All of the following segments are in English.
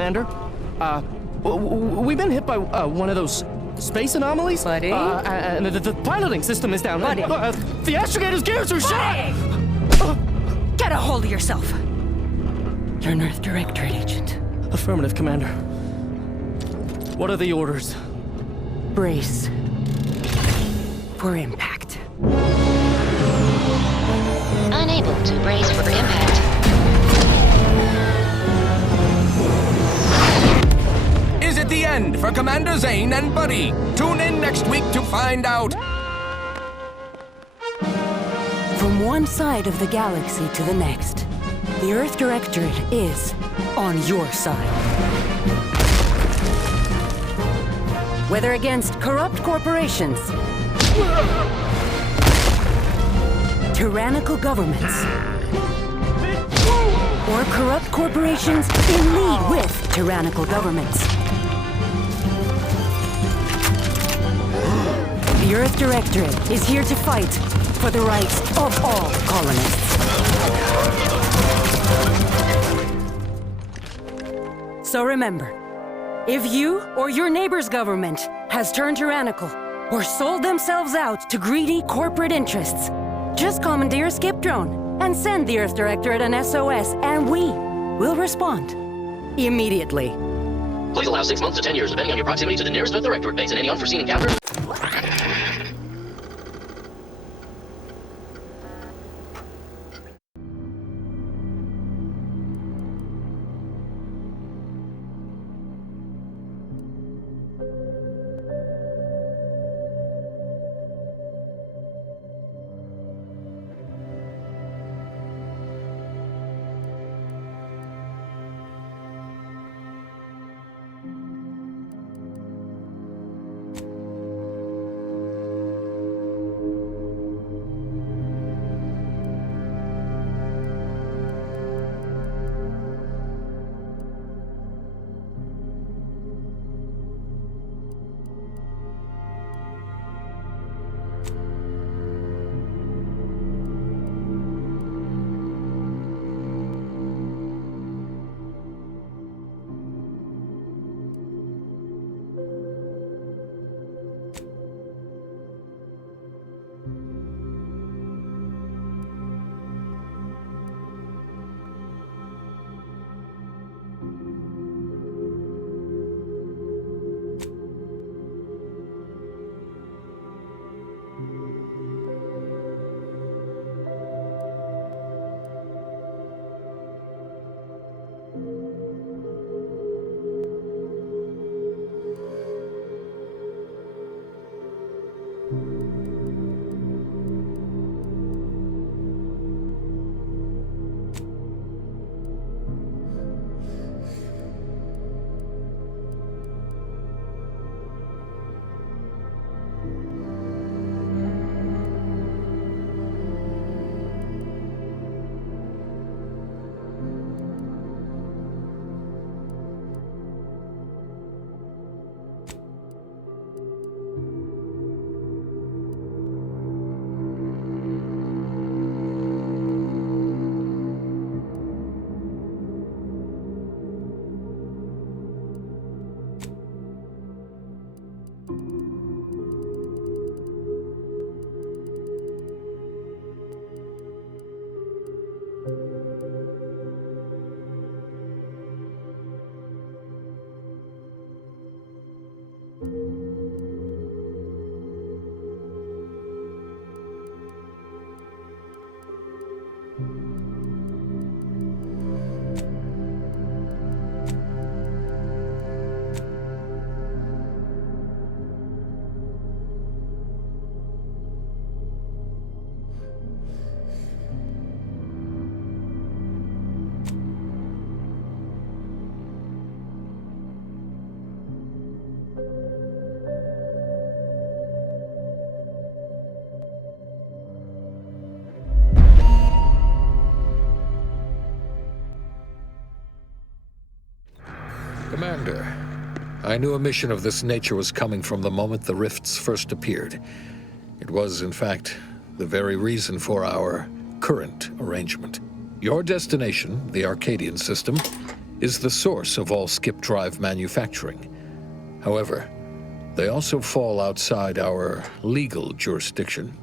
Commander. We've been hit by one of those space anomalies. Buddy? And the piloting system is down. Buddy? The astrogator's gears are shot! Get a hold of yourself! You're an Earth Directorate agent. Affirmative, Commander. What are the orders? Brace for impact. Unable to brace for impact. Is it the end for Commander Zane and Buddy? Tune in next week to find out. From one side of the galaxy to the next, the Earth Directorate is on your side. Whether against corrupt corporations, tyrannical governments, or corrupt corporations in league with tyrannical governments, the Earth Directorate is here to fight for the rights of all colonists. So remember, if you or your neighbor's government has turned tyrannical or sold themselves out to greedy corporate interests, just commandeer a skip drone and send the Earth Directorate an SOS, and we will respond immediately. Please allow 6 months to 10 years, depending on your proximity to the nearest Earth Directorate base and any unforeseen encounters. Commander, I knew a mission of this nature was coming from the moment the rifts first appeared. It was, in fact, the very reason for our current arrangement. Your destination, the Arcadian system, is the source of all skip drive manufacturing. However, they also fall outside our legal jurisdiction,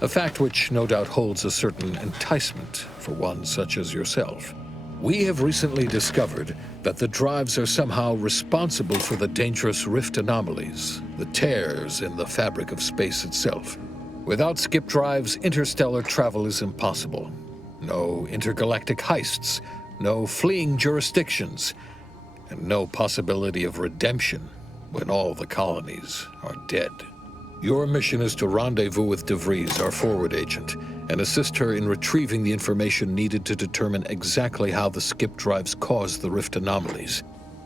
a fact which no doubt holds a certain enticement for one such as yourself. We have recently discovered that the drives are somehow responsible for the dangerous rift anomalies, the tears in the fabric of space itself. Without skip drives, interstellar travel is impossible. No intergalactic heists, no fleeing jurisdictions, and no possibility of redemption when all the colonies are dead. Your mission is to rendezvous with DeVries, our forward agent, and assist her in retrieving the information needed to determine exactly how the skip drives caused the rift anomalies.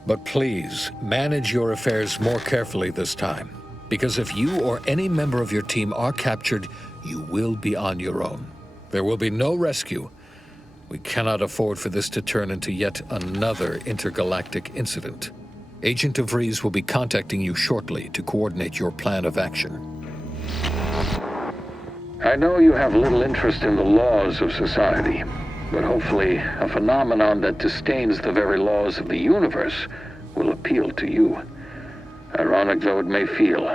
But please, manage your affairs more carefully this time, because if you or any member of your team are captured, you will be on your own. There will be no rescue. We cannot afford for this to turn into yet another intergalactic incident. Agent DeVries will be contacting you shortly to coordinate your plan of action. I know you have little interest in the laws of society, but hopefully a phenomenon that disdains the very laws of the universe will appeal to you. Ironic though it may feel,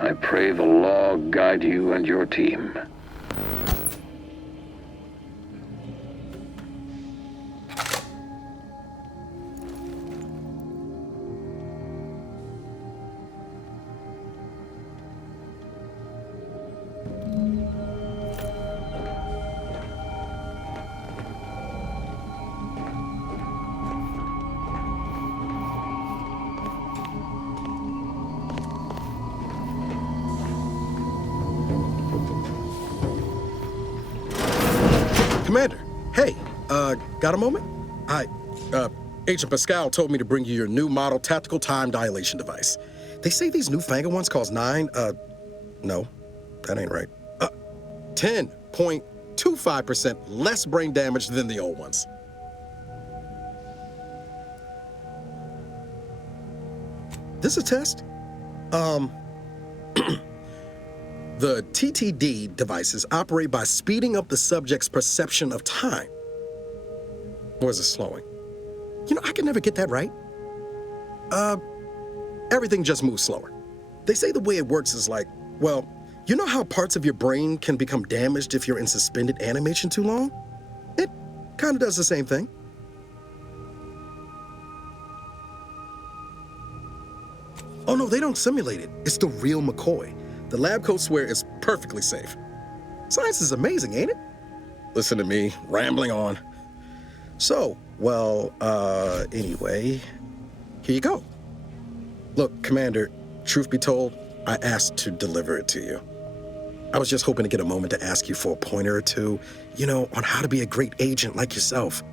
I pray the law guide you and your team. Commander, hey, got a moment? Agent Pascal told me to bring you your new model tactical time dilation device. They say these newfangled ones cause no, that ain't right. 10.25% less brain damage than the old ones. This a test? The TTD devices operate by speeding up the subject's perception of time. Or is it slowing? You know, I can never get that right. Everything just moves slower. They say the way it works is like, well, you know how parts of your brain can become damaged if you're in suspended animation too long? It kind of does the same thing. Oh no, they don't simulate it. It's the real McCoy. The lab coats swear it's perfectly safe. Science is amazing, ain't it? Listen to me, rambling on. So, well, anyway, here you go. Look, Commander, truth be told, I asked to deliver it to you. I was just hoping to get a moment to ask you for a pointer or two, you know, on how to be a great agent like yourself.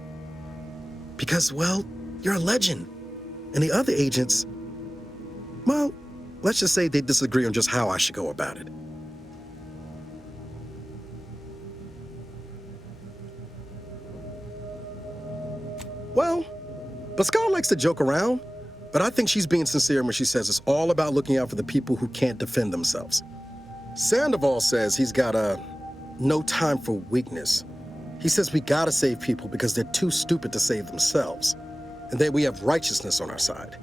Because, well, you're a legend. And the other agents, well, let's just say they disagree on just how I should go about it. Well, Pascal likes to joke around, but I think she's being sincere when she says it's all about looking out for the people who can't defend themselves. Sandoval says he's got no time for weakness. He says we gotta save people because they're too stupid to save themselves, and that we have righteousness on our side.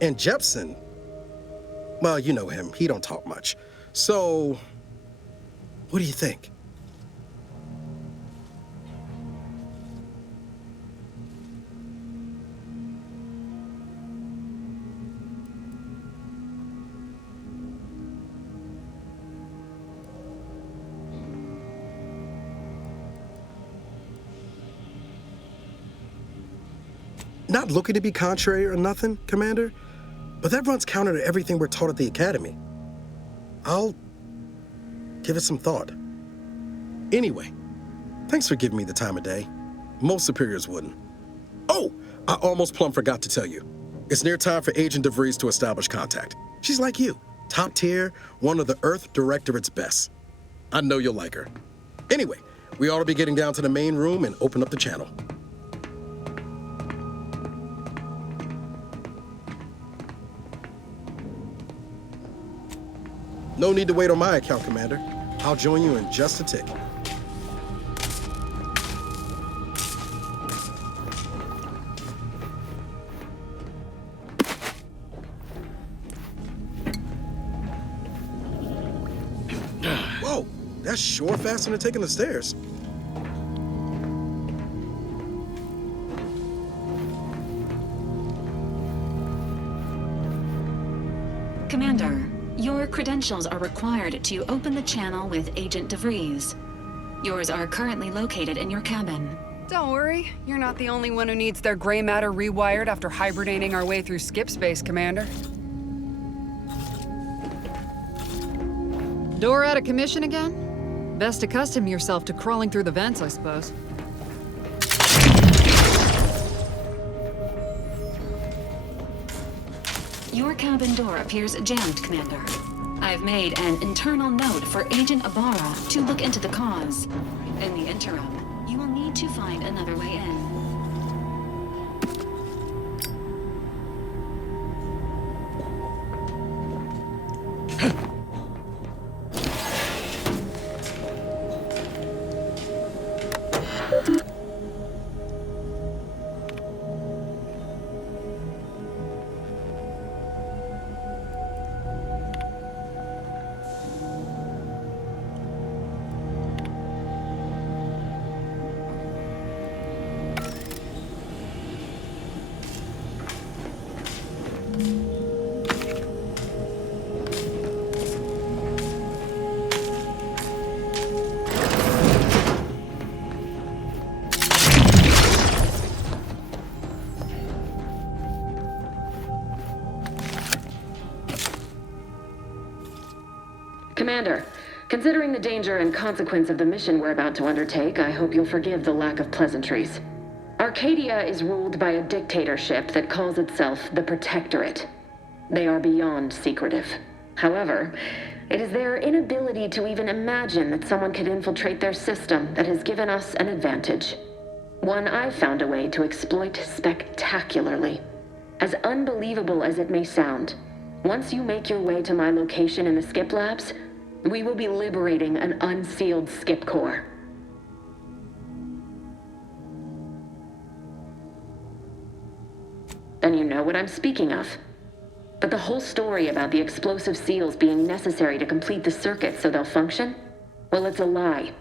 And Jepson, well, you know him, he don't talk much. So, what do you think? Not looking to be contrary or nothing, Commander, but that runs counter to everything we're taught at the Academy. I'll give it some thought. Anyway, thanks for giving me the time of day. Most superiors wouldn't. Oh, I almost plumb forgot to tell you. It's near time for Agent DeVries to establish contact. She's like you, top tier, one of the Earth Directorate's best. I know you'll like her. Anyway, we ought to be getting down to the main room and open up the channel. No need to wait on my account, Commander. I'll join you in just a tick. Whoa, that's sure faster than taking the stairs. Commander, your credentials are required to open the channel with Agent DeVries. Yours are currently located in your cabin. Don't worry, you're not the only one who needs their gray matter rewired after hibernating our way through skip space, Commander. Door out of commission again? Best accustom yourself to crawling through the vents, I suppose. Your cabin door appears jammed, Commander. I've made an internal note for Agent Ibarra to look into the cause. In the interim, you will need to find another way in. Commander, considering the danger and consequence of the mission we're about to undertake, I hope you'll forgive the lack of pleasantries. Arcadia is ruled by a dictatorship that calls itself the Protectorate. They are beyond secretive. However, it is their inability to even imagine that someone could infiltrate their system that has given us an advantage. One I've found a way to exploit spectacularly. As unbelievable as it may sound, once you make your way to my location in the skip labs, we will be liberating an unsealed skip core. And you know what I'm speaking of. But the whole story about the explosive seals being necessary to complete the circuit so they'll function? Well, it's a lie.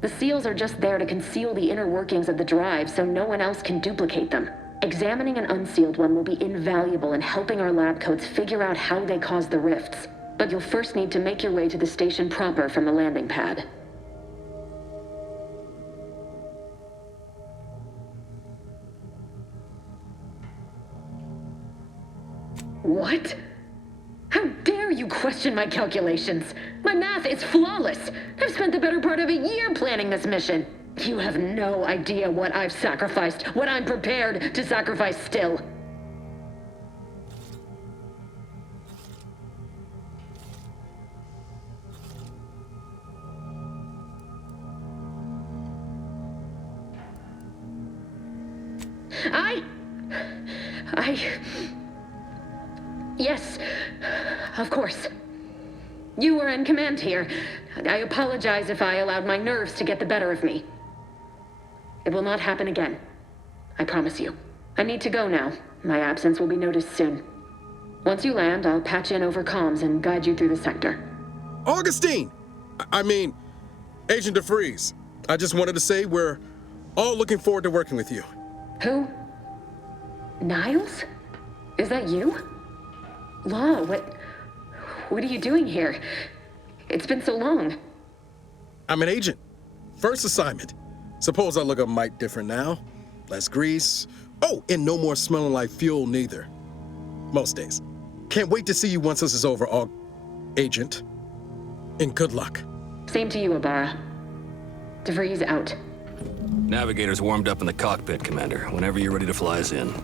The seals are just there to conceal the inner workings of the drive so no one else can duplicate them. Examining an unsealed one will be invaluable in helping our lab coats figure out how they cause the rifts. But you'll first need to make your way to the station proper from the landing pad. What? How dare you question my calculations? My math is flawless. I've spent the better part of a year planning this mission. You have no idea what I've sacrificed, what I'm prepared to sacrifice still. Yes, of course. You were in command here. I apologize if I allowed my nerves to get the better of me. It will not happen again. I promise you. I need to go now. My absence will be noticed soon. Once you land, I'll patch in over comms and guide you through the sector. Augustine! I mean, Agent DeVries. I just wanted to say we're all looking forward to working with you. Who? Niles? Is that you? Law, what are you doing here? It's been so long. I'm an agent. First assignment. Suppose I look a mite different now. Less grease. Oh, and no more smelling like fuel neither. Most days. Can't wait to see you once this is over, Agent. And good luck. Same to you, Ibarra. DeVries out. Navigator's warmed up in the cockpit, Commander. Whenever you're ready to fly us in.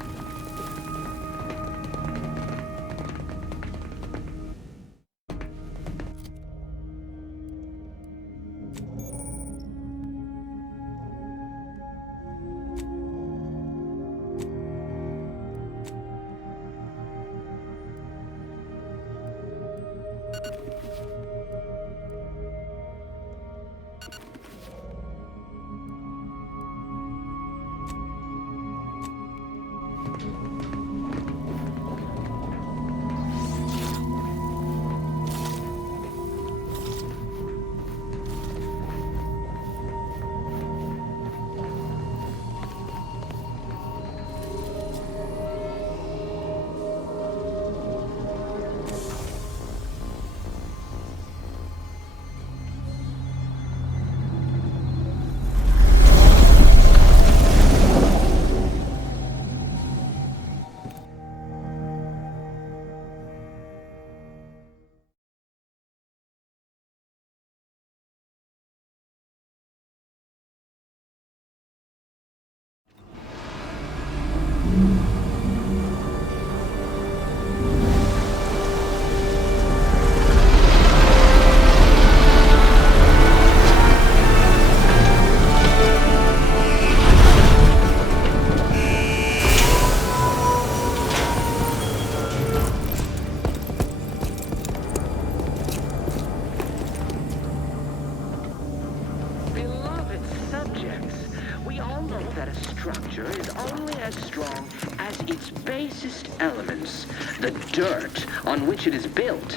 subjects, we all know that a structure is only as strong as its basest elements, the dirt on which it is built,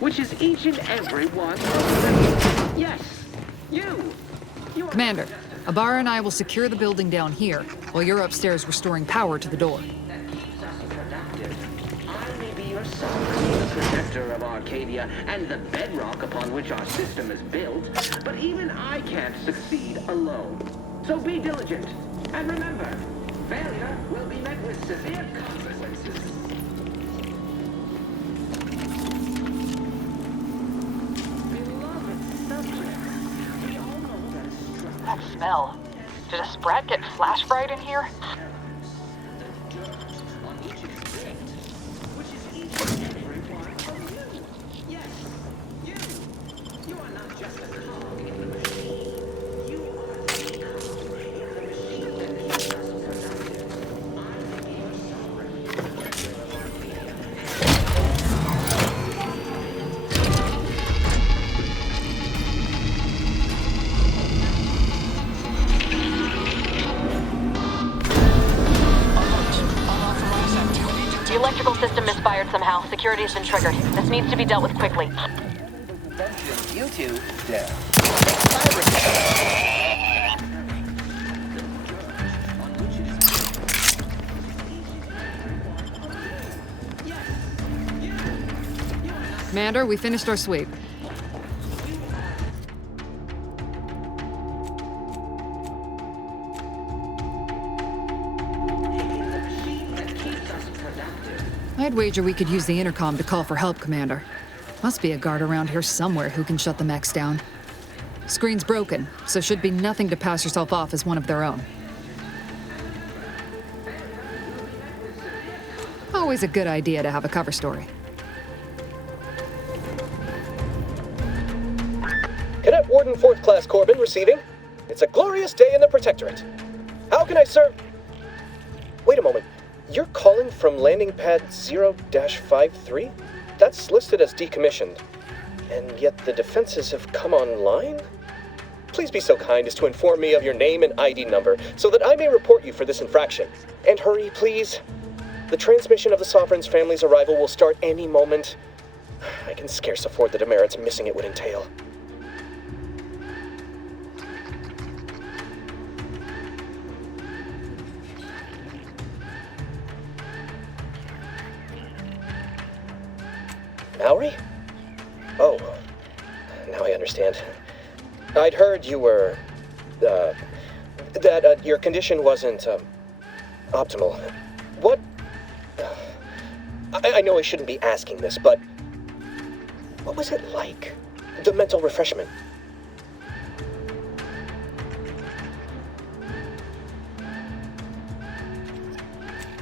which is each and every one of them. Yes, you! Commander, Ibarra and I will secure the building down here, while you're upstairs restoring power to the door. I may be your sovereign, the protector of Arcadia, and the bedrock upon which our system is built, but even I can't succeed alone. So be diligent, and remember, failure will be met with severe consequences. Beloved subjects, we all know that a structure... That smell. Did a sprat get flash fried in here? The electrical system misfired somehow. Security has been triggered. This needs to be dealt with quickly. You two, Commander, we finished our sweep. I'd wager we could use the intercom to call for help, Commander. Must be a guard around here somewhere who can shut the mechs down. Screen's broken, so should be nothing to pass yourself off as one of their own. Always a good idea to have a cover story. Cadet Warden 4th Class Corbin receiving. It's a glorious day in the Protectorate. How can I serve? Wait a moment. You're calling from landing pad 0-53? That's listed as decommissioned. And yet the defenses have come online? Please be so kind as to inform me of your name and ID number so that I may report you for this infraction. And hurry, please. The transmission of the Sovereign's family's arrival will start any moment. I can scarce afford the demerits missing it would entail. Mallory? Oh, now I understand. I'd heard you were, that your condition wasn't, optimal. What? I know I shouldn't be asking this, but what was it like? The mental refreshment?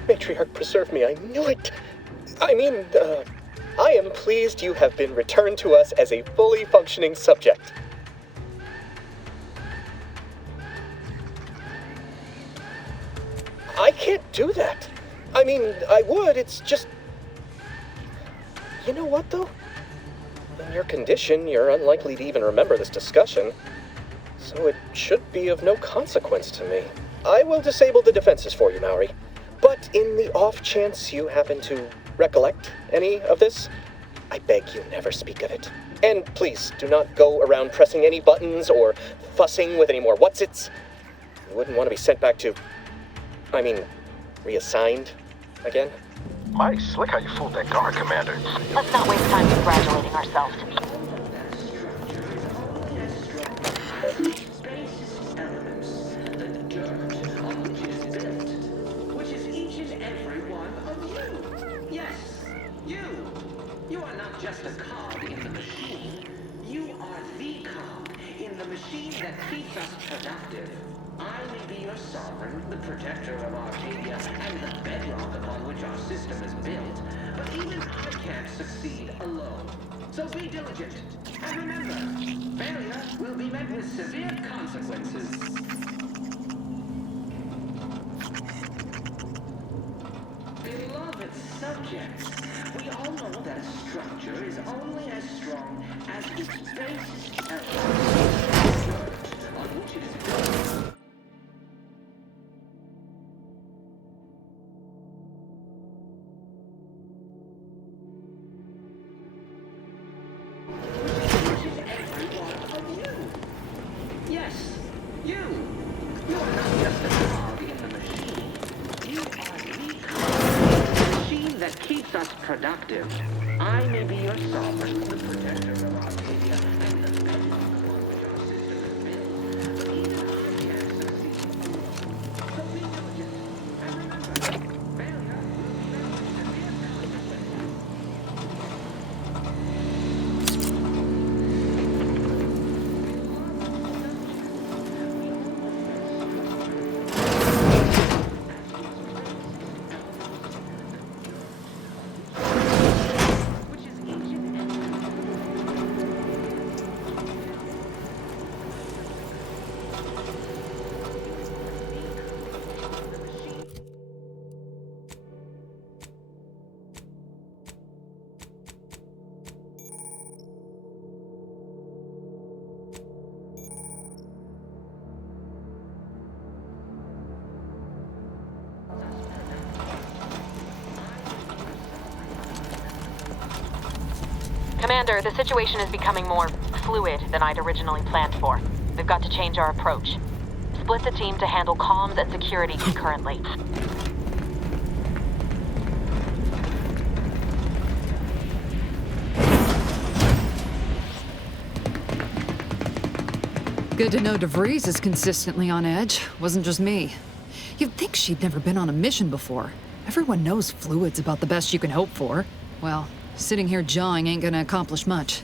Matriarch, preserve me, I knew it! I am pleased you have been returned to us as a fully functioning subject. I can't do that. I would, it's just... You know what, though? In your condition, you're unlikely to even remember this discussion, so it should be of no consequence to me. I will disable the defenses for you, Maori. But in the off chance you happen to recollect any of this, I beg you never speak of it. And please, do not go around pressing any buttons or fussing with any more whatsits. You wouldn't want to be sent back to... reassigned again. Mighty slick how you fooled that guard, Commander. Let's not waste time congratulating ourselves. You are not just a cog in the machine. You are the cog in the machine that keeps us productive. I may be your sovereign, the protector of Arcadia, and the bedrock upon which our system is built, but even I can't succeed alone. So be diligent, and remember, failure will be met with severe consequences. Beloved subjects, we all know that a structure is only as strong as its base element, on which it is built. You are not just a cog in the machine. You are the machine that keeps us productive. I may be your sovereign, the protector of Arcadia, and the bedrock upon which our system is built. But even I can't succeed. So be diligent. And remember, failure will be very severe consequences. Commander, the situation is becoming more fluid than I'd originally planned for. We've got to change our approach. Split the team to handle comms and security concurrently. Good to know DeVries is consistently on edge. Wasn't just me. You'd think she'd never been on a mission before. Everyone knows fluid's about the best you can hope for. Well, sitting here jawing ain't gonna accomplish much.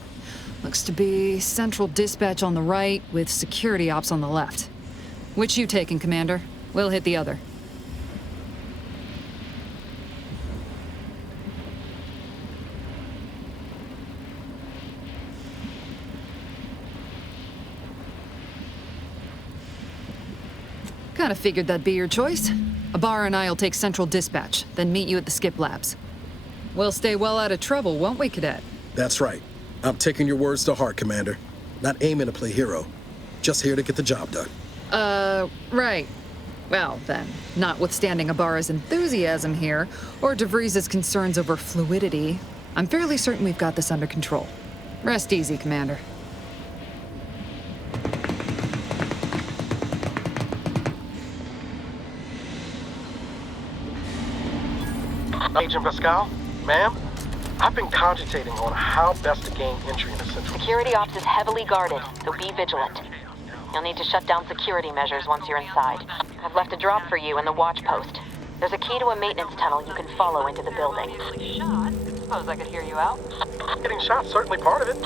Looks to be central dispatch on the right with security ops on the left. Which you taking, Commander? We'll hit the other. Kinda figured that'd be your choice. Ibarra and I'll take central dispatch, then meet you at the skip labs. We'll stay well out of trouble, won't we, Cadet? That's right. I'm taking your words to heart, Commander. Not aiming to play hero. Just here to get the job done. Right. Well, then, notwithstanding Ibarra's enthusiasm here, or DeVries' concerns over fluidity, I'm fairly certain we've got this under control. Rest easy, Commander. Agent Pascal, ma'am, I've been cogitating on how best to gain entry into Central. Security ops is heavily guarded, so be vigilant. You'll need to shut down security measures once you're inside. I've left a drop for you in the watch post. There's a key to a maintenance tunnel you can follow into the building. Shot? Suppose I could hear you out. Getting shot's certainly part of it.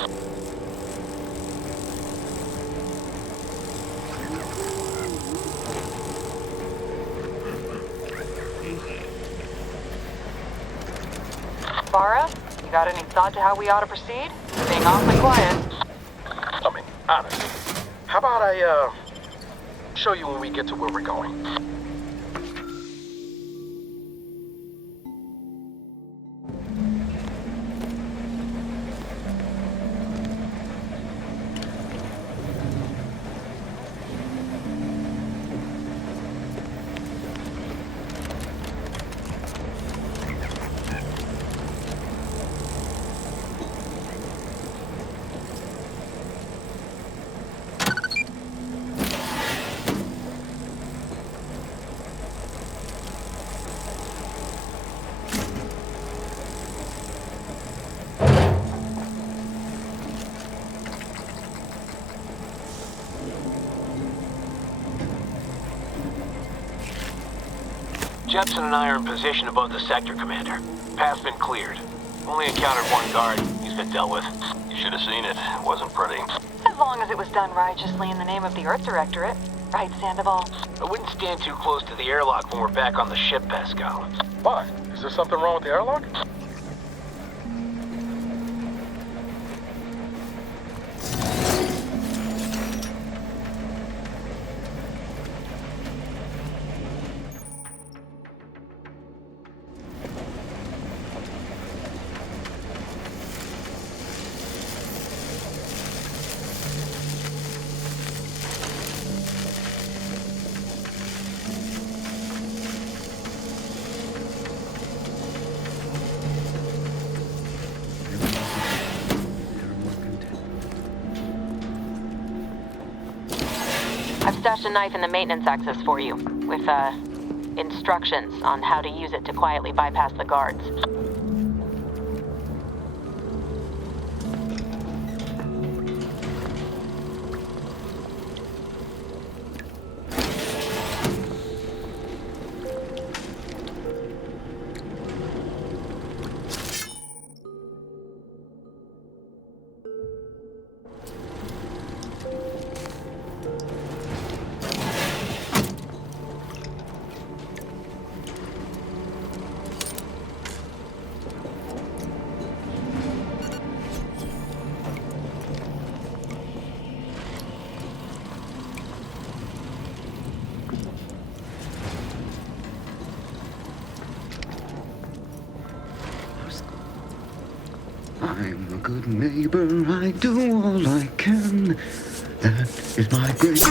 Ibarra, you got any thought to how we ought to proceed? Being awfully quiet. I mean, honestly, how about I, show you when we get to where we're going? Jepson and I are in position above the sector, Commander. Path's been cleared. Only encountered one guard. He's been dealt with. You should have seen it. It wasn't pretty. As long as it was done righteously in the name of the Earth Directorate. Right, Sandoval? I wouldn't stand too close to the airlock when we're back on the ship, Pascal. Why? Is there something wrong with the airlock? I've stashed a knife in the maintenance access for you, with, instructions on how to use it to quietly bypass the guards. I'm a good neighbor, I do all I can. That is my great...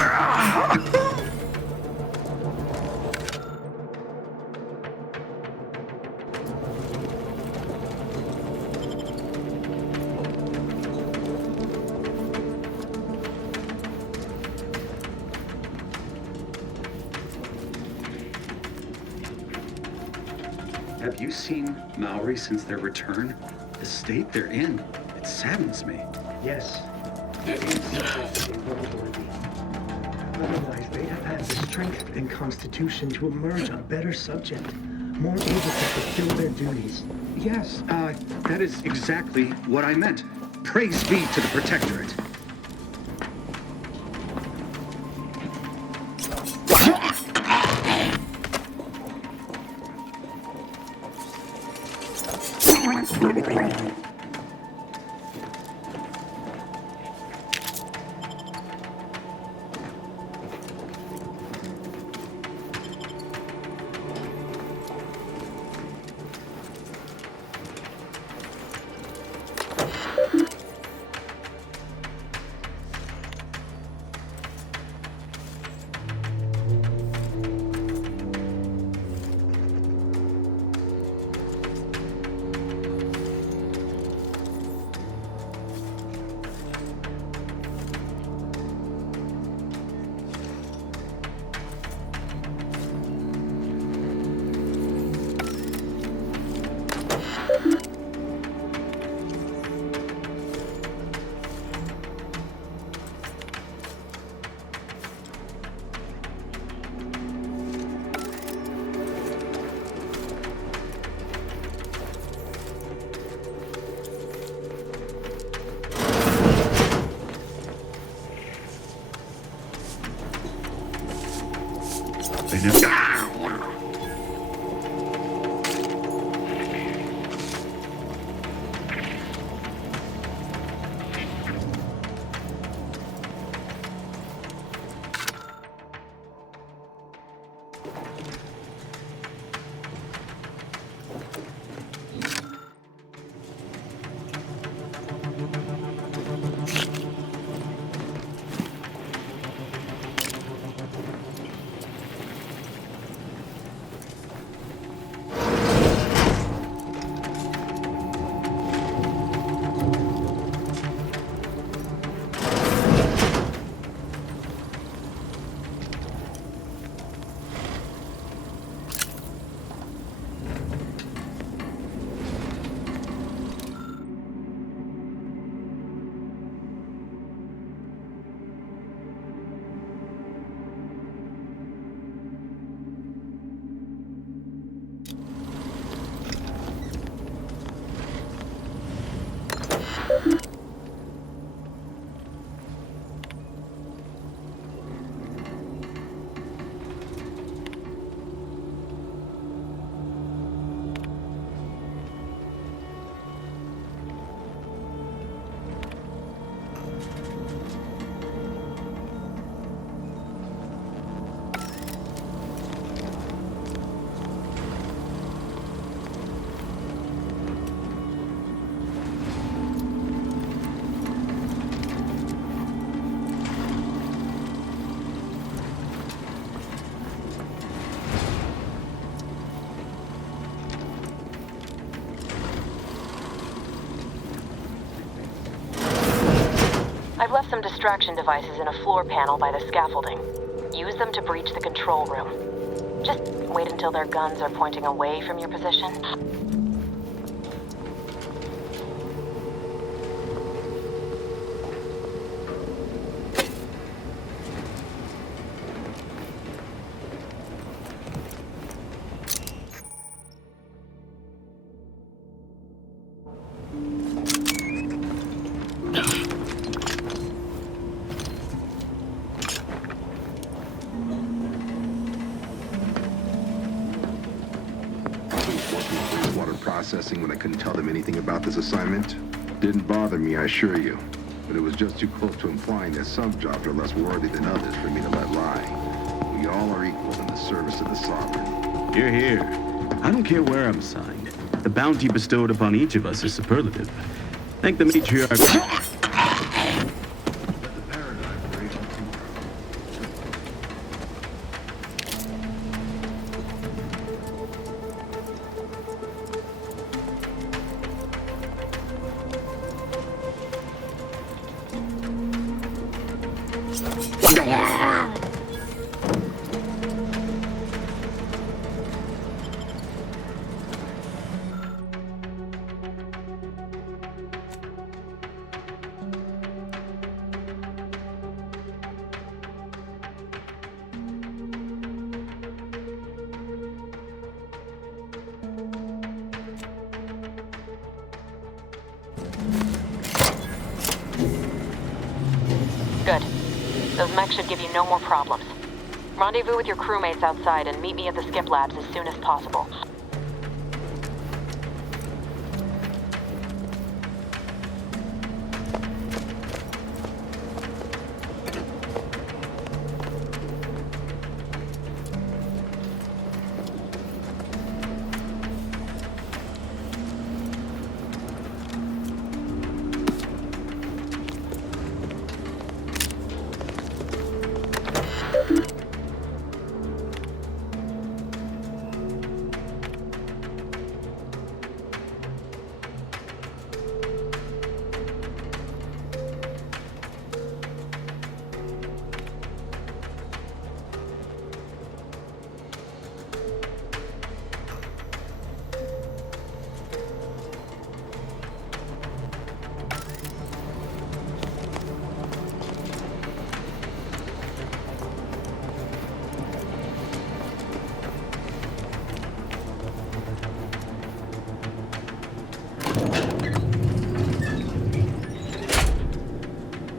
Have you seen Maori since their return? The state they're in, it saddens me. Yes. Otherwise, they'd have had the strength and constitution to emerge a better subject, more able to fulfill their duties. Yes, that is exactly what I meant. Praise be to the Protectorate. I've left some distraction devices in a floor panel by the scaffolding. Use them to breach the control room. Just wait until their guns are pointing away from your position. Processing when I couldn't tell them anything about this assignment. Didn't bother me, I assure you. But it was just too close to implying that some jobs are less worthy than others for me to let lie. We all are equal in the service of the Sovereign. Hear, hear. I don't care where I'm assigned. The bounty bestowed upon each of us is superlative. Thank the matriarch. Good. Those mechs should give you no more problems. Rendezvous with your crewmates outside and meet me at the skip labs as soon as possible.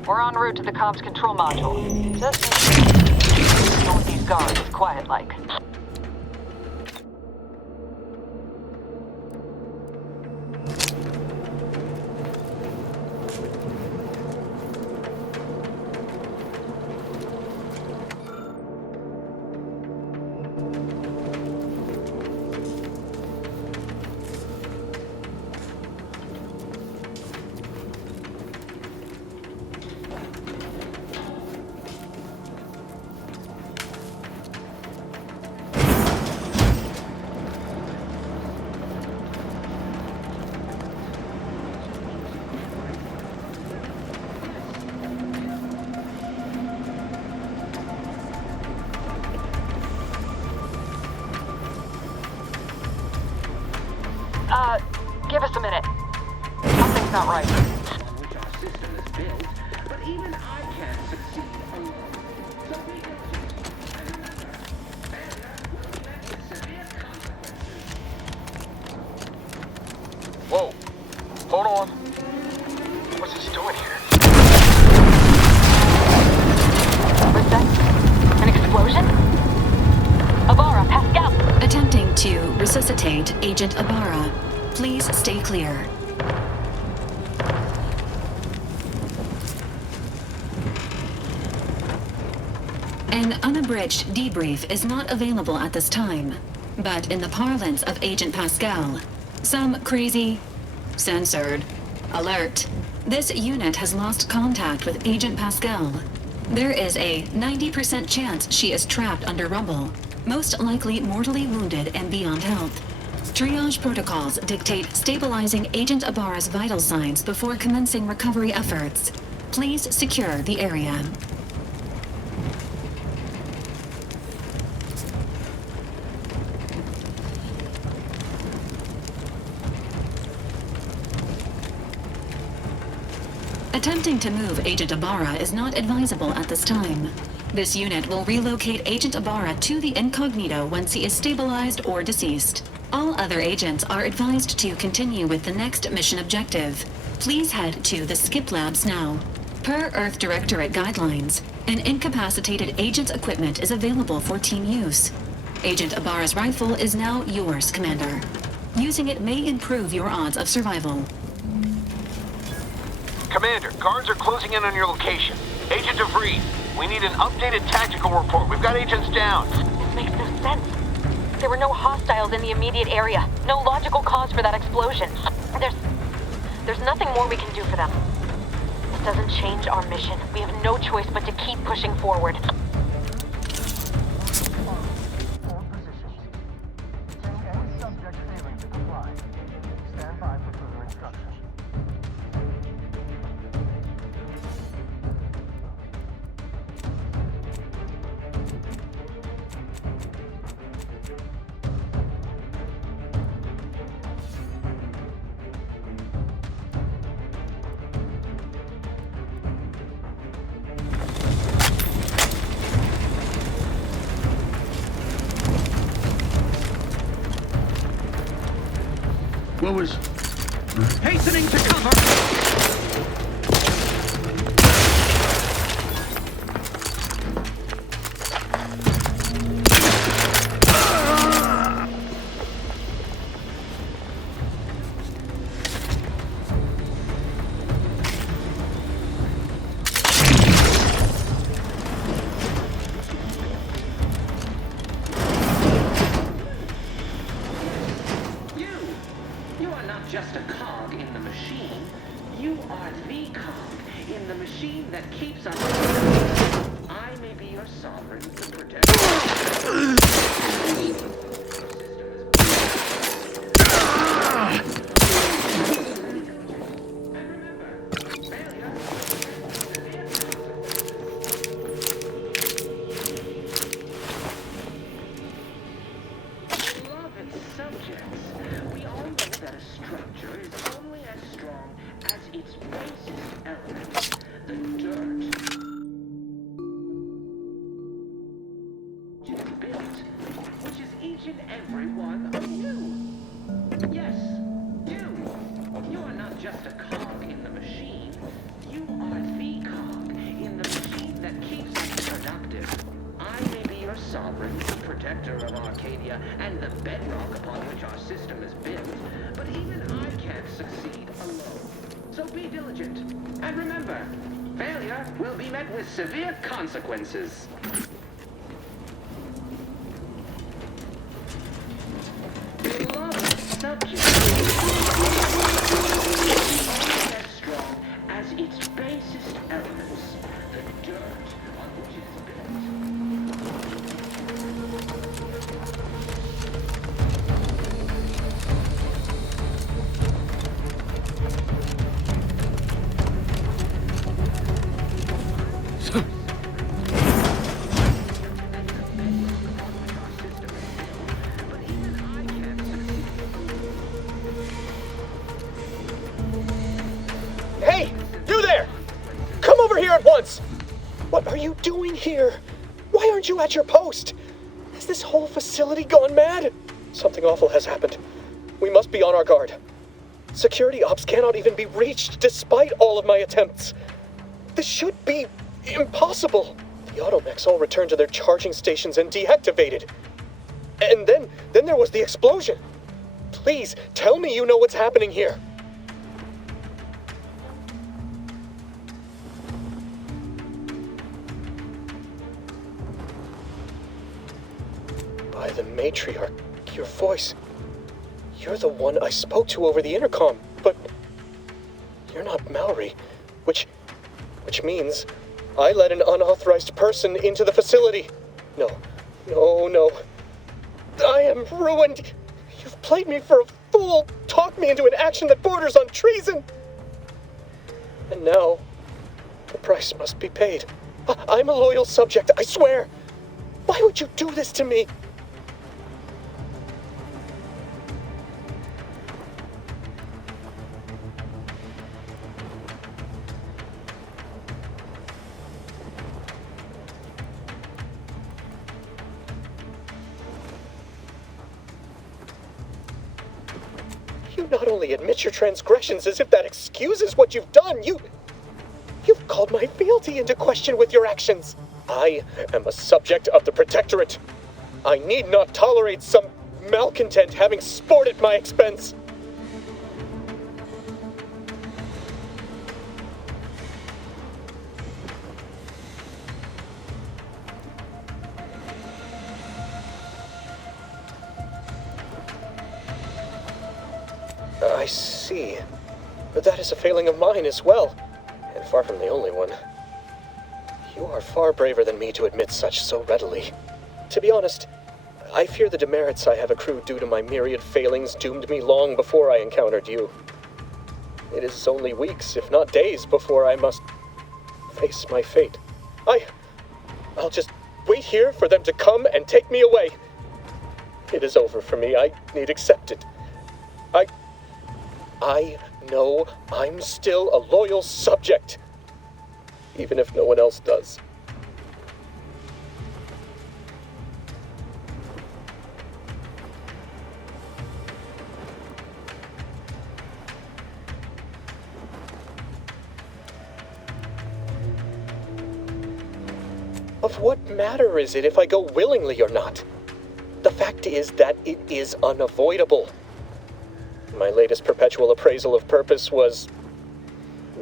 We're en route to the comms control module. Just deal with these guards, quiet-like. Give us a minute. Something's not right. Which our system is built, but even I can't succeed alone. So we have to. And remember, failure will met with severe consequences. Whoa. Hold on. What's this doing here? Was that an explosion? Ibarra, Pascal! Attempting to resuscitate Agent Ibarra. Please stay clear. An unabridged debrief is not available at this time, but in the parlance of Agent Pascal, some crazy, censored, alert. This unit has lost contact with Agent Pascal. There is a 90% chance she is trapped under rubble, most likely mortally wounded and beyond health. Triage protocols dictate stabilizing Agent Ibarra's vital signs before commencing recovery efforts. Please secure the area. Attempting to move Agent Ibarra is not advisable at this time. This unit will relocate Agent Ibarra to the incognito once he is stabilized or deceased. All other agents are advised to continue with the next mission objective. Please head to the Skip Labs now. Per Earth Directorate guidelines, an incapacitated agent's equipment is available for team use. Agent Ibarra's rifle is now yours, Commander. Using it may improve your odds of survival. Commander, guards are closing in on your location. Agent DeVries, we need an updated tactical report. We've got agents down. This makes no sense. There were no hostiles in the immediate area. No logical cause for that explosion. There's nothing more we can do for them. This doesn't change our mission. We have no choice but to keep pushing forward. What was... Hastening to cover! Just a cog in the machine. You are the cog in the machine that keeps us. I may be your sovereign protector. Every one of you. Yes, you. You are not just a cog in the machine. You are the cog in the machine that keeps us productive. I may be your sovereign, the protector of Arcadia, and the bedrock upon which our system is built, but even I can't succeed alone. So be diligent. And remember, failure will be met with severe consequences. Subject as strong as its basest elements, the dirt on which it is What are you doing here? Why aren't you at your post? Has this whole facility gone mad? Something awful has happened. We must be on our guard. Security ops cannot even be reached despite all of my attempts. This should be impossible. The automechs all returned to their charging stations and deactivated. And then there was the explosion. Please, tell me you know what's happening here. By the matriarch, your voice. You're the one I spoke to over the intercom, but you're not Maori, which means I let an unauthorized person into the facility. No. I am ruined. You've played me for a fool, talked me into an action that borders on treason. And now, the price must be paid. I'm a loyal subject, I swear. Why would you do this to me? You not only admit your transgressions as if that excuses what you've done, you've called my fealty into question with your actions. I am a subject of the Protectorate. I need not tolerate some malcontent having sport at my expense. I see. But that is a failing of mine as well, and far from the only one. You are far braver than me to admit such so readily. To be honest, I fear the demerits I have accrued due to my myriad failings doomed me long before I encountered you. It is only weeks, if not days, before I must face my fate. I'll just wait here for them to come and take me away. It is over for me. I need accept it. I know I'm still a loyal subject, even if no one else does. Of what matter is it if I go willingly or not? The fact is that it is unavoidable. My latest perpetual appraisal of purpose was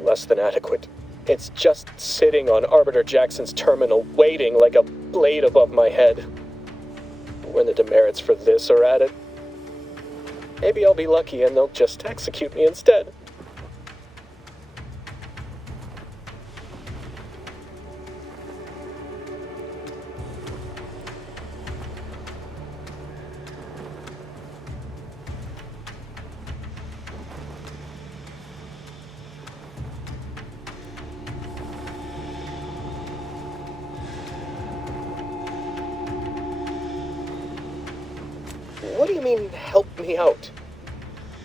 less than adequate. It's just sitting on Arbiter Jackson's terminal, waiting like a blade above my head. When the demerits for this are added, maybe I'll be lucky and they'll just execute me instead. What do you mean, help me out?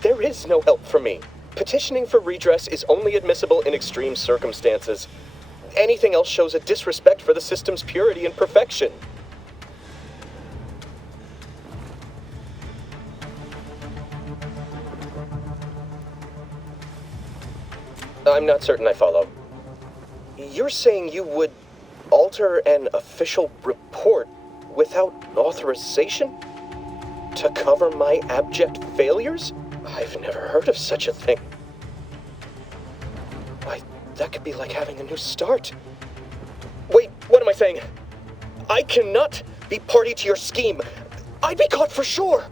There is no help for me. Petitioning for redress is only admissible in extreme circumstances. Anything else shows a disrespect for the system's purity and perfection. I'm not certain I follow. You're saying you would alter an official report without authorization? To cover my abject failures? I've never heard of such a thing. Why, that could be like having a new start. Wait, what am I saying? I cannot be party to your scheme. I'd be caught for sure.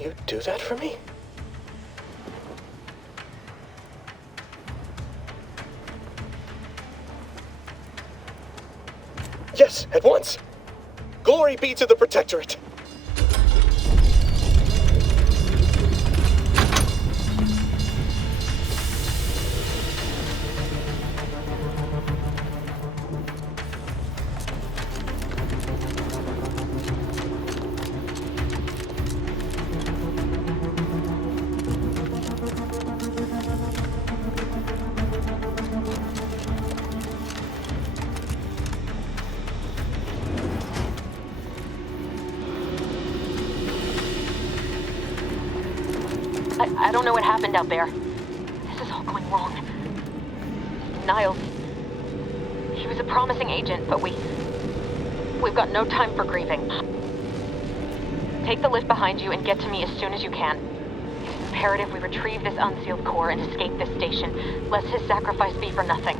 You'd do that for me? Yes, at once. Glory be to the Protectorate. I don't know what happened out there. This is all going wrong. Niles. He was a promising agent, but we've got no time for grieving. Take the lift behind you and get to me as soon as you can. It's imperative we retrieve this unsealed core and escape this station, lest his sacrifice be for nothing.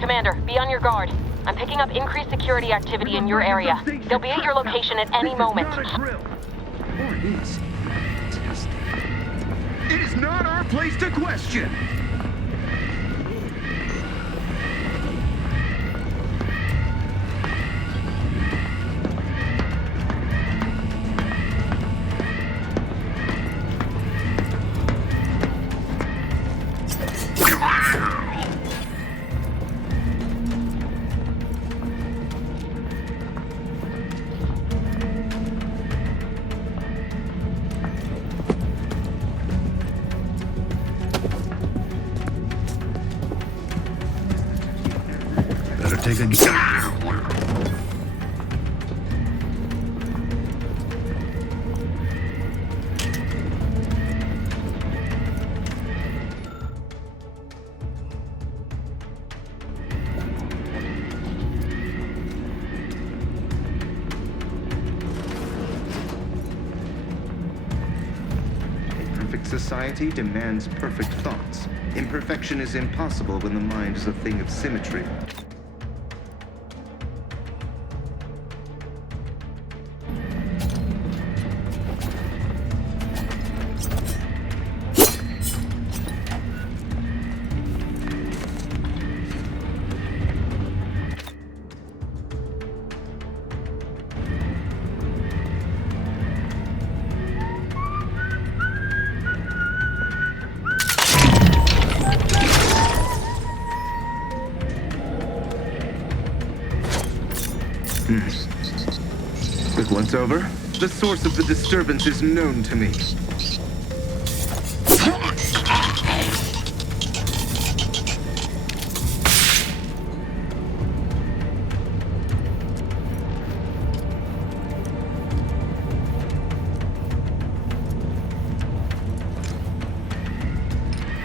Commander, be on your guard. I'm picking up increased security activity in your area. They'll be at your location at any moment. Or is testing. It is not our place to question. Take a Perfect society demands perfect thoughts. Imperfection is impossible when the mind is a thing of symmetry. With once over, the source of the disturbance is known to me.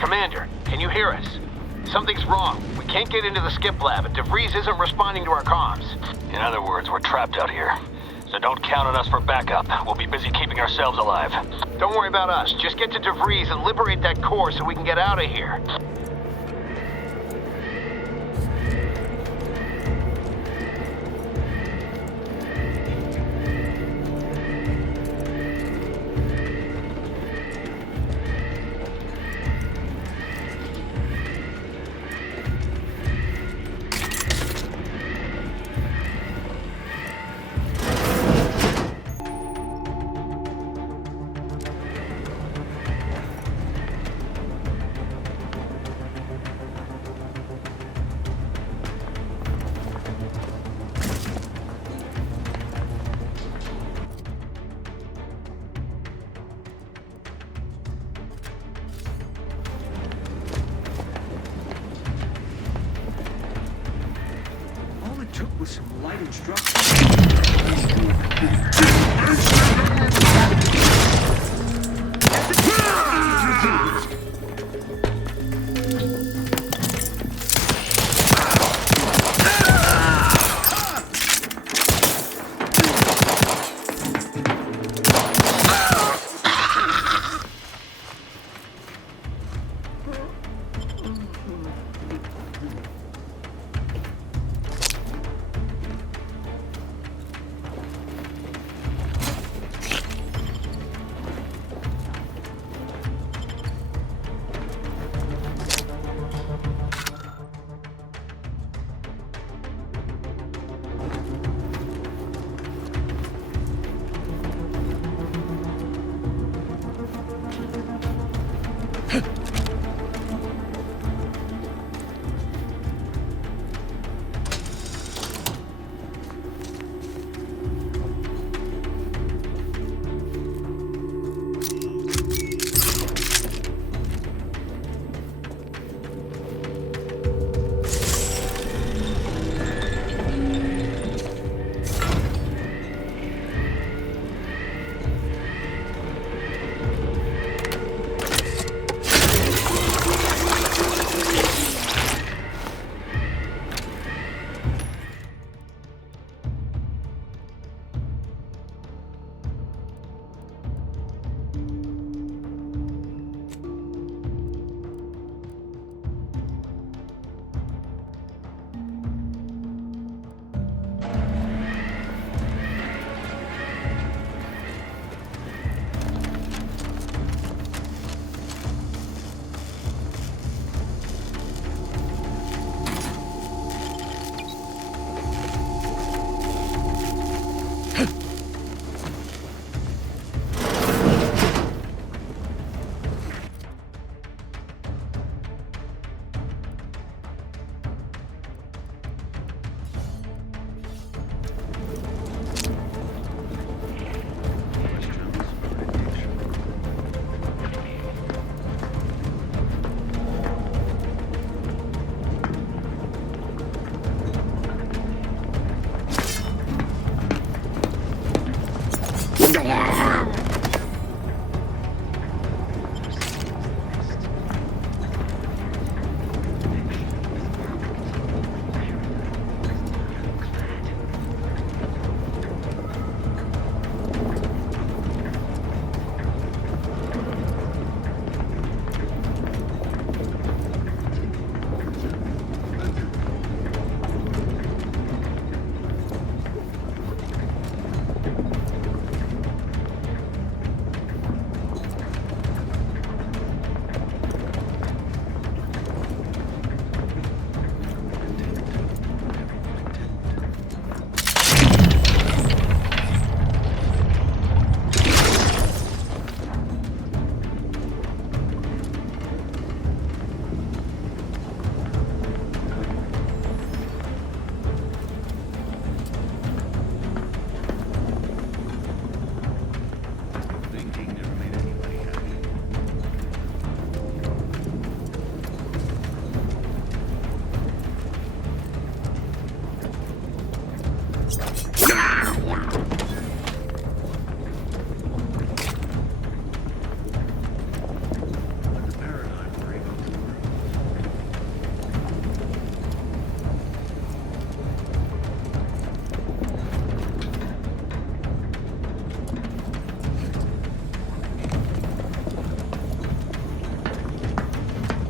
Commander, can you hear us? Something's wrong. We can't get into the skip lab, and DeVries isn't responding to our comms. In other words, we're trapped out here. So don't count on us for backup. We'll be busy keeping ourselves alive. Don't worry about us. Just get to DeVries and liberate that core so we can get out of here. With some light instructions.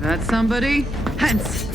That's somebody. Hence.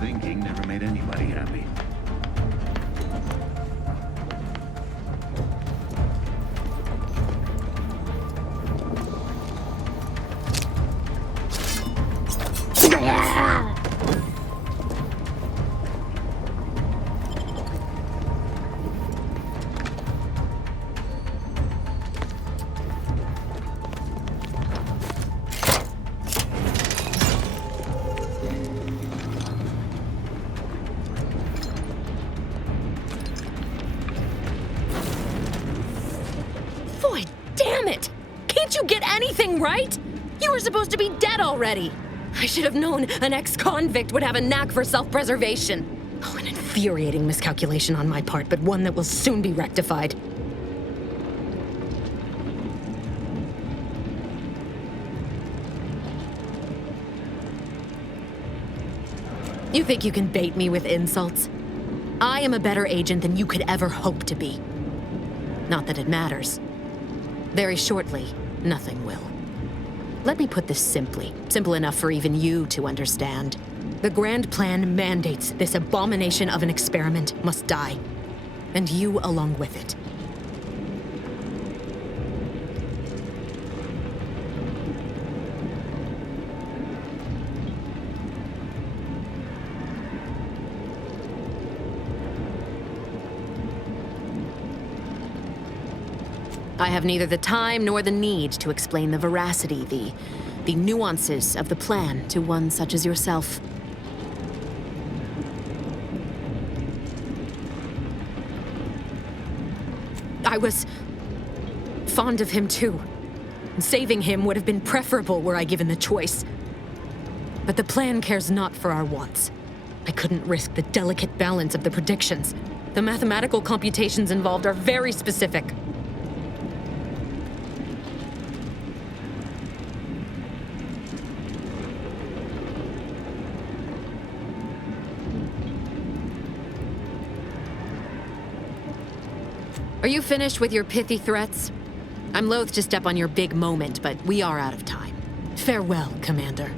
Thinking never made anybody happy. Boy, damn it! Can't you get anything right? You were supposed to be dead already. I should have known an ex-convict would have a knack for self-preservation. Oh, an infuriating miscalculation on my part, but one that will soon be rectified. You think you can bait me with insults? I am a better agent than you could ever hope to be. Not that it matters. Very shortly, nothing will. Let me put this simply, simple enough for even you to understand. The grand plan mandates this abomination of an experiment must die, and you along with it. I have neither the time nor the need to explain the veracity, the nuances of the plan to one such as yourself. I was fond of him too. Saving him would have been preferable were I given the choice. But the plan cares not for our wants. I couldn't risk the delicate balance of the predictions. The mathematical computations involved are very specific. Are you finished with your pithy threats? I'm loath to step on your big moment, but we are out of time. Farewell, Commander.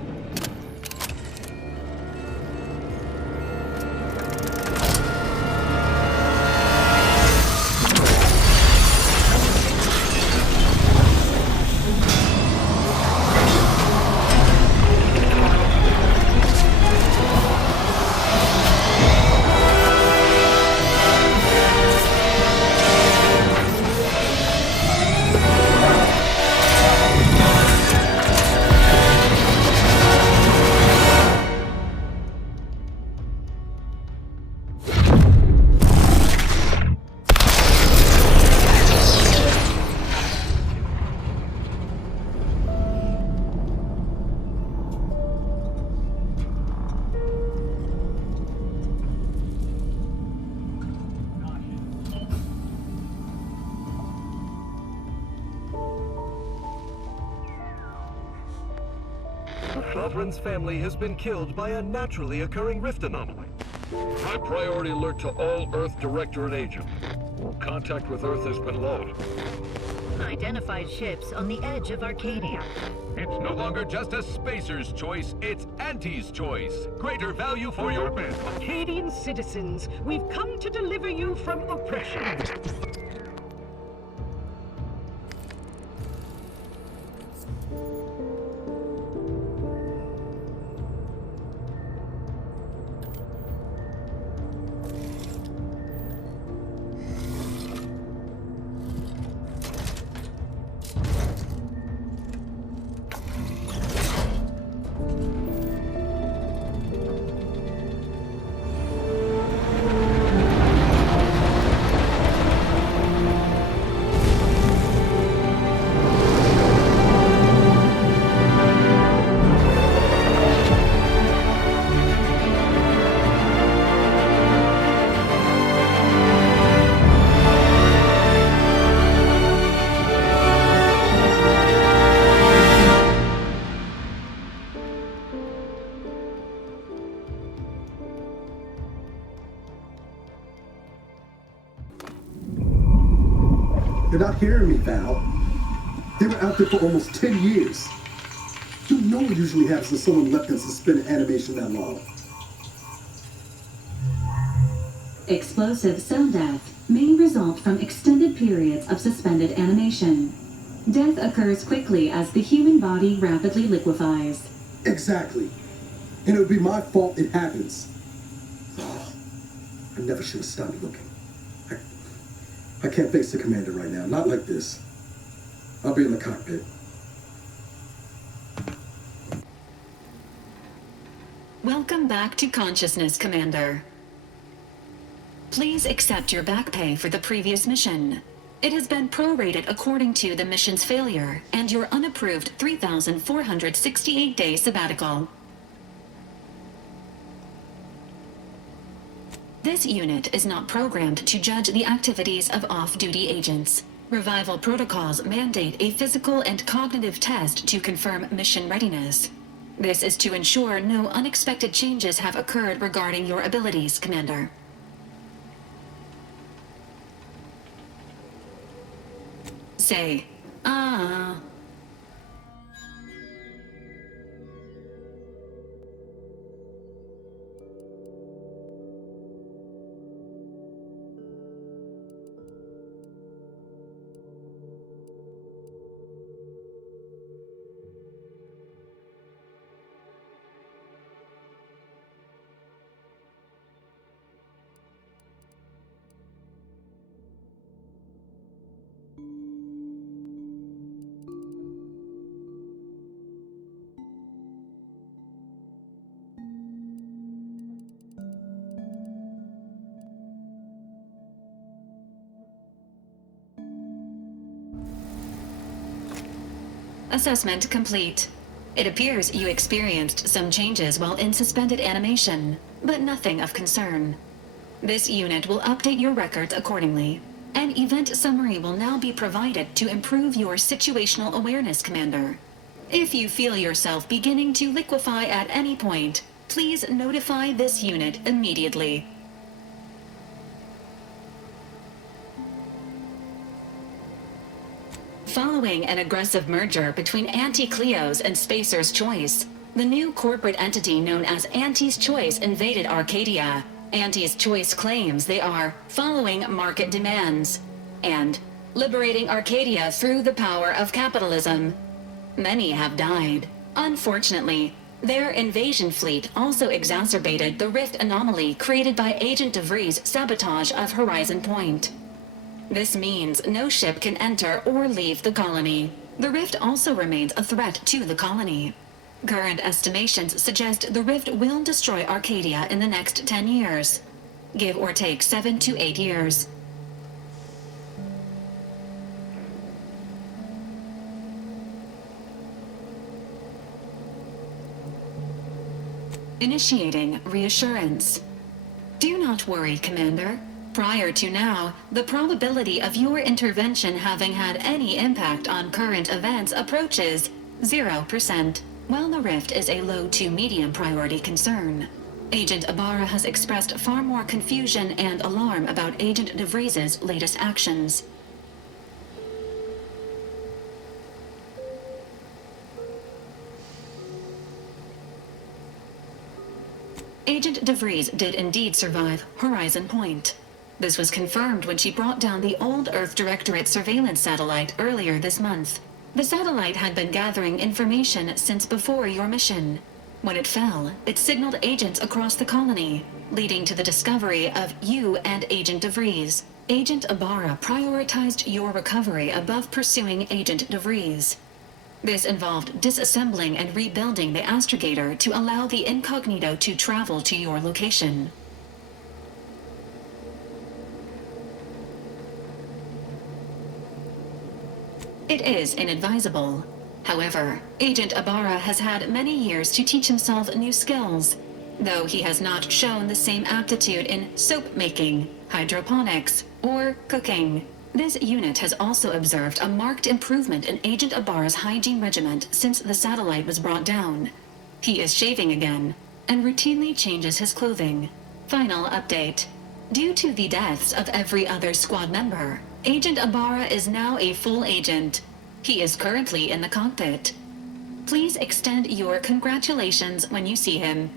Sovereign's family has been killed by a naturally occurring rift anomaly. High priority alert to all Earth Directorate agents. Contact with Earth has been lost. Identified ships on the edge of Arcadia. It's no longer just a spacer's choice, it's Auntie's choice. Greater value for your men. Arcadian citizens, we've come to deliver you from oppression. You're not hearing me, Val. They were out there for almost 10 years. You know what usually happens when someone left in suspended animation that long. Explosive cell death may result from extended periods of suspended animation. Death occurs quickly as the human body rapidly liquefies. Exactly. And it would be my fault it happens. Oh, I never should have stopped looking. I can't face the commander right now. Not like this. I'll be in the cockpit. Welcome back to consciousness, Commander. Please accept your back pay for the previous mission. It has been prorated according to the mission's failure and your unapproved 3,468-day sabbatical. This unit is not programmed to judge the activities of off-duty agents. Revival protocols mandate a physical and cognitive test to confirm mission readiness. This is to ensure no unexpected changes have occurred regarding your abilities, Commander. Say, ah. Assessment complete. It appears you experienced some changes while in suspended animation, but nothing of concern. This unit will update your records accordingly. An event summary will now be provided to improve your situational awareness, Commander. If you feel yourself beginning to liquefy at any point, please notify this unit immediately. Following an aggressive merger between Anti-Cleo's and Spacer's Choice, the new corporate entity known as Anti's Choice invaded Arcadia. Anti's Choice claims they are following market demands and liberating Arcadia through the power of capitalism. Many have died. Unfortunately, their invasion fleet also exacerbated the rift anomaly created by Agent DeVries' sabotage of Horizon Point. This means no ship can enter or leave the colony. The rift also remains a threat to the colony. Current estimations suggest the rift will destroy Arcadia in the next 10 years. Give or take 7 to 8 years. Initiating reassurance. Do not worry, Commander. Prior to now, the probability of your intervention having had any impact on current events approaches 0%, while the rift is a low to medium priority concern. Agent Ibarra has expressed far more confusion and alarm about Agent DeVries' latest actions. Agent DeVries did indeed survive Horizon Point. This was confirmed when she brought down the old Earth Directorate surveillance satellite earlier this month. The satellite had been gathering information since before your mission. When it fell, it signaled agents across the colony, leading to the discovery of you and Agent DeVries. Agent Ibarra prioritized your recovery above pursuing Agent DeVries. This involved disassembling and rebuilding the astrogator to allow the incognito to travel to your location. It is inadvisable. However, Agent Ibarra has had many years to teach himself new skills, though he has not shown the same aptitude in soap making, hydroponics, or cooking. This unit has also observed a marked improvement in Agent Ibarra's hygiene regimen since the satellite was brought down. He is shaving again, and routinely changes his clothing. Final update. Due to the deaths of every other squad member, Agent Ibarra is now a full agent. He is currently in the cockpit. Please extend your congratulations when you see him.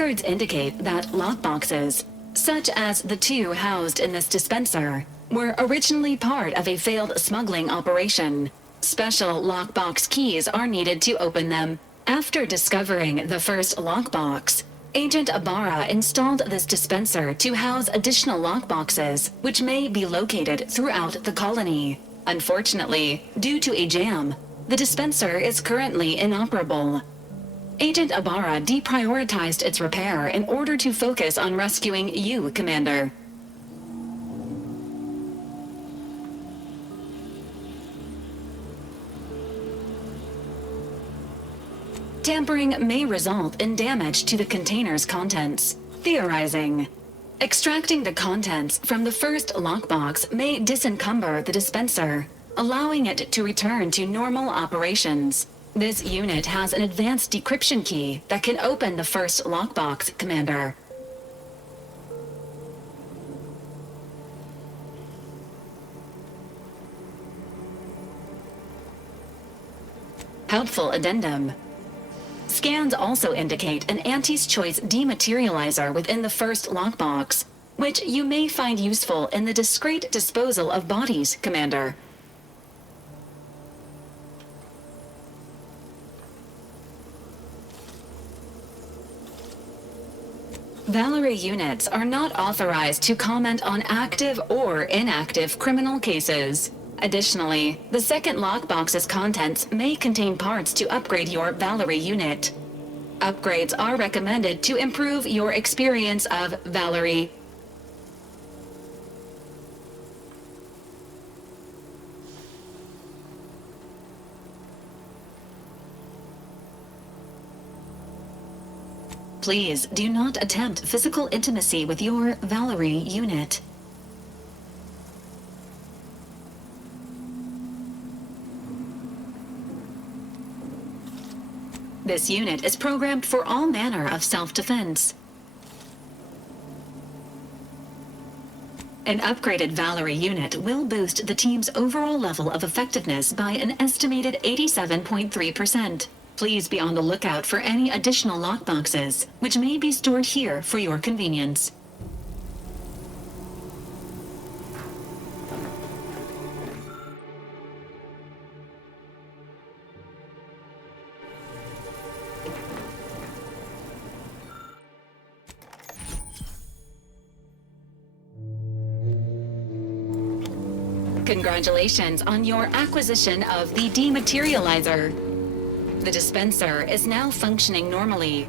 Records indicate that lockboxes, such as the two housed in this dispenser, were originally part of a failed smuggling operation. Special lockbox keys are needed to open them. After discovering the first lockbox, Agent Ibarra installed this dispenser to house additional lockboxes, which may be located throughout the colony. Unfortunately, due to a jam, the dispenser is currently inoperable. Agent Ibarra deprioritized its repair in order to focus on rescuing you, Commander. Tampering may result in damage to the container's contents. Theorizing. Extracting the contents from the first lockbox may disencumber the dispenser, allowing it to return to normal operations. This unit has an advanced decryption key that can open the first lockbox, Commander. Helpful addendum. Scans also indicate an Auntie's Choice dematerializer within the first lockbox, which you may find useful in the discreet disposal of bodies, Commander. Valerie units are not authorized to comment on active or inactive criminal cases. Additionally, the second lockbox's contents may contain parts to upgrade your Valerie unit. Upgrades are recommended to improve your experience of Valerie. Please do not attempt physical intimacy with your Valerie unit. This unit is programmed for all manner of self-defense. An upgraded Valerie unit will boost the team's overall level of effectiveness by an estimated 87.3%. Please be on the lookout for any additional lockboxes, which may be stored here for your convenience. Congratulations on your acquisition of the dematerializer. The dispenser is now functioning normally.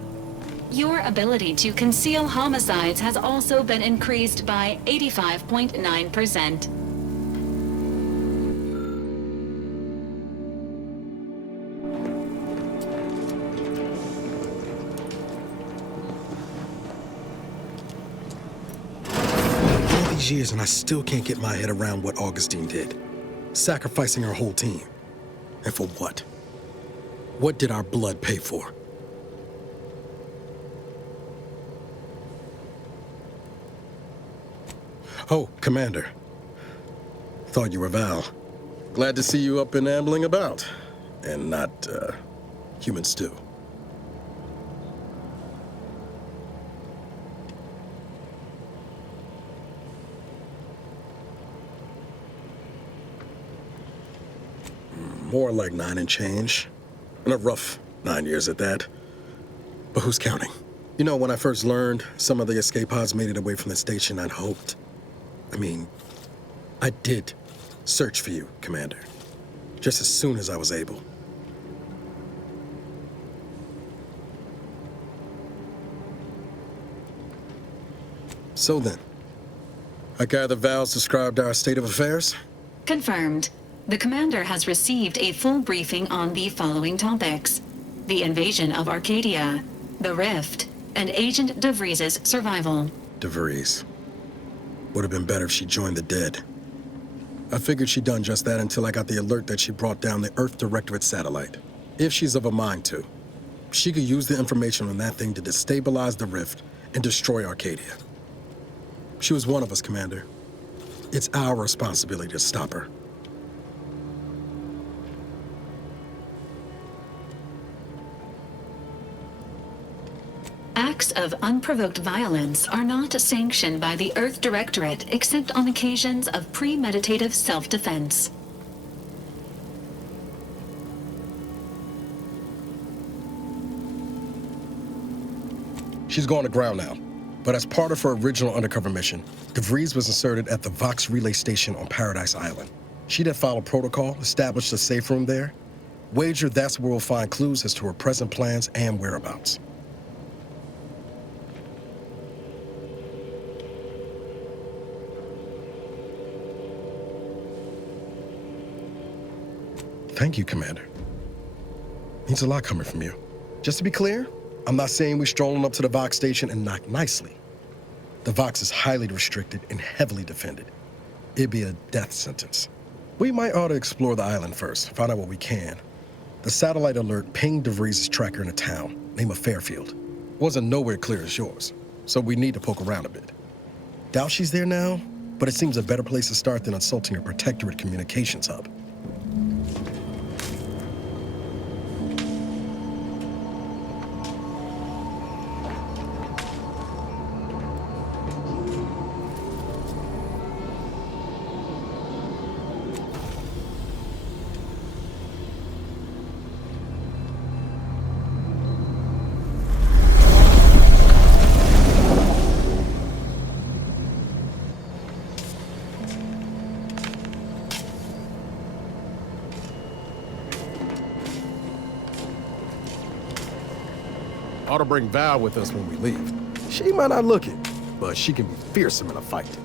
Your ability to conceal homicides has also been increased by 85.9%. Years and I still can't get my head around what Augustine did. Sacrificing our whole team. And for what? What did our blood pay for? Oh, Commander. Thought you were Val. Glad to see you up and ambling about. And not, human stew. More like 9 and change. And a rough 9 years at that. But who's counting? You know, when I first learned some of the escape pods made it away from the station, I'd hoped. I did search for you, Commander. Just as soon as I was able. So then, I gather Val's described our state of affairs? Confirmed. The Commander has received a full briefing on the following topics: the invasion of Arcadia, the Rift, and Agent DeVries's survival. DeVries. Would have been better if she joined the dead. I figured she'd done just that until I got the alert that she brought down the Earth Directorate satellite. If she's of a mind to, she could use the information on that thing to destabilize the Rift and destroy Arcadia. She was one of us, Commander. It's our responsibility to stop her. Acts of unprovoked violence are not sanctioned by the Earth Directorate except on occasions of premeditative self-defense. She's going to ground now. But as part of her original undercover mission, DeVries was inserted at the Vox Relay Station on Paradise Island. She'd have followed protocol, established a safe room there. Wager that's where we'll find clues as to her present plans and whereabouts. Thank you, Commander. Means a lot coming from you. Just to be clear, I'm not saying we're strolling up to the Vox station and knock nicely. The Vox is highly restricted and heavily defended. It'd be a death sentence. We might ought to explore the island first, find out what we can. The satellite alert pinged DeVries' tracker in a town, named Fairfield. Wasn't nowhere clear as yours, so we need to poke around a bit. Doubt she's there now, but it seems a better place to start than insulting her Protectorate communications hub. Ought to bring Val with us when we leave. She might not look it, but she can be fearsome in a fight.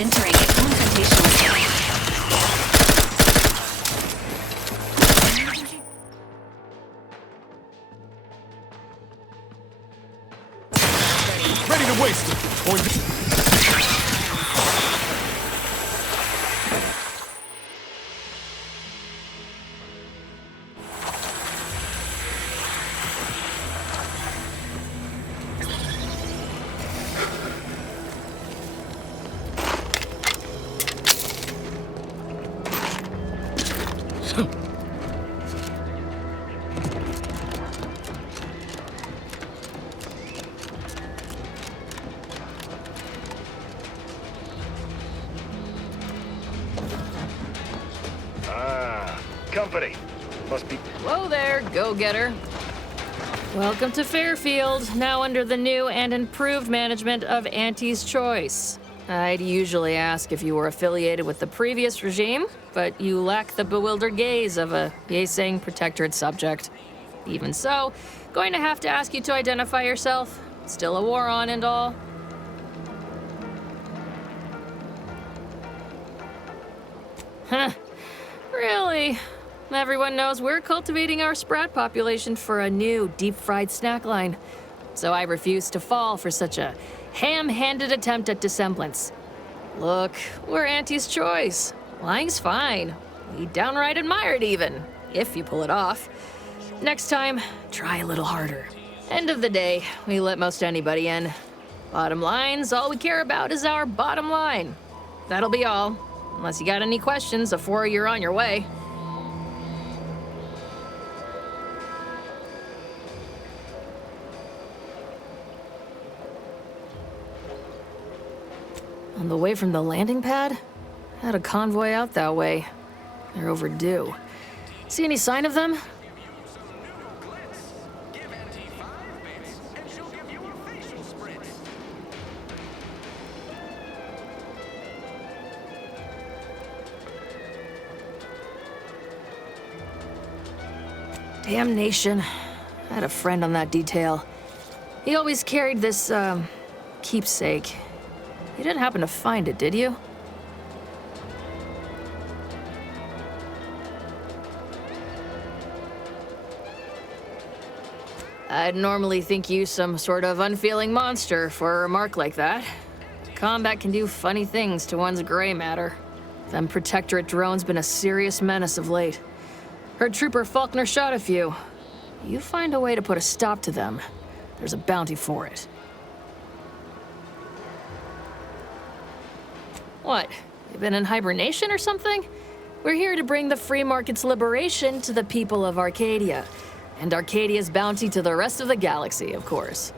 entering a confrontational state. Ready to waste it. Or company. Must be... Hello there, go-getter. Welcome to Fairfield, now under the new and improved management of Auntie's Choice. I'd usually ask if you were affiliated with the previous regime, but you lack the bewildered gaze of a yay-saying Protectorate subject. Even so, going to have to ask you to identify yourself. Still a war on and all. Huh. Really? Everyone knows we're cultivating our sprat population for a new deep-fried snack line. So I refuse to fall for such a ham-handed attempt at dissemblance. Look, we're Auntie's Choice. Lying's fine. We downright admire it even, if you pull it off. Next time, try a little harder. End of the day, we let most anybody in. Bottom line's all we care about is our bottom line. That'll be all, unless you got any questions before you're on your way. On the way from the landing pad? Had a convoy out that way. They're overdue. See any sign of them? Damnation. I had a friend on that detail. He always carried this, keepsake. You didn't happen to find it, did you? I'd normally think you some sort of unfeeling monster for a remark like that. Combat can do funny things to one's gray matter. Them Protectorate drones been a serious menace of late. Heard Trooper Faulkner shot a few. You find a way to put a stop to them, there's a bounty for it. What? You been in hibernation or something? We're here to bring the free market's liberation to the people of Arcadia. And Arcadia's bounty to the rest of the galaxy, of course.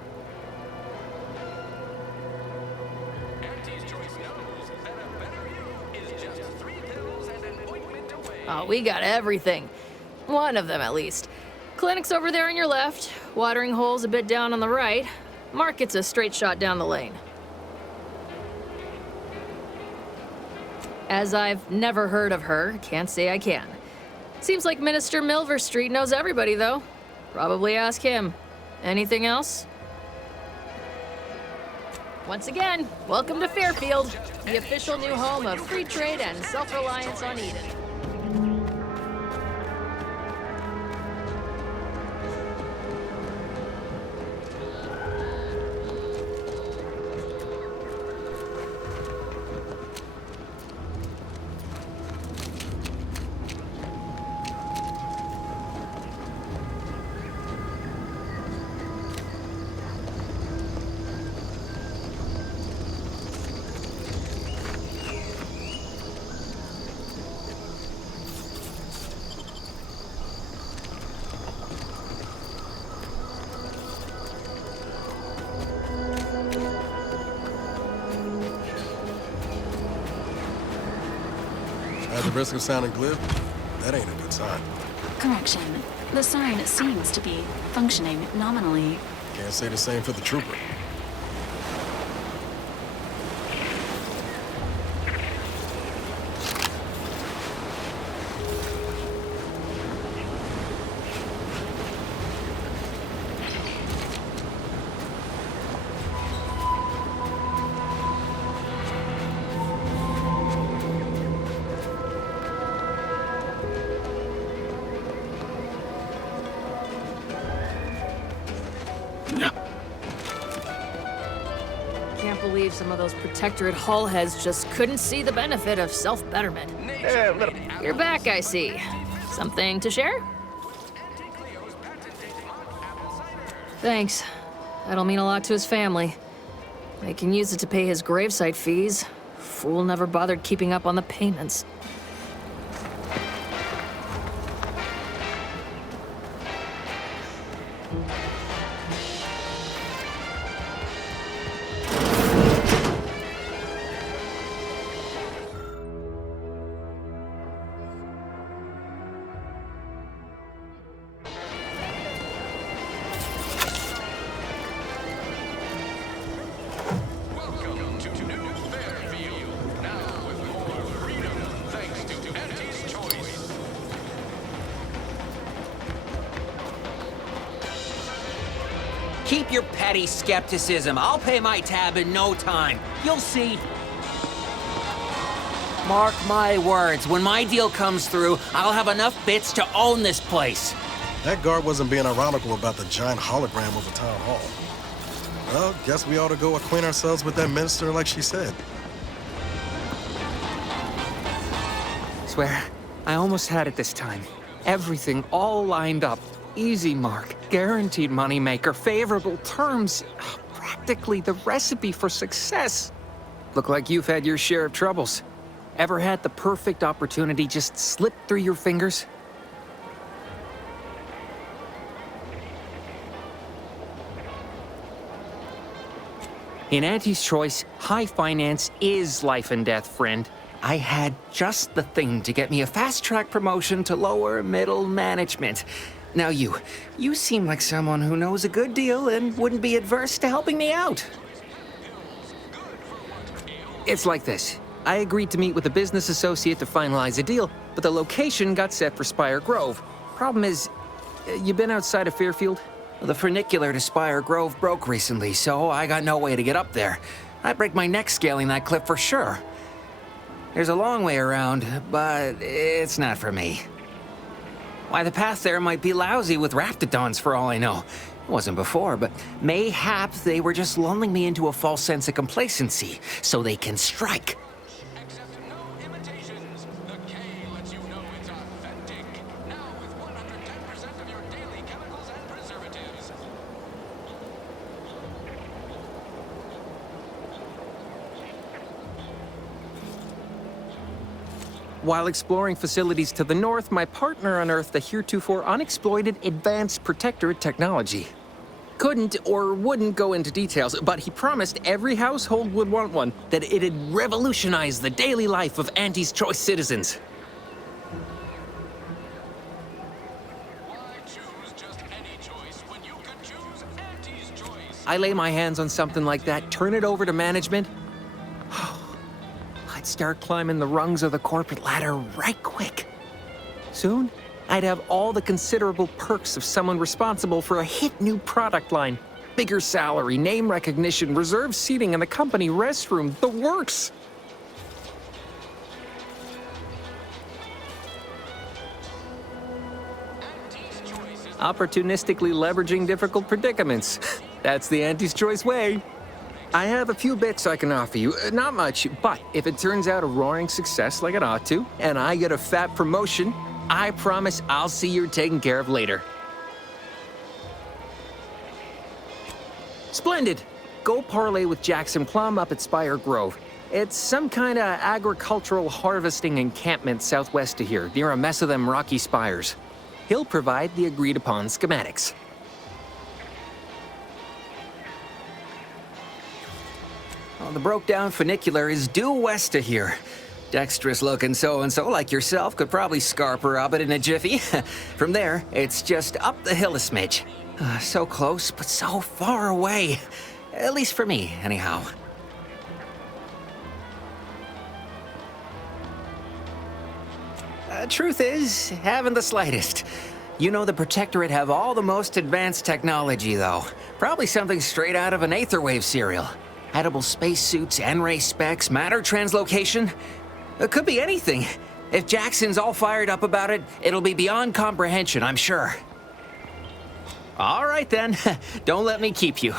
Oh, we got everything. One of them, at least. Clinic's over there on your left, watering hole's a bit down on the right. Market's a straight shot down the lane. As I've never heard of her, can't say I can. Seems like Minister Milver Street knows everybody, though. Probably ask him. Anything else? Once again, welcome to Fairfield, the official new home of free trade and self-reliance on Eden. At the risk of sounding glib, that ain't a good sign. Correction. The sign seems to be functioning nominally. Can't say the same for the trooper. believe some of those Protectorate hull heads just couldn't see the benefit of self-betterment. You're back, I see. Something to share? Thanks. That'll mean a lot to his family. They can use it to pay his gravesite fees. Fool never bothered keeping up on the payments. Keep your petty skepticism. I'll pay my tab in no time. You'll see. Mark my words, when my deal comes through, I'll have enough bits to own this place. That guard wasn't being ironical about the giant hologram over Town Hall. Well, guess we ought to go acquaint ourselves with that minister like she said. Swear, I almost had it this time. Everything all lined up. Easy mark, guaranteed moneymaker, favorable terms. Practically the recipe for success. Look like you've had your share of troubles. Ever had the perfect opportunity just slip through your fingers? In Auntie's choice, high finance is life and death, friend. I had just the thing to get me a fast-track promotion to lower middle management. Now you seem like someone who knows a good deal and wouldn't be adverse to helping me out. It's like this. I agreed to meet with a business associate to finalize a deal, but the location got set for Spire Grove. Problem is, you been outside of Fairfield? The funicular to Spire Grove broke recently, so I got no way to get up there. I'd break my neck scaling that cliff for sure. There's a long way around, but it's not for me. Why, the path there might be lousy with raptidons for all I know. It wasn't before, but mayhap they were just lulling me into a false sense of complacency so they can strike. While exploring facilities to the north, my partner unearthed a heretofore unexploited advanced Protectorate technology. Couldn't or wouldn't go into details, but he promised every household would want one, that it'd revolutionize the daily life of Auntie's Choice citizens. I lay my hands on something like that, turn it over to management. I'd start climbing the rungs of the corporate ladder right quick. Soon, I'd have all the considerable perks of someone responsible for a hit new product line. Bigger salary, name recognition, reserved seating in the company restroom, the works. Opportunistically leveraging difficult predicaments. That's the Auntie's Choice way. I have a few bits I can offer you, not much, but if it turns out a roaring success like it ought to, and I get a fat promotion, I promise I'll see you're taken care of later. Splendid! Go parlay with Jackson Plum up at Spire Grove. It's some kind of agricultural harvesting encampment southwest of here, near a mess of them rocky spires. He'll provide the agreed-upon schematics. The broke-down funicular is due west of here. Dexterous-looking so-and-so like yourself could probably scarp her up it in a jiffy. From there, it's just up the hill a smidge. So close, but so far away. At least for me, anyhow. Truth is, haven't the slightest. You know the Protectorate have all the most advanced technology, though. Probably something straight out of an Aetherwave serial. Edible spacesuits, N-ray specs, matter translocation. It could be anything. If Jackson's all fired up about it, it'll be beyond comprehension, I'm sure. All right then, don't let me keep you.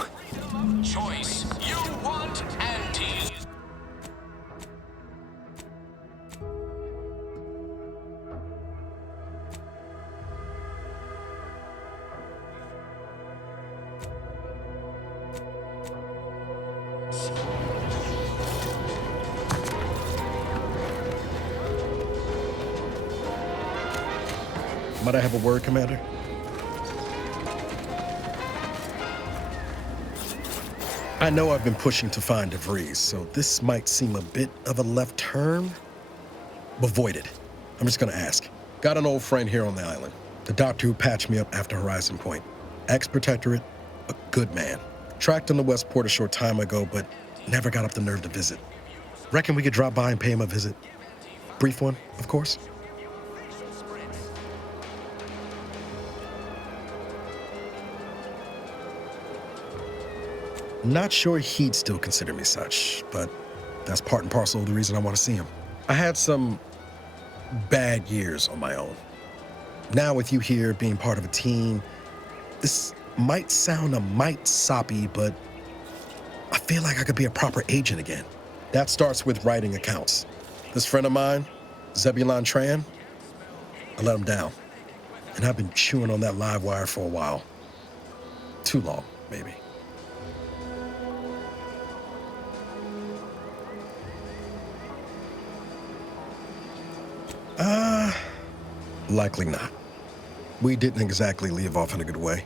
Choice. You want Auntie's Might I have a word, Commander? I know I've been pushing to find DeVries, so this might seem a bit of a left turn, but void it. I'm just gonna ask. Got an old friend here on the island. The doctor who patched me up after Horizon Point. Ex-Protectorate, a good man. Tracked him to Westport a short time ago, but never got up the nerve to visit. Reckon we could drop by and pay him a visit. Brief one, of course. Not sure he'd still consider me such, but that's part and parcel of the reason I want to see him. I had some bad years on my own. Now with you here, being part of a team, this might sound a mite soppy, but I feel like I could be a proper agent again. That starts with writing accounts. This friend of mine, Zebulon Tran, I let him down. And I've been chewing on that live wire for a while. Too long, maybe. Likely not. We didn't exactly leave off in a good way.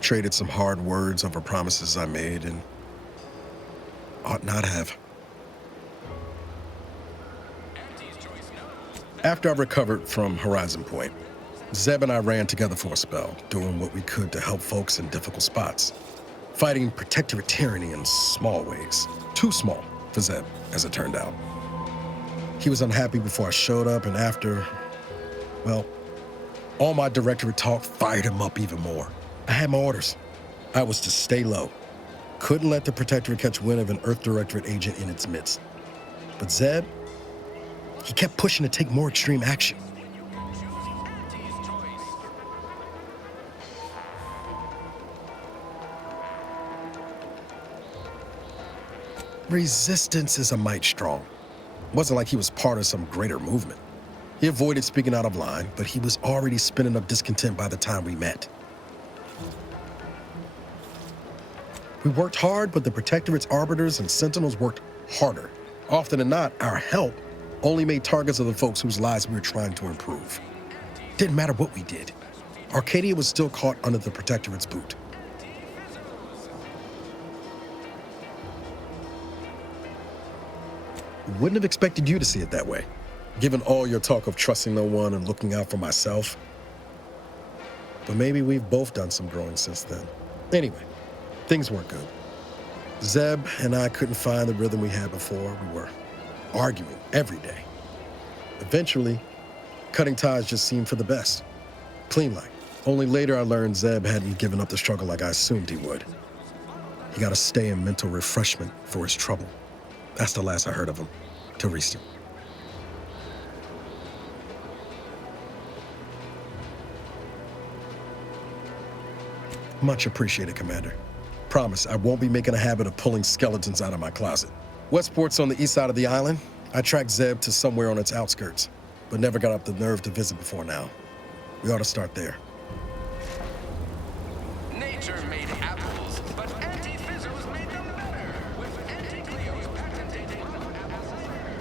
Traded some hard words over promises I made and ought not have. After I recovered from Horizon Point, Zeb and I ran together for a spell, doing what we could to help folks in difficult spots. Fighting Protectorate tyranny in small ways. Too small for Zeb, as it turned out. He was unhappy before I showed up, and after, well, all my Directorate talk fired him up even more. I had my orders. I was to stay low. Couldn't let the Protectorate catch wind of an Earth Directorate agent in its midst. But Zeb, he kept pushing to take more extreme action. Resistance is a mite strong. It wasn't like he was part of some greater movement. He avoided speaking out of line, but he was already spinning up discontent by the time we met. We worked hard, but the Protectorate's arbiters and sentinels worked harder. Often than not, our help only made targets of the folks whose lives we were trying to improve. Didn't matter what we did. Arcadia was still caught under the Protectorate's boot. Wouldn't have expected you to see it that way, given all your talk of trusting no one and looking out for myself. But maybe we've both done some growing since then. Anyway, things weren't good. Zeb and I couldn't find the rhythm we had before. We were arguing every day. Eventually, cutting ties just seemed for the best. Clean like. Only later I learned Zeb hadn't given up the struggle like I assumed he would. He got to stay in mental refreshment for his trouble. That's the last I heard of him, till recent. Much appreciated, Commander. Promise, I won't be making a habit of pulling skeletons out of my closet. Westport's on the east side of the island. I tracked Zeb to somewhere on its outskirts, but never got up the nerve to visit before now. We ought to start there. Nature made apples, but anti-fizzos made them better with Anti-Cleo's patented non-apple cider.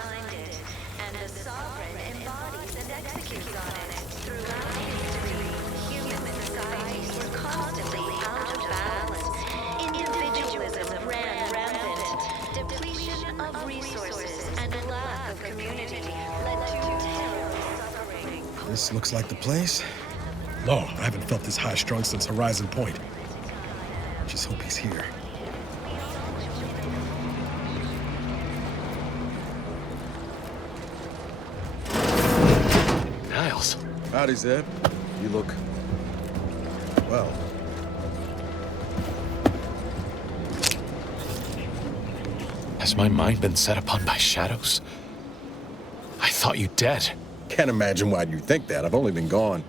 designed it, and the Sovereign embodies and executes on it. Throughout history, human societies were constantly out of balance. Individualism ran rampant. Depletion of resources and lack of community led to terrible suffering. This looks like the place. Long, I haven't felt this high-strung since Horizon Point. Just hope he's here. Niles. Howdy, Zeb. You look... well. Has my mind been set upon by shadows? I thought you dead. Can't imagine why you think that. I've only been gone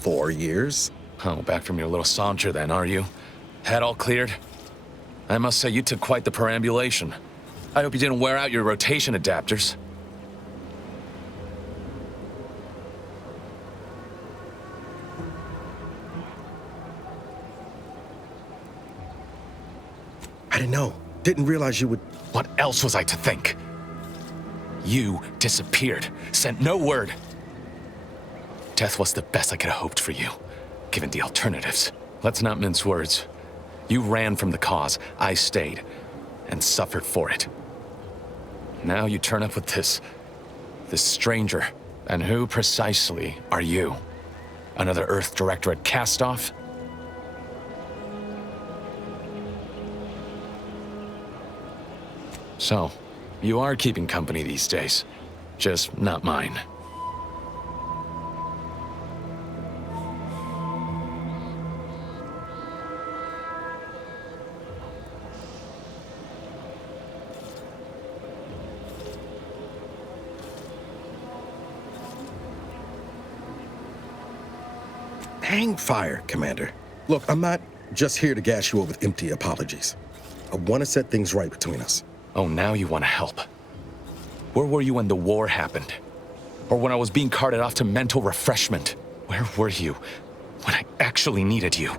4 years. Oh, back from your little saunter then, are you? Head all cleared? I must say, you took quite the perambulation. I hope you didn't wear out your rotation adapters. I didn't know. Didn't realize you would... What else was I to think? You disappeared, sent no word. Death was the best I could have hoped for you, given the alternatives. Let's not mince words. You ran from the cause, I stayed, and suffered for it. Now you turn up with this stranger. And who precisely are you? Another Earth Directorate cast-off? So, you are keeping company these days. Just not mine. Hang fire, Commander. Look, I'm not just here to gas you up with empty apologies. I want to set things right between us. Oh, now you want to help. Where were you when the war happened? Or when I was being carted off to mental refreshment? Where were you when I actually needed you?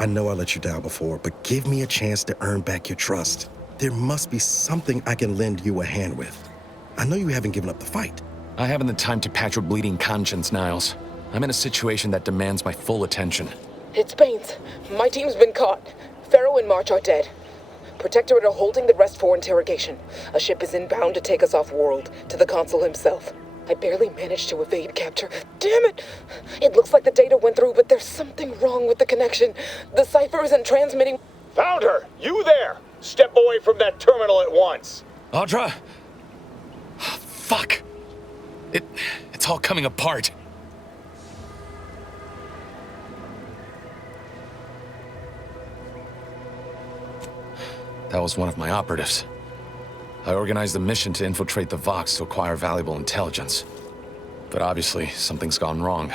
I know I let you down before, but give me a chance to earn back your trust. There must be something I can lend you a hand with. I know you haven't given up the fight. I haven't the time to patch your bleeding conscience, Niles. I'm in a situation that demands my full attention. It's Baines. My team's been caught. Pharaoh and March are dead. Protectorate are holding the rest for interrogation. A ship is inbound to take us off-world, to the consul himself. I barely managed to evade capture. Damn it! It looks like the data went through, but there's something wrong with the connection. The cipher isn't transmitting... Found her! You there! Step away from that terminal at once! Audra! Fuck! It's all coming apart. That was one of my operatives. I organized a mission to infiltrate the Vox to acquire valuable intelligence. But obviously, something's gone wrong.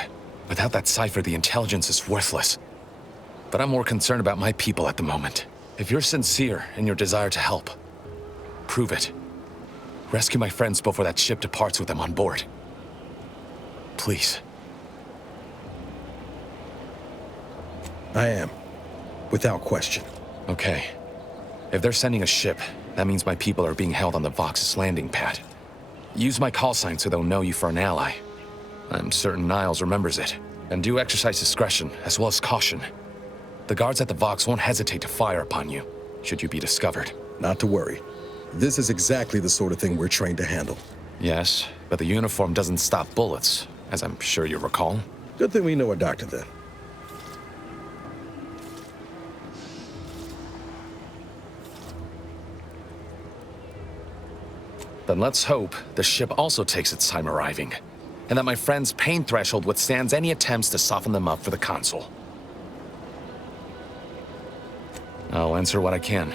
Without that cipher, the intelligence is worthless. But I'm more concerned about my people at the moment. If you're sincere in your desire to help, prove it. Rescue my friends before that ship departs with them on board. Please. I am. Without question. Okay. If they're sending a ship, that means my people are being held on the Vox's landing pad. Use my call sign so they'll know you for an ally. I'm certain Niles remembers it. And do exercise discretion, as well as caution. The guards at the Vox won't hesitate to fire upon you, should you be discovered. Not to worry. This is exactly the sort of thing we're trained to handle. Yes, but the uniform doesn't stop bullets, as I'm sure you recall. Good thing we know a doctor then. Then let's hope the ship also takes its time arriving, and that my friend's pain threshold withstands any attempts to soften them up for the consul. I'll answer what I can.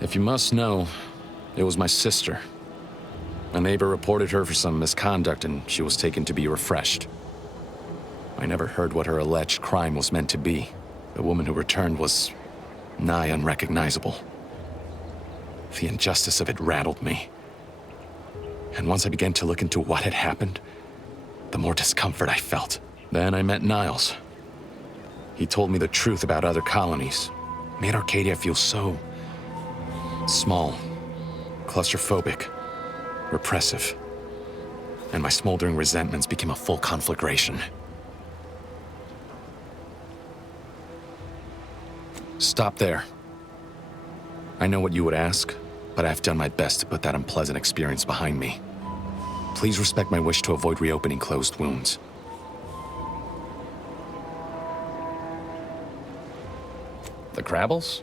If you must know, it was my sister. A neighbor reported her for some misconduct, and she was taken to be refreshed. I never heard what her alleged crime was meant to be. The woman who returned was nigh unrecognizable. The injustice of it rattled me. And once I began to look into what had happened, the more discomfort I felt. Then I met Niles. He told me the truth about other colonies, made Arcadia feel so small, claustrophobic, repressive. And my smoldering resentments became a full conflagration. Stop there. I know what you would ask, but I've done my best to put that unpleasant experience behind me. Please respect my wish to avoid reopening closed wounds. The Crabbles?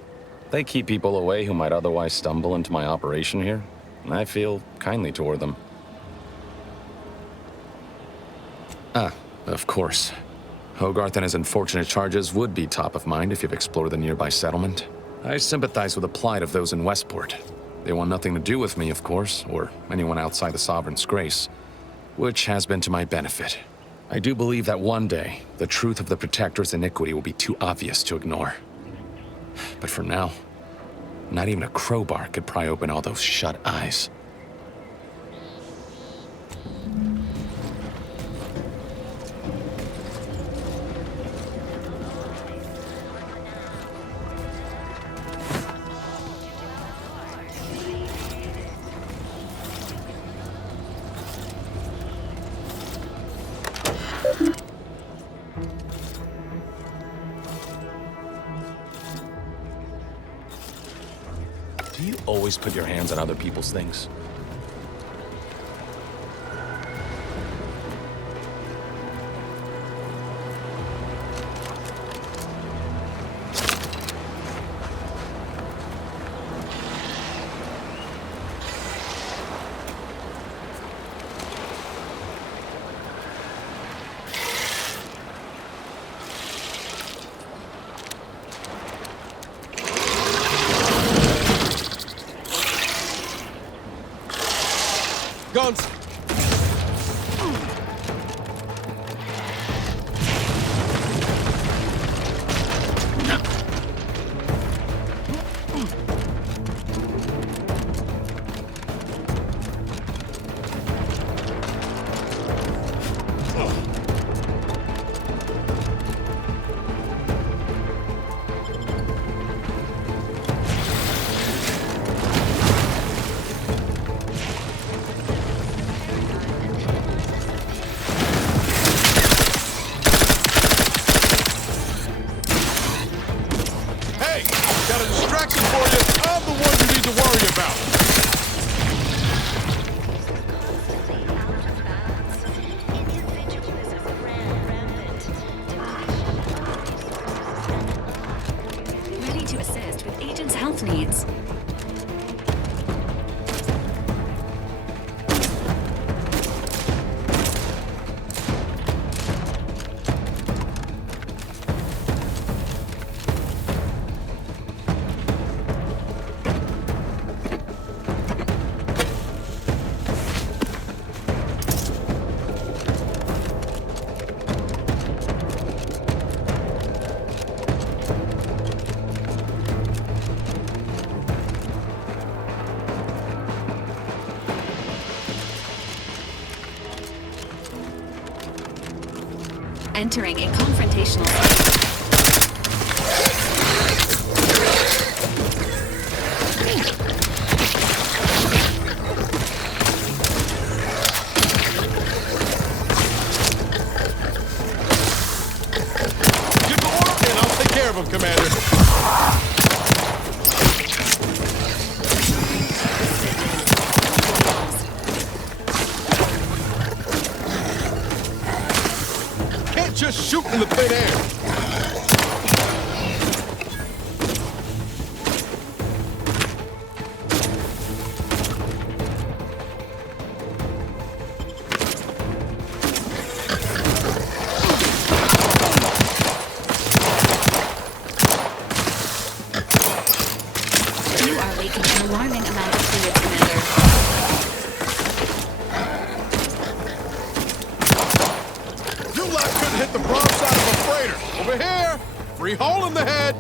They keep people away who might otherwise stumble into my operation here, and I feel kindly toward them. Ah, of course. Hogarth and his unfortunate charges would be top of mind if you've explored the nearby settlement. I sympathize with the plight of those in Westport. They want nothing to do with me, of course, or anyone outside the Sovereign's grace, which has been to my benefit. I do believe that one day, the truth of the Protector's iniquity will be too obvious to ignore. But for now, not even a crowbar could pry open all those shut eyes. Do you always put your hands on other people's things? Guns! Needs. Entering a confrontational phase. Give the order and I'll take care of him, Commander. Just shoot in the thin air. You are leaking an alarming amount of fluid, Commander. Hit the broadside of a freighter. Over here! Free hole in the head!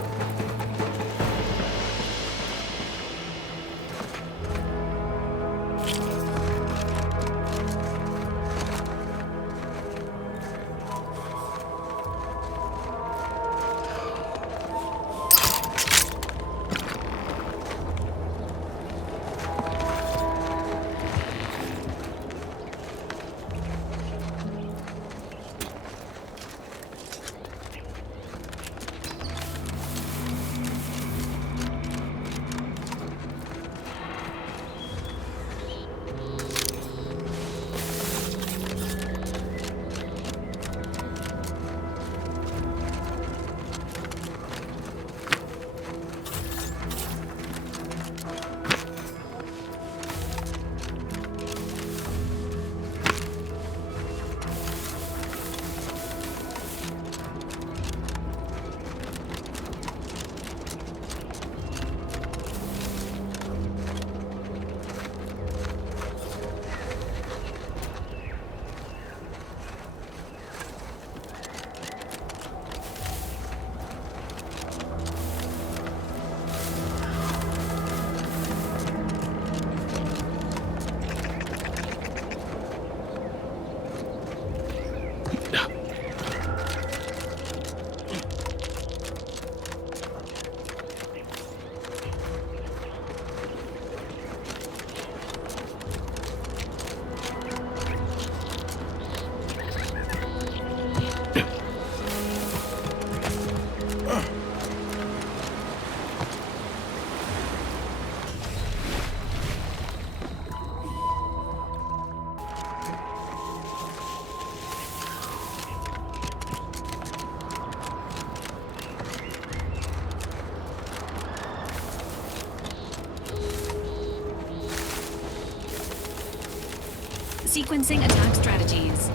Sequencing attack strategies.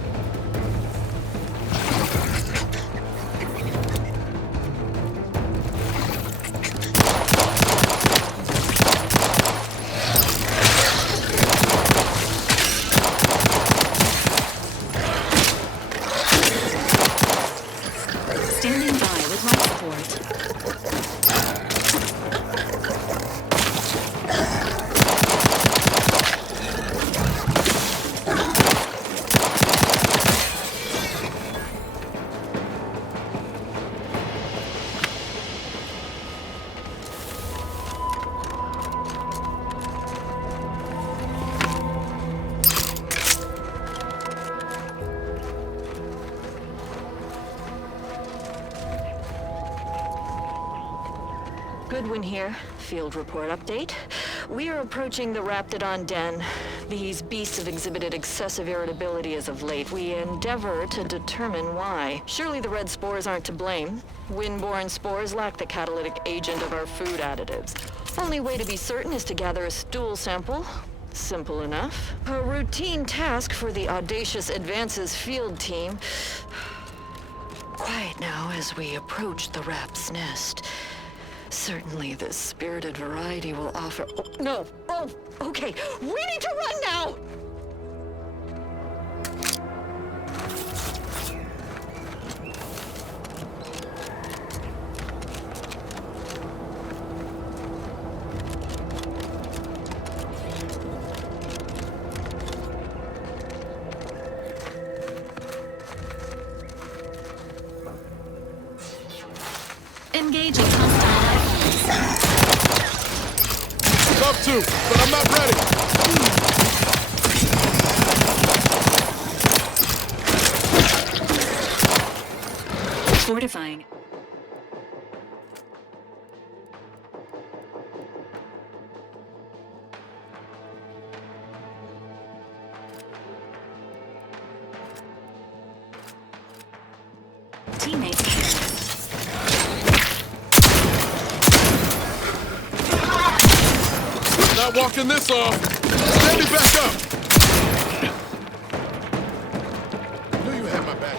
Standing by with life support. Goodwin here. Field report update. We are approaching the Raptidon Den. These beasts have exhibited excessive irritability as of late. We endeavor to determine why. Surely the red spores aren't to blame. Wind-borne spores lack the catalytic agent of our food additives. Only way to be certain is to gather a stool sample. Simple enough. A routine task for the Audacious Advances field team. Quiet now as we approach the Rap's nest. Certainly this spirited variety will offer... Oh, no! Oh, okay. We need to run now! Engaging hostile icons. Love to, but I'm not ready. Fortifying. Teammates. Not walking this off. Stand me back up. Knew you had my back.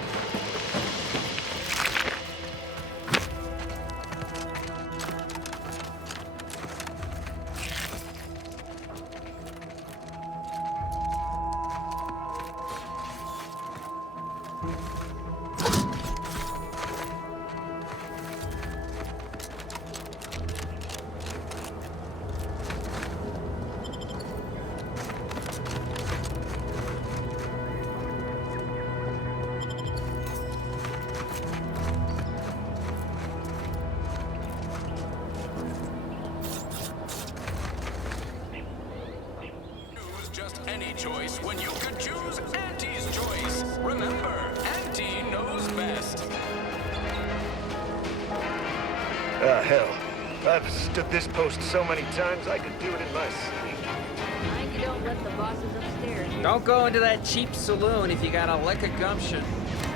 Just any choice when you could choose Auntie's choice. Remember, Auntie knows best. Ah, hell. I've stood this post so many times I could do it in my sleep. Mind you don't let the bosses upstairs. Don't go into that cheap saloon if you got a lick of gumption.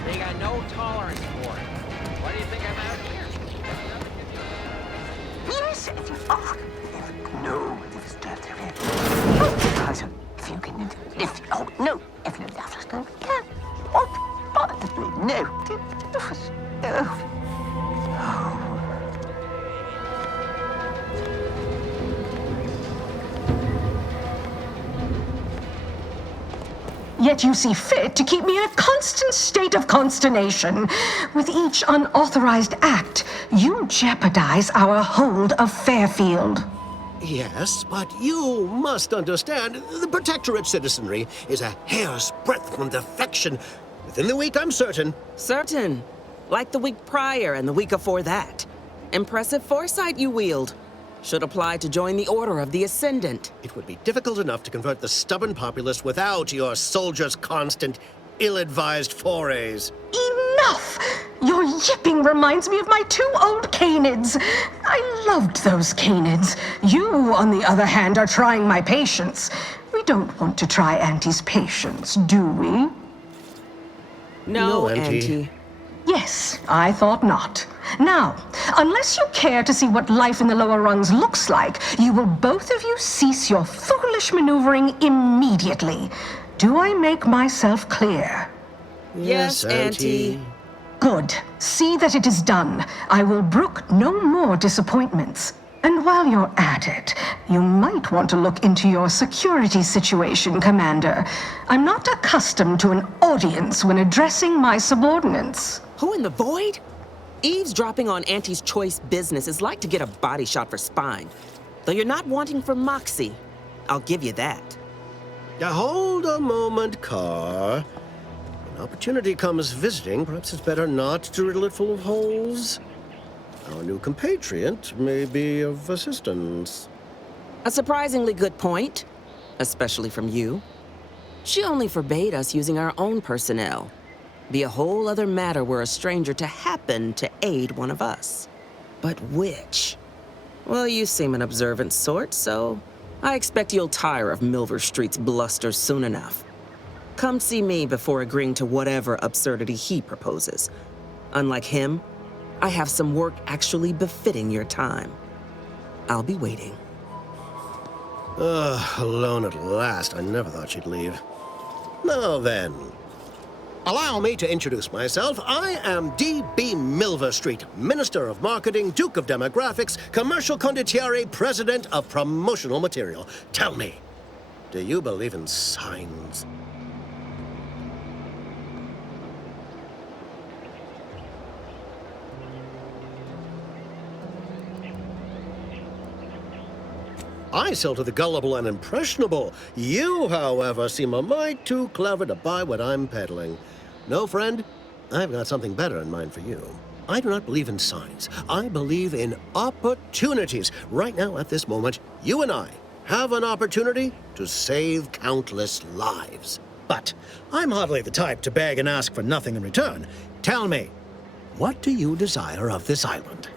They got no tolerance for it. Why do you think I'm out here? Yes, if you are. No, this is death. If you can, if oh no, if you understand, can. Oh, no, no. Yet you see fit to keep me in a constant state of consternation. With each unauthorized act, you jeopardize our hold of Fairfield. Yes, but you must understand, the Protectorate citizenry is a hair's breadth from defection. Within the week, I'm certain. Certain? Like the week prior and the week before that. Impressive foresight you wield. Should apply to join the Order of the Ascendant. It would be difficult enough to convert the stubborn populace without your soldiers' constant, ill-advised forays. Enough! Your yipping reminds me of my 2 old canids. I loved those canids. You, on the other hand, are trying my patience. We don't want to try Auntie's patience, do we? No, Auntie. Yes, I thought not. Now, unless you care to see what life in the lower rungs looks like, you will both of you cease your foolish maneuvering immediately. Do I make myself clear? Yes, Auntie. Good. See that it is done. I will brook no more disappointments. And while you're at it, you might want to look into your security situation, Commander. I'm not accustomed to an audience when addressing my subordinates. Who in the void? Eavesdropping on Auntie's choice business is like to get a body shot for spine. Though you're not wanting for moxie. I'll give you that. Now hold a moment, Car. When opportunity comes visiting, perhaps it's better not to riddle it full of holes. Our new compatriot may be of assistance. A surprisingly good point, especially from you. She only forbade us using our own personnel. Be a whole other matter were a stranger to happen to aid one of us. But which? Well, you seem an observant sort, so I expect you'll tire of Milver Street's bluster soon enough. Come see me before agreeing to whatever absurdity he proposes. Unlike him, I have some work actually befitting your time. I'll be waiting. Alone at last. I never thought she'd leave. Now then, allow me to introduce myself. I am D.B. Milver Street, Minister of Marketing, Duke of Demographics, Commercial Condottiere, President of Promotional Material. Tell me, do you believe in signs? I sell to the gullible and impressionable. You, however, seem a mite too clever to buy what I'm peddling. No, friend, I've got something better in mind for you. I do not believe in signs. I believe in opportunities. Right now, at this moment, you and I have an opportunity to save countless lives. But I'm hardly the type to beg and ask for nothing in return. Tell me, what do you desire of this island?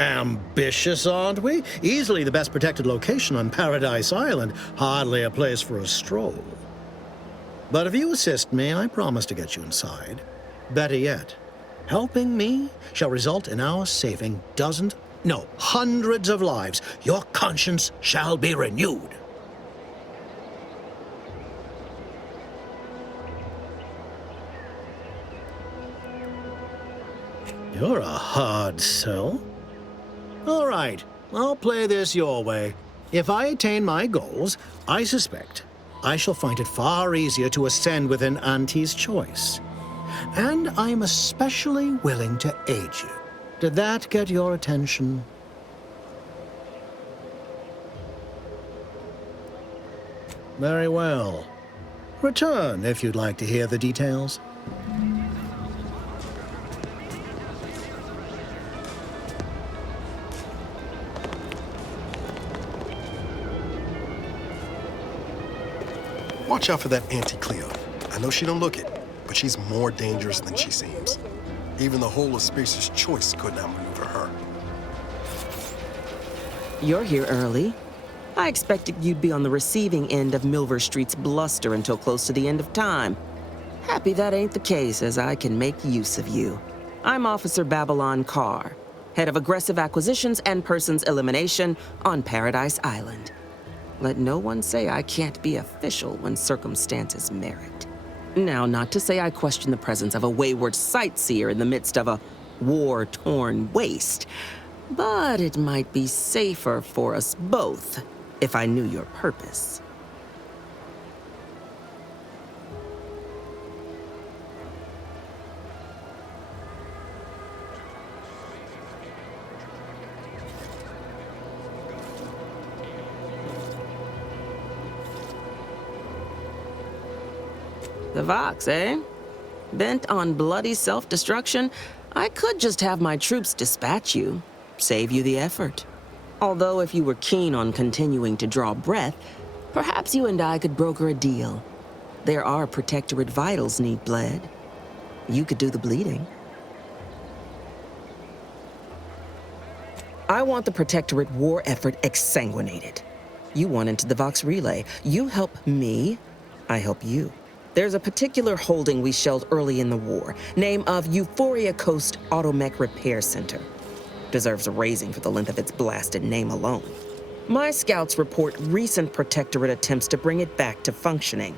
Ambitious, aren't we? Easily the best protected location on Paradise Island. Hardly a place for a stroll. But if you assist me, I promise to get you inside. Better yet, helping me shall result in our saving dozens, no, hundreds of lives. Your conscience shall be renewed. You're a hard sell. All right, I'll play this your way. If I attain my goals, I suspect I shall find it far easier to ascend within Auntie's choice. And I'm especially willing to aid you. Did that get your attention? Very well. Return if you'd like to hear the details. Watch out for that Auntie Cleo. I know she don't look it, but she's more dangerous than she seems. Even the whole of Spacer's Choice could not maneuver her. You're here early. I expected you'd be on the receiving end of Milver Street's bluster until close to the end of time. Happy that ain't the case, as I can make use of you. I'm Officer Babylon Carr, head of aggressive acquisitions and persons elimination on Paradise Island. Let no one say I can't be official when circumstances merit. Now, not to say I question the presence of a wayward sightseer in the midst of a war-torn waste, but it might be safer for us both if I knew your purpose. The Vox, eh? Bent on bloody self-destruction, I could just have my troops dispatch you, save you the effort. Although if you were keen on continuing to draw breath, perhaps you and I could broker a deal. There are Protectorate vitals need bled. You could do the bleeding. I want the Protectorate war effort exsanguinated. You want into the Vox relay. You help me, I help you. There's a particular holding we shelled early in the war, name of Euphoria Coast Automech Repair Center. Deserves a raising for the length of its blasted name alone. My scouts report recent Protectorate attempts to bring it back to functioning.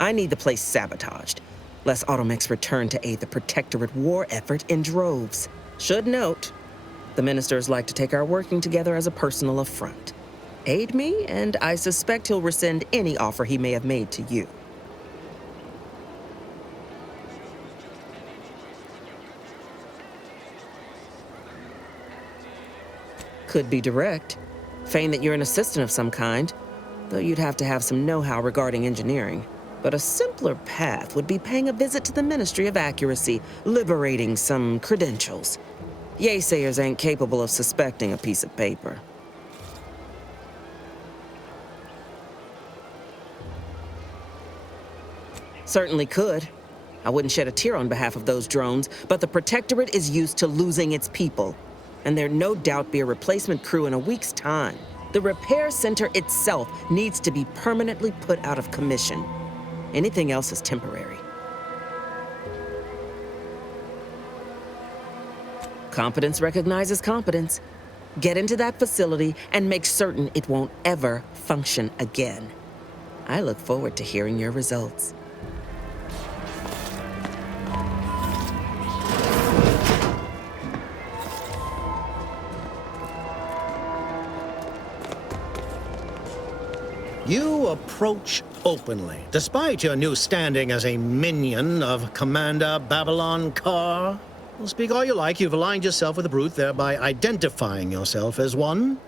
I need the place sabotaged, lest automechs return to aid the Protectorate war effort in droves. Should note, the ministers like to take our working together as a personal affront. Aid me, and I suspect he'll rescind any offer he may have made to you. Could be direct. Feign that you're an assistant of some kind, though you'd have to have some know-how regarding engineering. But a simpler path would be paying a visit to the Ministry of Accuracy, liberating some credentials. Yaysayers ain't capable of suspecting a piece of paper. Certainly could. I wouldn't shed a tear on behalf of those drones, but the Protectorate is used to losing its people. And there'd no doubt be a replacement crew in a week's time. The repair center itself needs to be permanently put out of commission. Anything else is temporary. Competence recognizes competence. Get into that facility and make certain it won't ever function again. I look forward to hearing your results. You approach openly, despite your new standing as a minion of Commander Babylon Carr. Well, speak all you like, you've aligned yourself with the brute, thereby identifying yourself as one.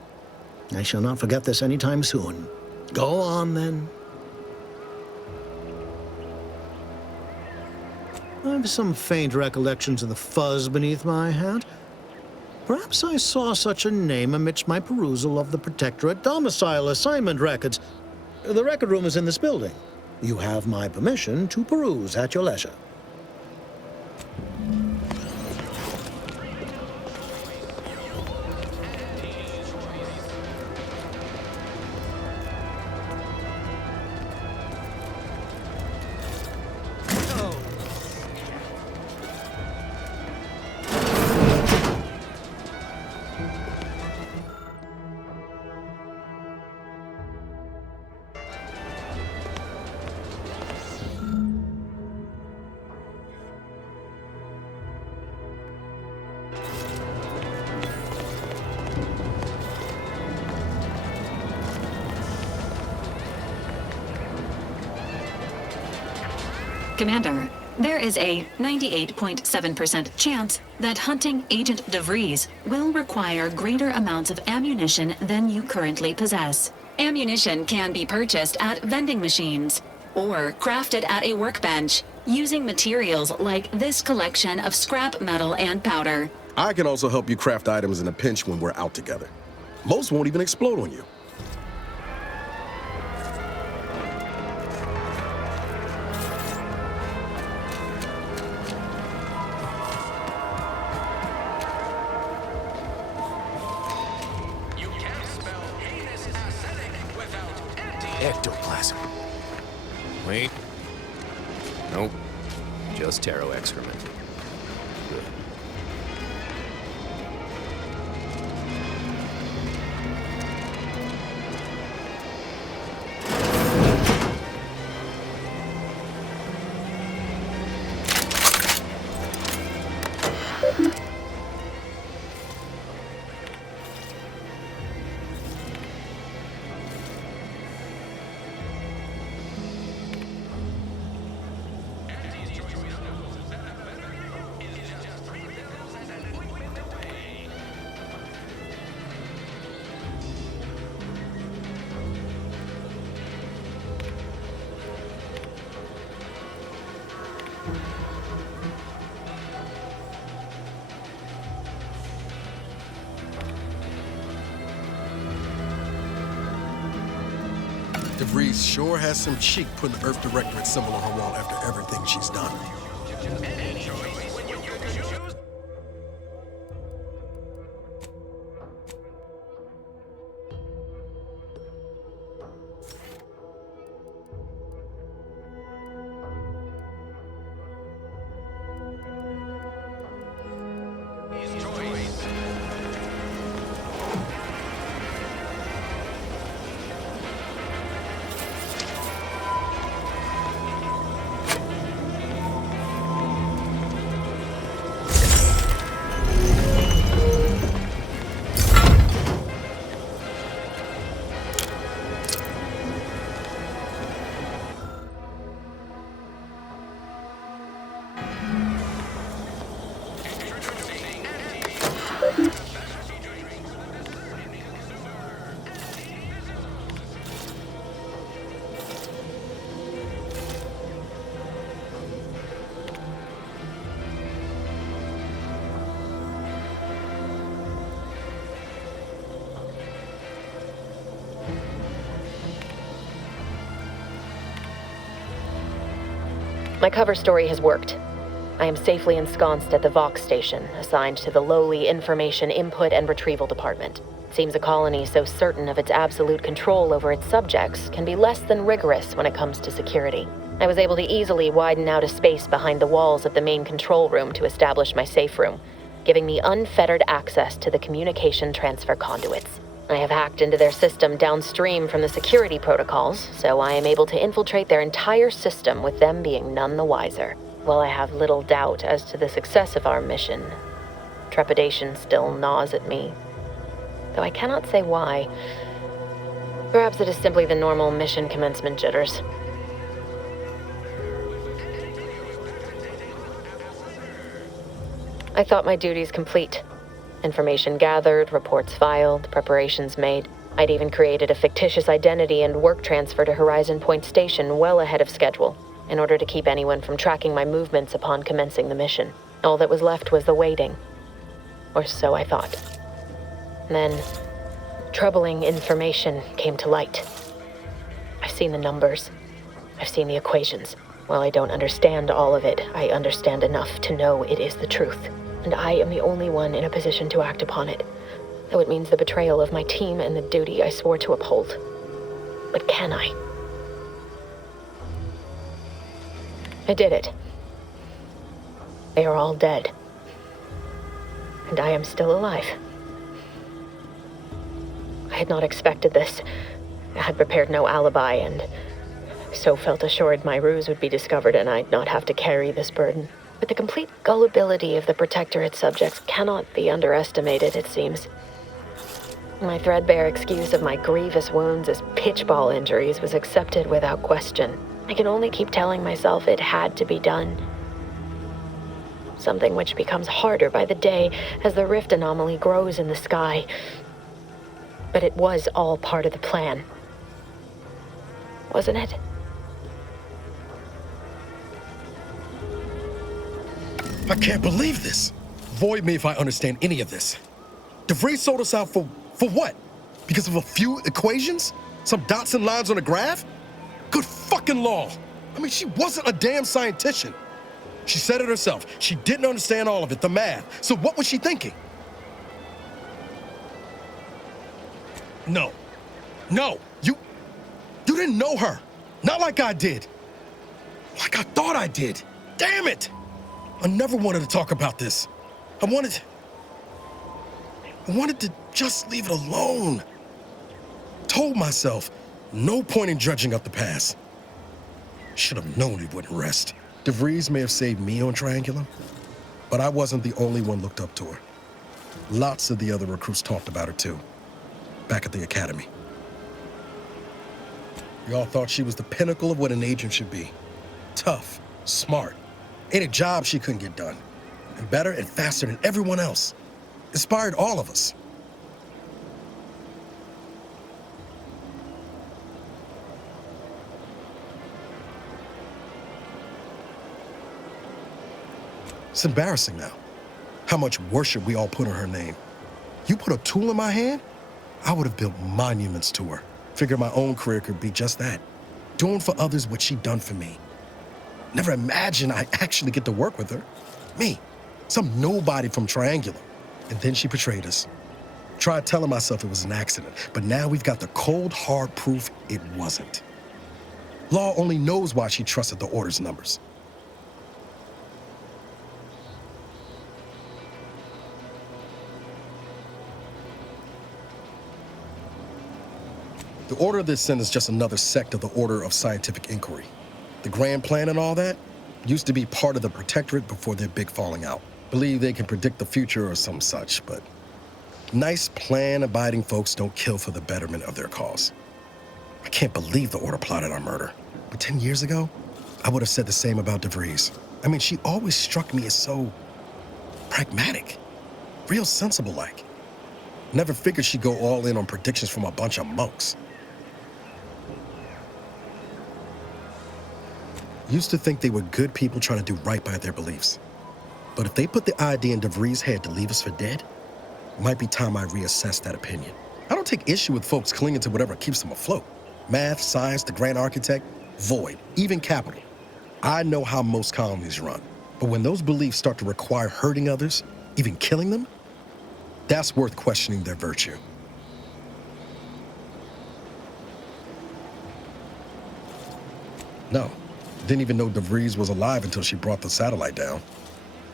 I shall not forget this anytime soon. Go on, then. I've some faint recollections of the fuzz beneath my hat. Perhaps I saw such a name amidst my perusal of the Protectorate domicile assignment records. The record room is in this building. You have my permission to peruse at your leisure. Commander, there is a 98.7% chance that hunting Agent DeVries will require greater amounts of ammunition than you currently possess. Ammunition can be purchased at vending machines or crafted at a workbench using materials like this collection of scrap metal and powder. I can also help you craft items in a pinch when we're out together. Most won't even explode on you. Ectoplasm. Wait. Nope. Just taro excrement. Good. DeVries sure has some cheek putting the Earth Directorate symbol on her wall after everything she's done. My cover story has worked. I am safely ensconced at the Vox station, assigned to the lowly Information Input and Retrieval Department. It seems a colony so certain of its absolute control over its subjects can be less than rigorous when it comes to security. I was able to easily widen out a space behind the walls of the main control room to establish my safe room, giving me unfettered access to the communication transfer conduits. I have hacked into their system downstream from the security protocols, so I am able to infiltrate their entire system with them being none the wiser. While I have little doubt as to the success of our mission, trepidation still gnaws at me, though I cannot say why. Perhaps it is simply the normal mission commencement jitters. I thought my duties complete. Information gathered, reports filed, preparations made. I'd even created a fictitious identity and work transfer to Horizon Point Station well ahead of schedule, in order to keep anyone from tracking my movements upon commencing the mission. All that was left was the waiting. Or so I thought. Then, troubling information came to light. I've seen the numbers. I've seen the equations. While I don't understand all of it, I understand enough to know it is the truth. And I am the only one in a position to act upon it, though it means the betrayal of my team and the duty I swore to uphold. But can I? I did it. They are all dead. And I am still alive. I had not expected this. I had prepared no alibi, and so felt assured my ruse would be discovered and I'd not have to carry this burden. But the complete gullibility of the Protectorate subjects cannot be underestimated, it seems. My threadbare excuse of my grievous wounds as pitchball injuries was accepted without question. I can only keep telling myself it had to be done. Something which becomes harder by the day as the rift anomaly grows in the sky. But it was all part of the plan. Wasn't it? I can't believe this. Void me if I understand any of this. DeVries sold us out for what? Because of a few equations? Some dots and lines on a graph? Good fucking law. I mean, she wasn't a damn scientician. She said it herself. She didn't understand all of it, the math. So what was she thinking? No. You didn't know her. Not like I did. Like I thought I did. Damn it. I never wanted to talk about this. I wanted to just leave it alone. Told myself, no point in dredging up the past. Should have known he wouldn't rest. DeVries may have saved me on Triangulum, but I wasn't the only one looked up to her. Lots of the other recruits talked about her too, back at the academy. We all thought she was the pinnacle of what an agent should be. Tough, smart, ain't a job she couldn't get done. And better and faster than everyone else. Inspired all of us. It's embarrassing now. How much worship we all put on her name. You put a tool in my hand, I would have built monuments to her. Figured my own career could be just that. Doing for others what she done for me. Never imagined I'd actually get to work with her. Me, some nobody from Triangulum. And then she betrayed us. Tried telling myself it was an accident, but now we've got the cold, hard proof it wasn't. Law only knows why she trusted the Order's numbers. The Order of the Ascent is just another sect of the Order of Scientific Inquiry. The Grand Plan and all that used to be part of the Protectorate before their big falling out. Believe they can predict the future or some such, but nice plan-abiding folks don't kill for the betterment of their cause. I can't believe the Order plotted our murder. But 10 years ago, I would have said the same about DeVries. I mean, she always struck me as so pragmatic, real sensible-like. Never figured she'd go all in on predictions from a bunch of monks. Used to think they were good people trying to do right by their beliefs. But if they put the idea in DeVries' head to leave us for dead, it might be time I reassess that opinion. I don't take issue with folks clinging to whatever keeps them afloat. Math, science, the grand architect, void, even capital. I know how most colonies run, but when those beliefs start to require hurting others, even killing them, that's worth questioning their virtue. No, didn't even know DeVries was alive until she brought the satellite down.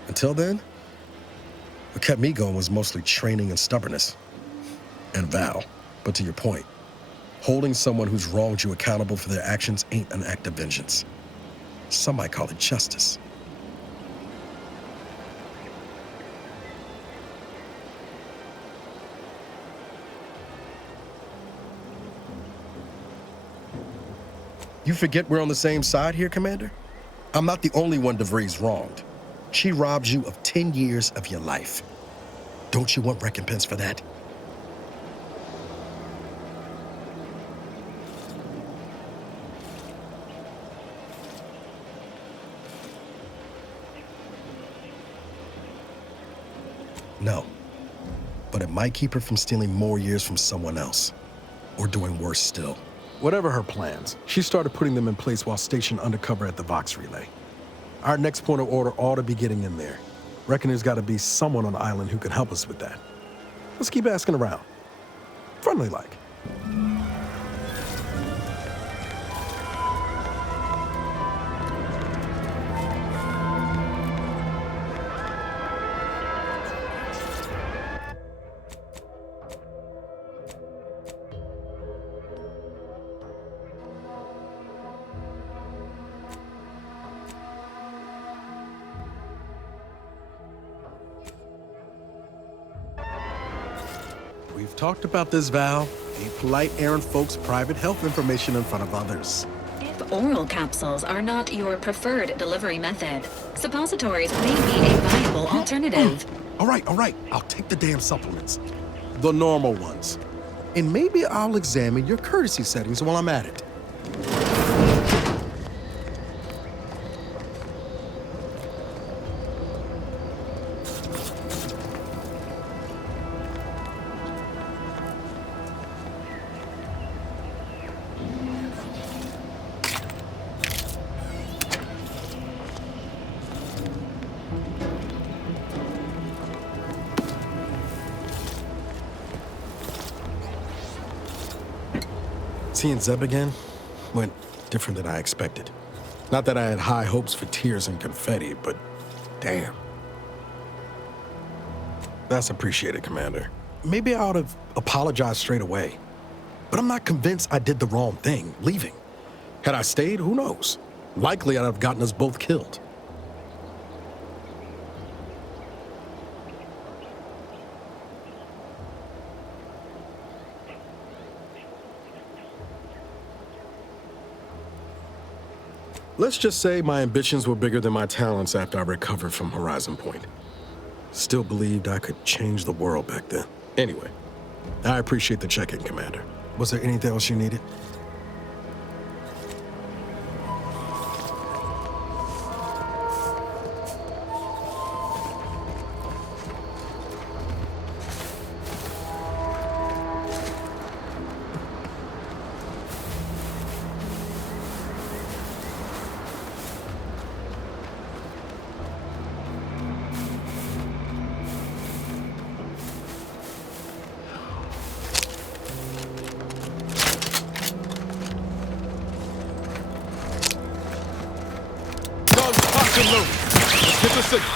Until then, what kept me going was mostly training and stubbornness. And Val. But to your point, holding someone who's wronged you accountable for their actions ain't an act of vengeance. Some might call it justice. You forget we're on the same side here, Commander? I'm not the only one DeVries wronged. She robbed you of 10 years of your life. Don't you want recompense for that? No. But it might keep her from stealing more years from someone else. Or doing worse still. Whatever her plans, she started putting them in place while stationed undercover at the Vox Relay. Our next point of order ought to be getting in there. Reckon there's got to be someone on the island who can help us with that. Let's keep asking around. Friendly like. We've talked about this, Val. Ain't polite airing folks' private health information in front of others. If oral capsules are not your preferred delivery method, suppositories may be a viable alternative. All right. I'll take the damn supplements. The normal ones. And maybe I'll examine your courtesy settings while I'm at it. Seeing Zeb again went different than I expected. Not that I had high hopes for tears and confetti, but damn. That's appreciated, Commander. Maybe I ought to apologize straight away. But I'm not convinced I did the wrong thing, leaving. Had I stayed, who knows? Likely I'd have gotten us both killed. Let's just say my ambitions were bigger than my talents after I recovered from Horizon Point. Still believed I could change the world back then. Anyway, I appreciate the check-in, Commander. Was there anything else you needed? Let's get the signal.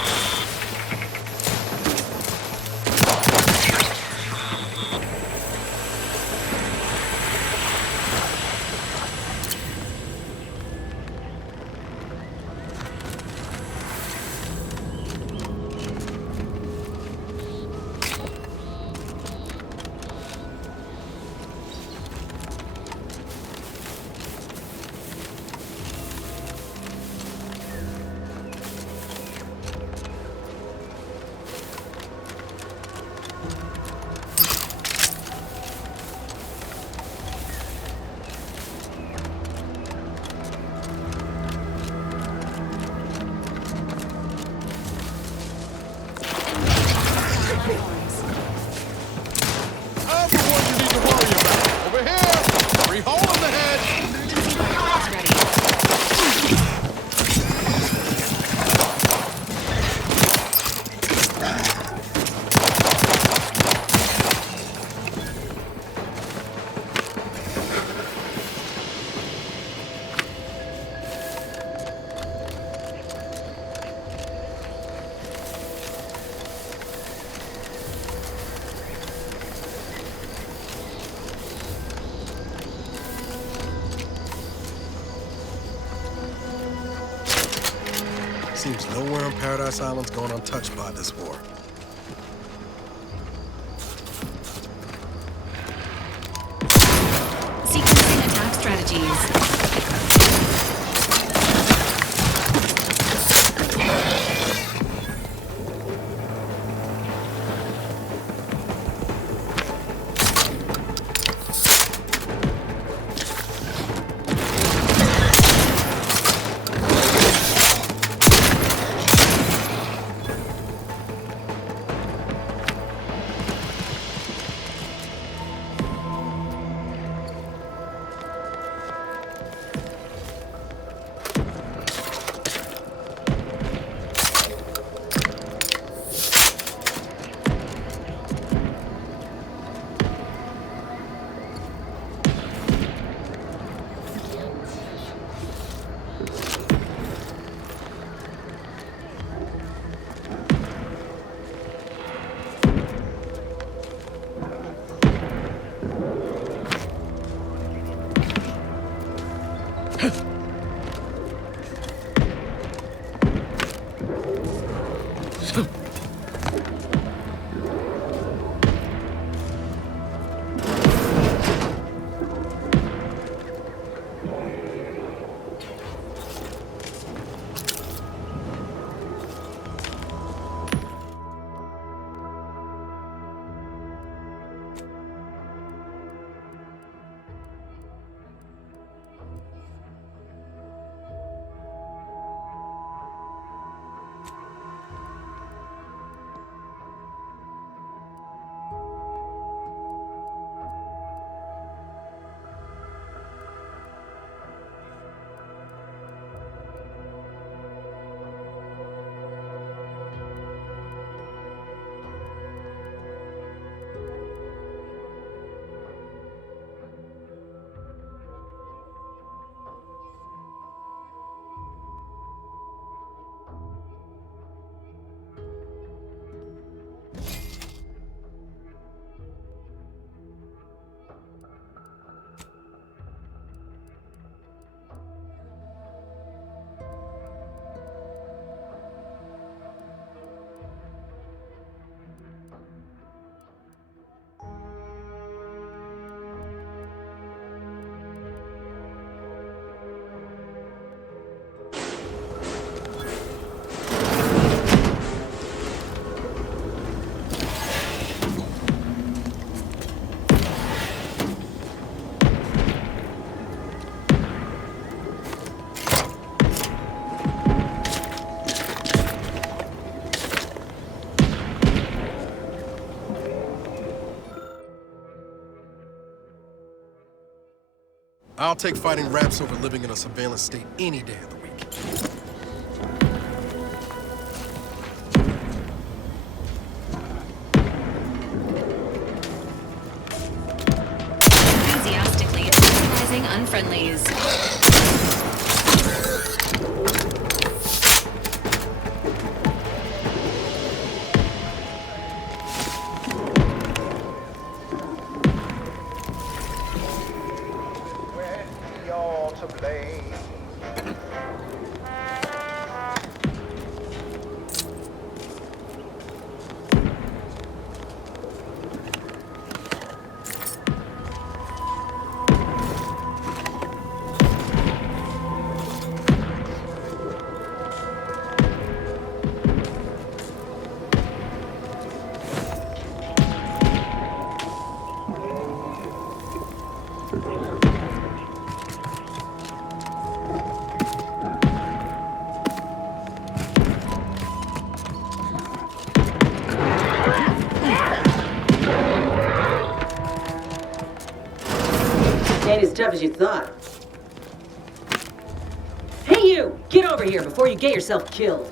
Seems nowhere on Paradise Island's gone untouched by this war. Sequencing attack strategies. I'll take fighting raps over living in a surveillance state any day of the week. Enthusiastically recognizing unfriendlies. Ain't as tough as you thought. Hey you! Get over here before you get yourself killed.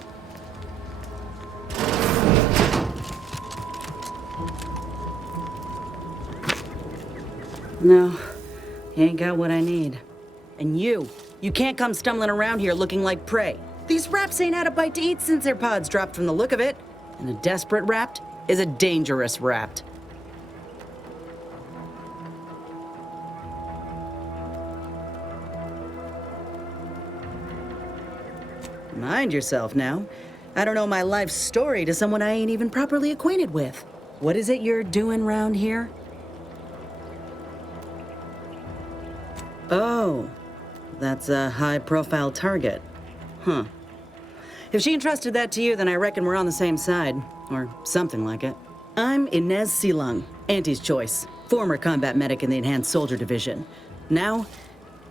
No, you ain't got what I need. And you can't come stumbling around here looking like prey. These raps ain't had a bite to eat since their pods dropped from the look of it. And a desperate rapt is a dangerous rapt. Mind yourself now. I don't know my life story to someone I ain't even properly acquainted with. What is it you're doing round here? Oh, that's a high-profile target. Huh. If she entrusted that to you, then I reckon we're on the same side. Or something like it. I'm Inez Silung, Auntie's choice. Former combat medic in the Enhanced Soldier Division. Now,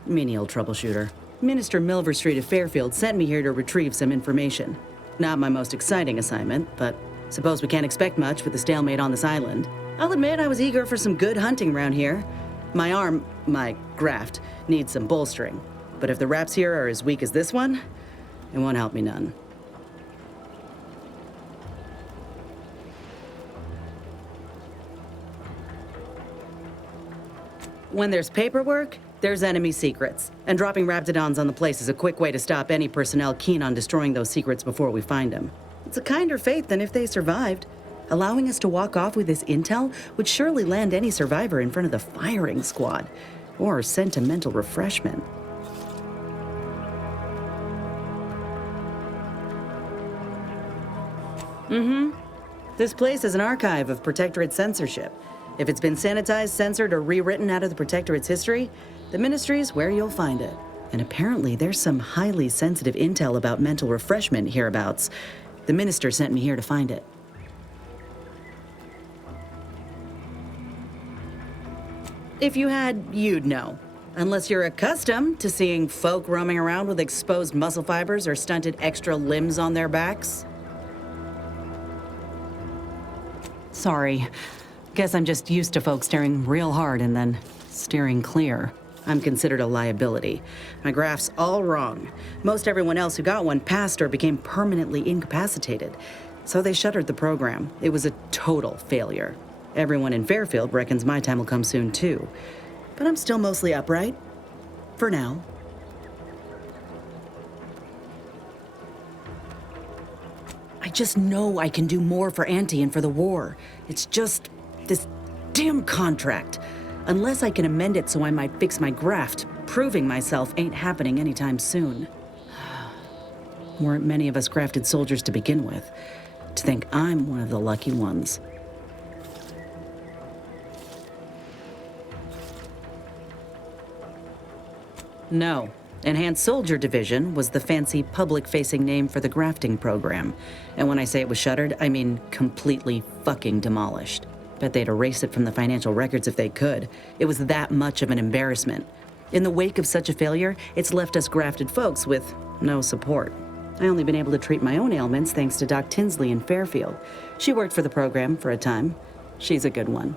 menial troubleshooter. Minister Milver Street of Fairfield sent me here to retrieve some information. Not my most exciting assignment, but suppose we can't expect much with the stalemate on this island. I'll admit I was eager for some good hunting around here. My graft, needs some bolstering. But if the raps here are as weak as this one, it won't help me none. When there's paperwork, there's enemy secrets. And dropping Raptidons on the place is a quick way to stop any personnel keen on destroying those secrets before we find them. It's a kinder fate than if they survived. Allowing us to walk off with this intel would surely land any survivor in front of the firing squad. Or sentimental refreshment. This place is an archive of Protectorate censorship. If it's been sanitized, censored, or rewritten out of the Protectorate's history, the Ministry's where you'll find it. And apparently there's some highly sensitive intel about mental refreshment hereabouts. The Minister sent me here to find it. If you had, you'd know. Unless you're accustomed to seeing folk roaming around with exposed muscle fibers or stunted extra limbs on their backs. Sorry. Guess I'm just used to folks staring real hard and then steering clear. I'm considered a liability. My graph's all wrong. Most everyone else who got one passed or became permanently incapacitated. So they shuttered the program. It was a total failure. Everyone in Fairfield reckons my time will come soon too. But I'm still mostly upright. For now. I just know I can do more for Auntie and for the war. It's just this damn contract. Unless I can amend it so I might fix my graft, proving myself ain't happening anytime soon. Weren't many of us grafted soldiers to begin with. To think I'm one of the lucky ones. No. Enhanced Soldier Division was the fancy public-facing name for the grafting program. And when I say it was shuttered, I mean completely fucking demolished. Bet they'd erase it from the financial records if they could. It was that much of an embarrassment. In the wake of such a failure, it's left us grafted folks with no support. I only been able to treat my own ailments thanks to Doc Tinsley in Fairfield. She worked for the program for a time. She's a good one.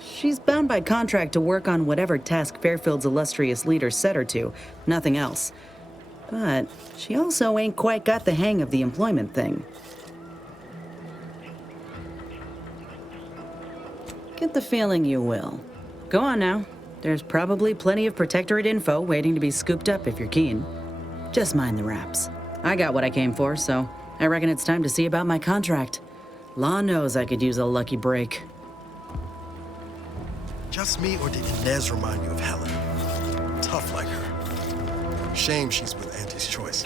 She's bound by contract to work on whatever task Fairfield's illustrious leader set her to, nothing else. But she also ain't quite got the hang of the employment thing. Get the feeling you will. Go on now. There's probably plenty of Protectorate info waiting to be scooped up if you're keen. Just mind the raps. I got what I came for, so I reckon it's time to see about my contract. Law knows I could use a lucky break. Just me, or did Inez remind you of Helen? Tough like her. Shame she's with Auntie's choice.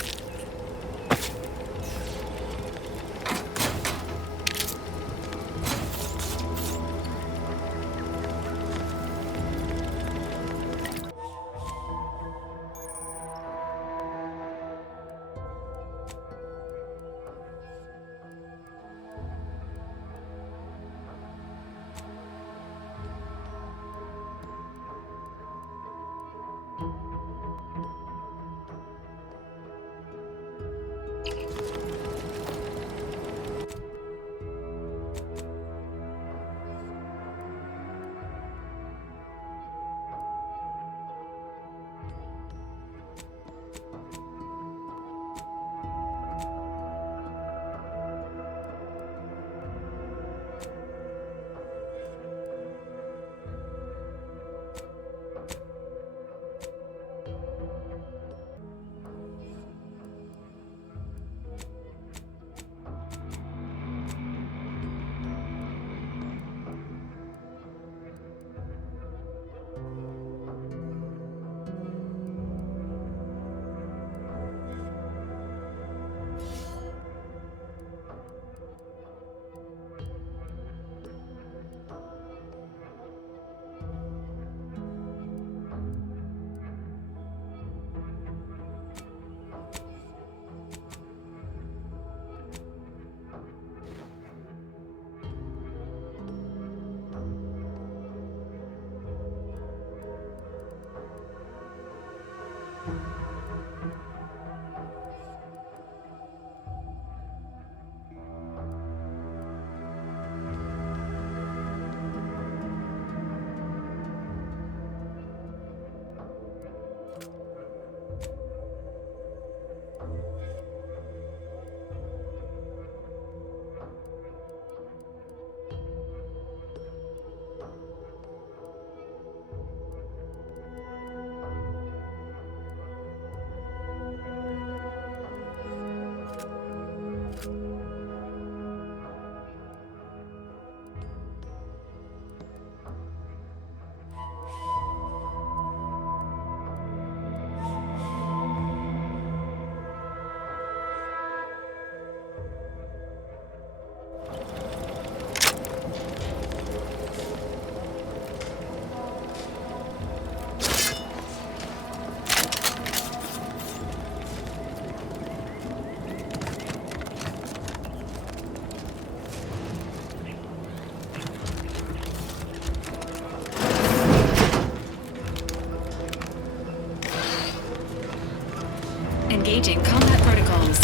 Engaging combat protocols.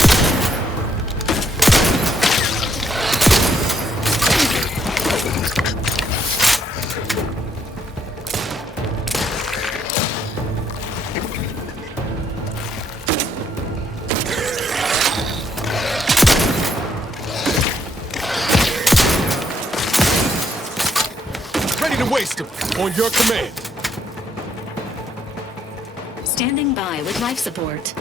Ready to waste them. On your command. Standing by with life support.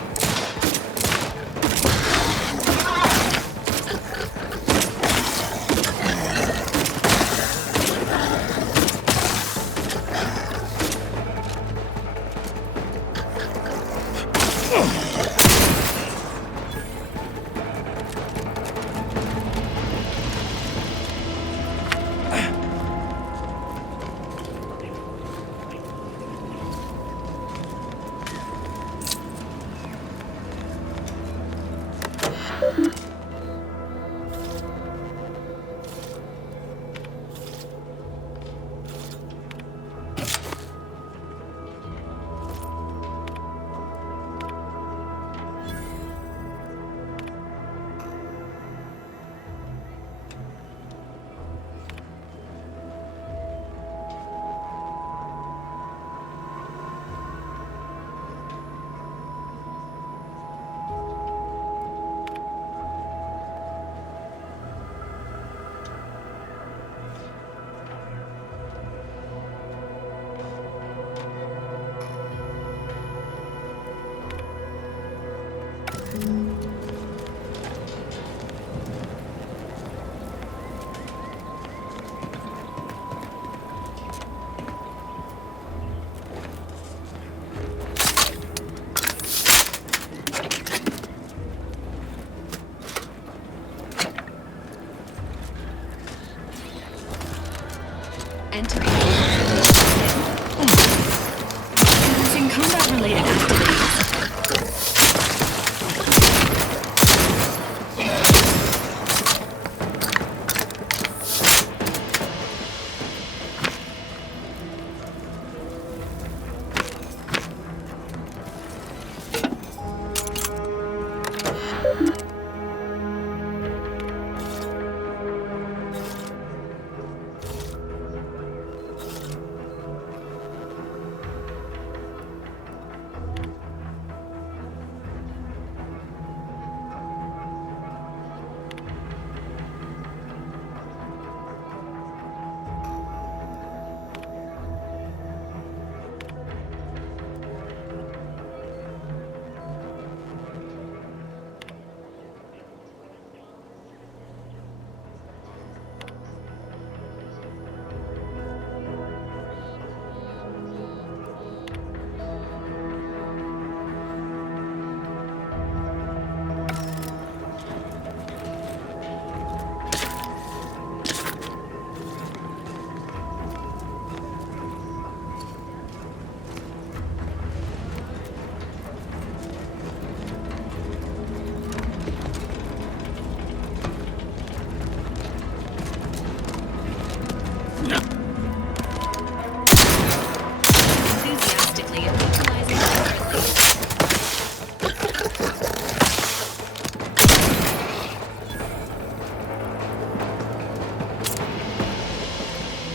Entering. Commencing combat-related activities.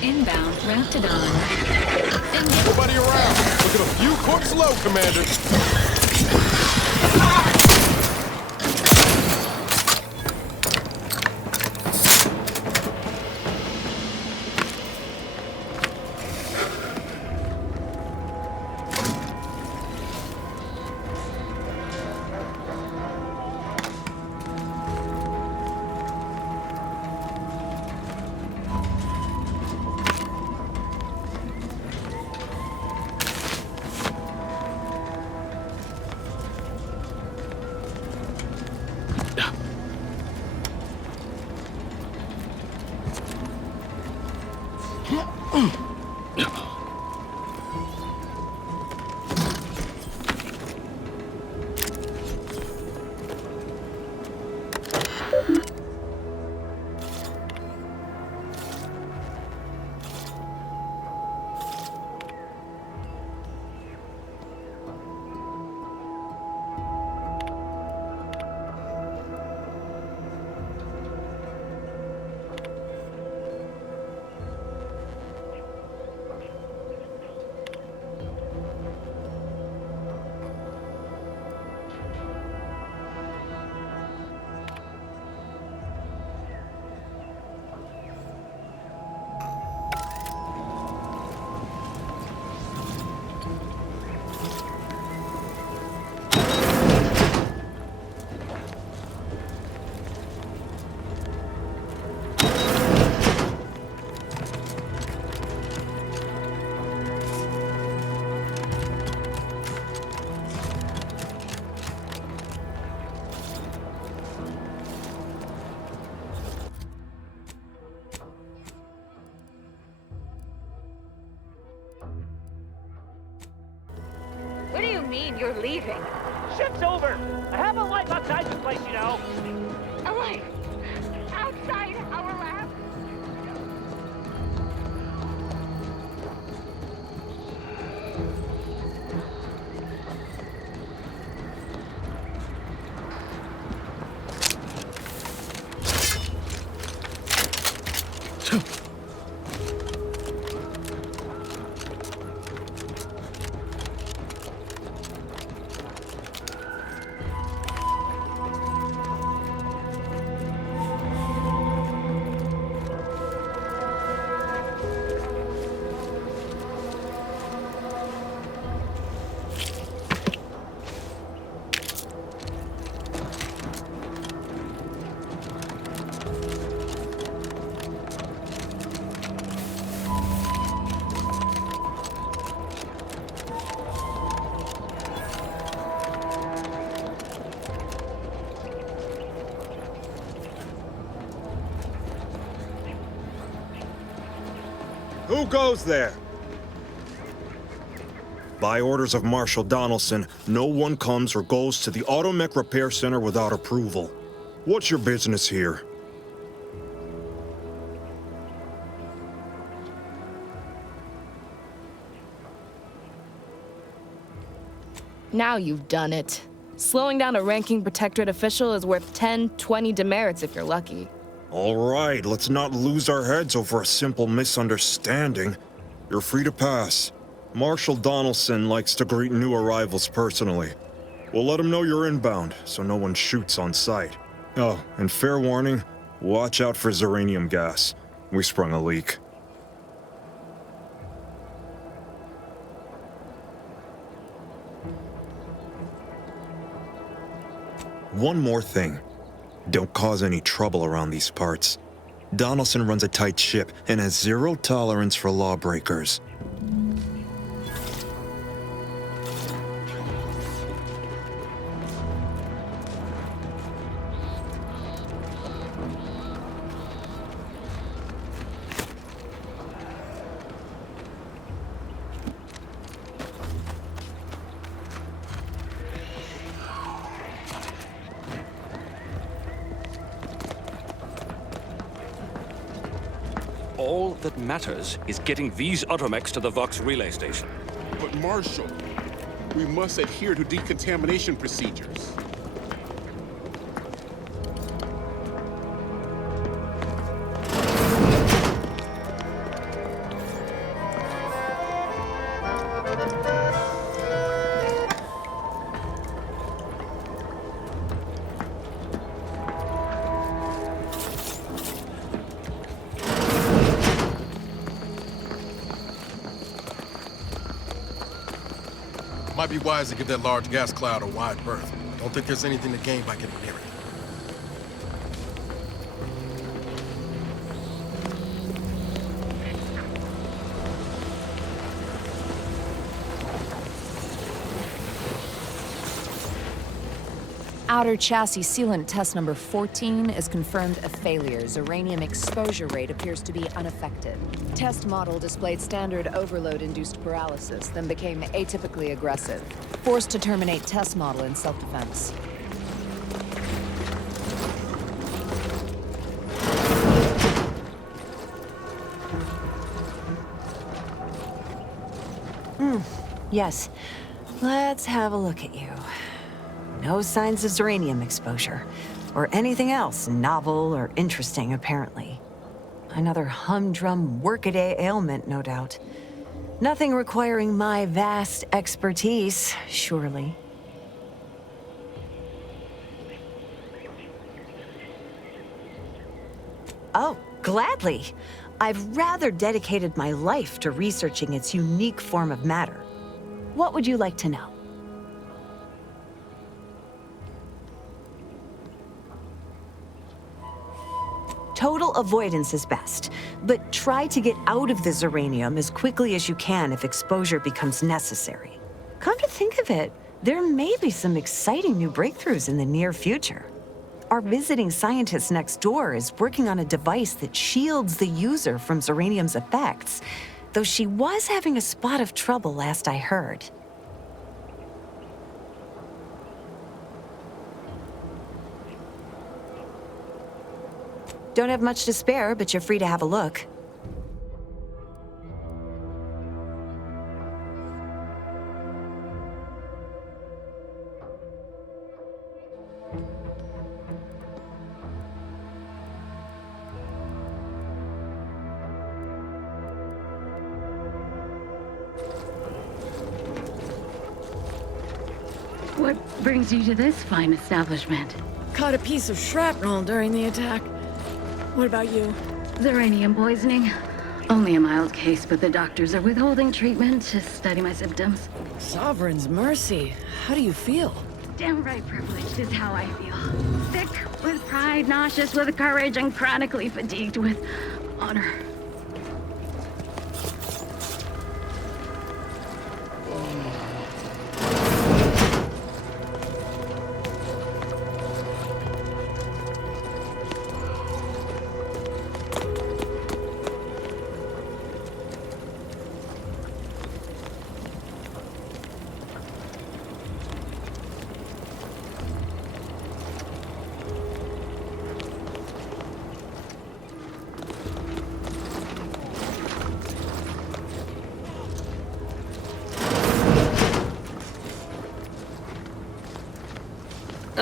Inbound Raptidon. Nobody around. Looking a few corpse low, Commander. mean you're leaving? Ship's over. I have a life outside this place, you know. A life? Outside our lab? Who goes there? By orders of Marshal Donaldson, no one comes or goes to the Automech Repair Center without approval. What's your business here? Now you've done it. Slowing down a ranking Protectorate official is worth 10, 20 demerits if you're lucky. All right, let's not lose our heads over a simple misunderstanding. You're free to pass. Marshal Donaldson likes to greet new arrivals personally. We'll let him know you're inbound, so no one shoots on sight. Oh, and fair warning, watch out for xeranium gas. We sprung a leak. One more thing. Don't cause any trouble around these parts. Donaldson runs a tight ship and has zero tolerance for lawbreakers. All that matters is getting these automechs to the Vox relay station. But Marshal, we must adhere to decontamination procedures. Might be wise to give that large gas cloud a wide berth. Don't think there's anything to gain by getting near it. Outer chassis sealant test number 14 is confirmed a failure. Xeranium exposure rate appears to be unaffected. Test model displayed standard overload-induced paralysis, then became atypically aggressive. Forced to terminate test model in self-defense. Yes. Let's have a look at you. No signs of xeranium exposure, or anything else novel or interesting, apparently. Another humdrum workaday ailment, no doubt. Nothing requiring my vast expertise, surely. Oh, gladly. I've rather dedicated my life to researching its unique form of matter. What would you like to know? Total avoidance is best, but try to get out of the xeranium as quickly as you can if exposure becomes necessary. Come to think of it, there may be some exciting new breakthroughs in the near future. Our visiting scientist next door is working on a device that shields the user from xeranium's effects, though she was having a spot of trouble last I heard. Don't have much to spare, but you're free to have a look. What brings you to this fine establishment? Caught a piece of shrapnel during the attack. What about you? Xeranium poisoning. Only a mild case, but the doctors are withholding treatment to study my symptoms. Sovereign's mercy. How do you feel? Downright privileged is how I feel. Sick with pride, nauseous with courage, and chronically fatigued with honor.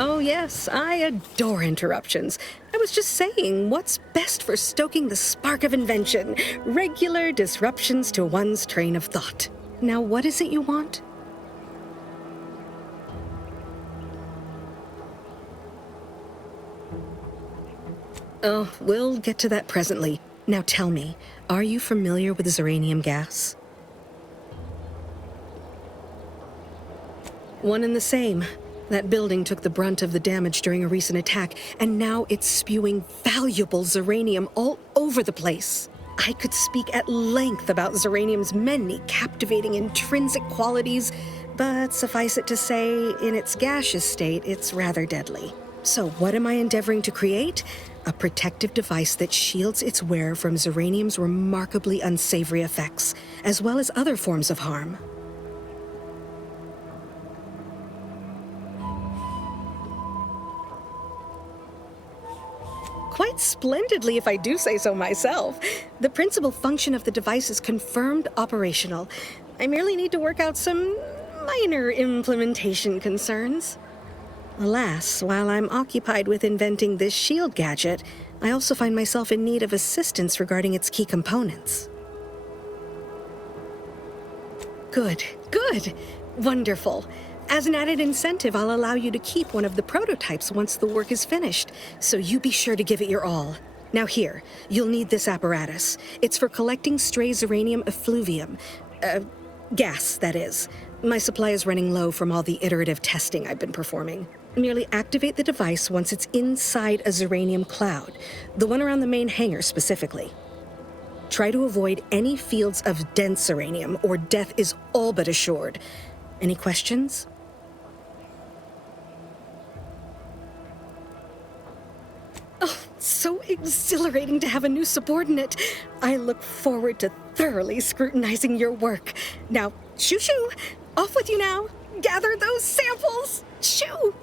Oh yes, I adore interruptions. I was just saying, what's best for stoking the spark of invention? Regular disruptions to one's train of thought. Now what is it you want? Oh, we'll get to that presently. Now tell me, are you familiar with Xeranium gas? One and the same. That building took the brunt of the damage during a recent attack, and now it's spewing valuable Xeranium all over the place. I could speak at length about Xeranium's many captivating intrinsic qualities, but suffice it to say, in its gaseous state, it's rather deadly. So what am I endeavoring to create? A protective device that shields its wearer from Xeranium's remarkably unsavory effects, as well as other forms of harm. Quite splendidly, if I do say so myself. The principal function of the device is confirmed operational. I merely need to work out some minor implementation concerns. Alas, while I'm occupied with inventing this shield gadget, I also find myself in need of assistance regarding its key components. Good. Wonderful. As an added incentive, I'll allow you to keep one of the prototypes once the work is finished, so you be sure to give it your all. Now here, you'll need this apparatus. It's for collecting stray Xeranium effluvium. Gas, that is. My supply is running low from all the iterative testing I've been performing. Merely activate the device once it's inside a Xeranium cloud, the one around the main hangar specifically. Try to avoid any fields of dense Xeranium, or death is all but assured. Any questions? Oh, so exhilarating to have a new subordinate. I look forward to thoroughly scrutinizing your work. Now, shoo-shoo! Off with you now! Gather those samples! Shoo!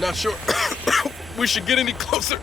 Not sure we should get any closer.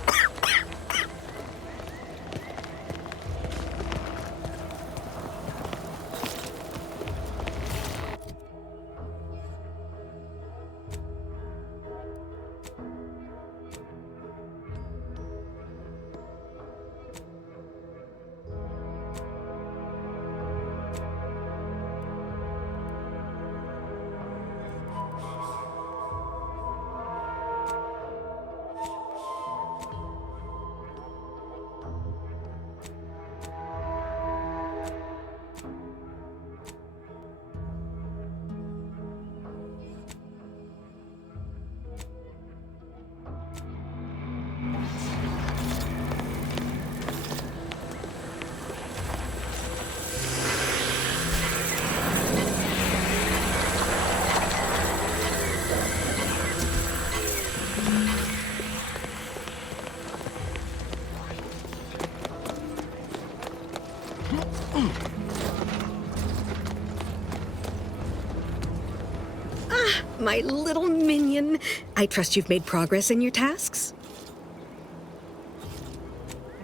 my little minion. I trust you've made progress in your tasks?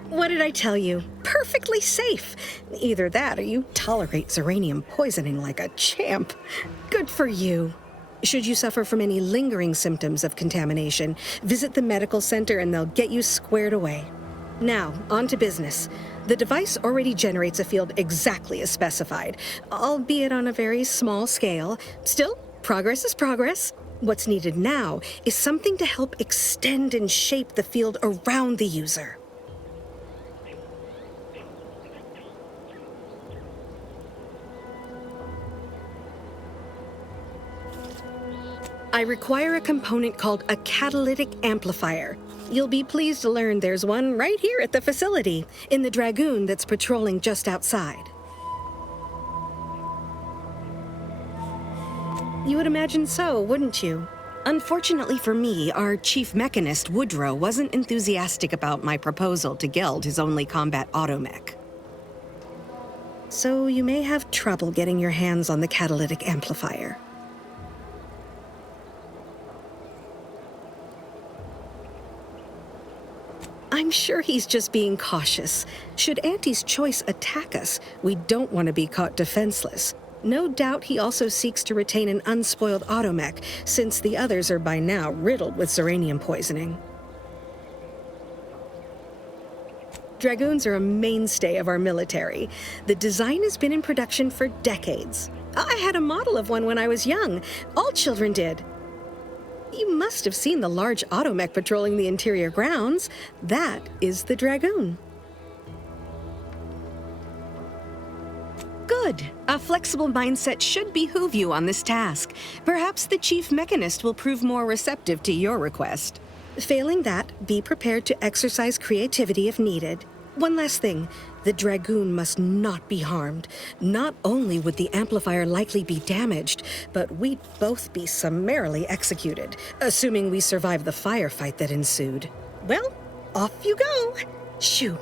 What did I tell you? Perfectly safe. Either that or you tolerate Zeranium poisoning like a champ. Good for you. Should you suffer from any lingering symptoms of contamination, visit the medical center and they'll get you squared away. Now, on to business. The device already generates a field exactly as specified, albeit on a very small scale. Still, progress is progress. What's needed now is something to help extend and shape the field around the user. I require a component called a catalytic amplifier. You'll be pleased to learn there's one right here at the facility, in the Dragoon that's patrolling just outside. You would imagine so, wouldn't you? Unfortunately for me, our chief mechanist, Woodrow, wasn't enthusiastic about my proposal to geld his only combat automech. So you may have trouble getting your hands on the catalytic amplifier. I'm sure he's just being cautious. Should Auntie's choice attack us, we don't want to be caught defenseless. No doubt he also seeks to retain an unspoiled automech, since the others are by now riddled with Zeranium poisoning. Dragoons are a mainstay of our military. The design has been in production for decades. I had a model of one when I was young. All children did. You must have seen the large automech patrolling the interior grounds. That is the Dragoon. Good. A flexible mindset should behoove you on this task. Perhaps the chief mechanist will prove more receptive to your request. Failing that, be prepared to exercise creativity if needed. One last thing. The Dragoon must not be harmed. Not only would the amplifier likely be damaged, but we'd both be summarily executed, assuming we survive the firefight that ensued. Well, off you go. Shoo.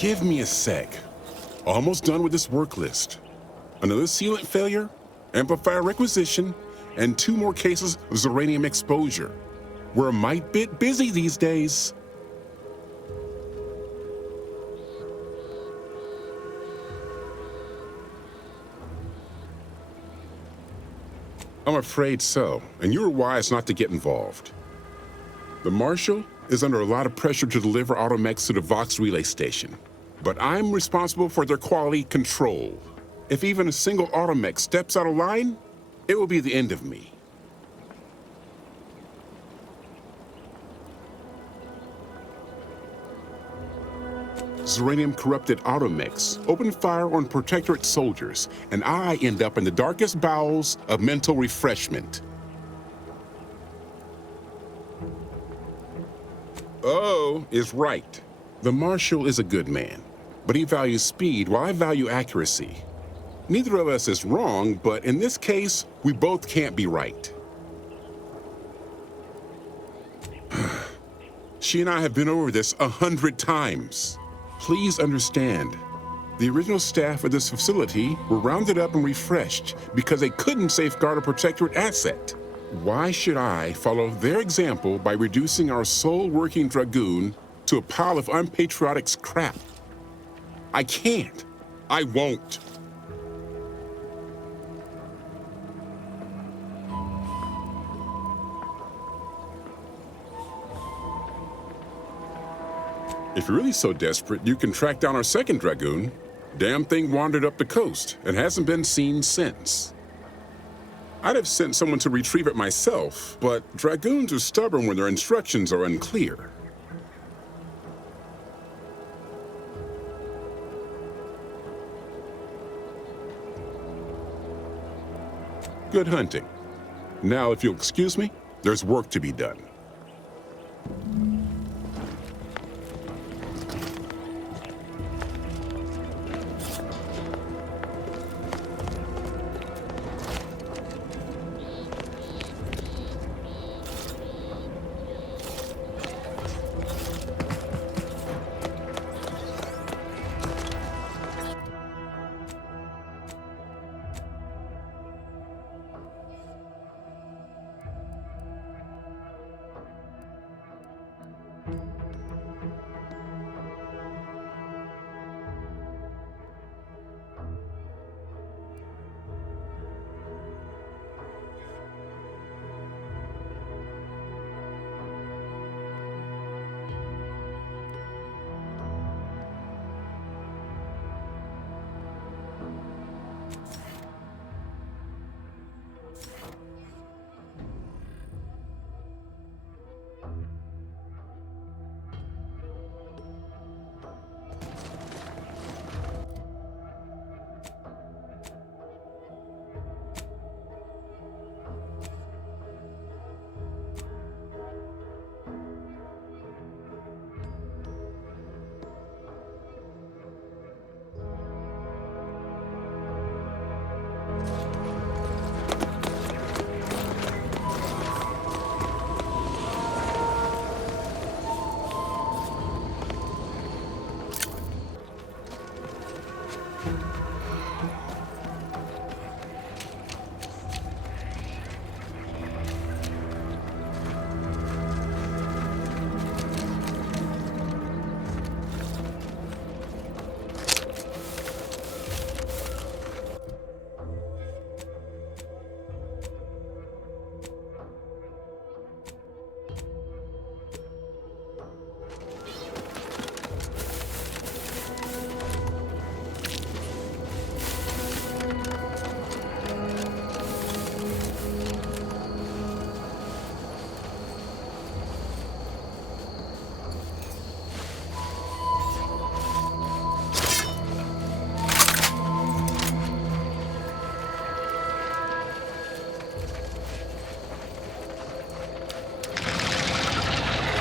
Give me a sec. Almost done with this work list. Another sealant failure, amplifier requisition, and 2 more cases of Zeranium exposure. We're a mite bit busy these days. I'm afraid so, and you were wise not to get involved. The Marshal is under a lot of pressure to deliver automechs to the Vox relay station, but I'm responsible for their quality control. If even a single automech steps out of line, it will be the end of me. Zeranium-corrupted automechs open fire on Protectorate soldiers, and I end up in the darkest bowels of mental refreshment. Oh is right. The Marshal is a good man, but he values speed while I value accuracy. Neither of us is wrong, but in this case, we both can't be right. She and I have been over this 100 times. Please understand, the original staff of this facility were rounded up and refreshed because they couldn't safeguard a Protectorate asset. Why should I follow their example by reducing our sole working Dragoon to a pile of unpatriotic scrap? I can't. I won't. If you're really so desperate, you can track down our second Dragoon. Damn thing wandered up the coast and hasn't been seen since. I'd have sent someone to retrieve it myself, but Dragoons are stubborn when their instructions are unclear. Good hunting. Now, if you'll excuse me, There's work to be done.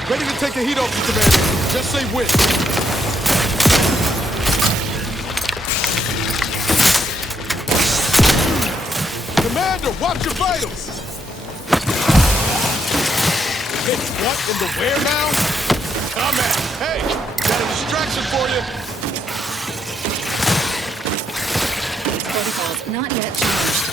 Ready to take the heat off you, Commander. Just say when. Commander, watch your vitals! It's what in the where now? Come at. Hey, got a distraction for you. Protocols not yet changed.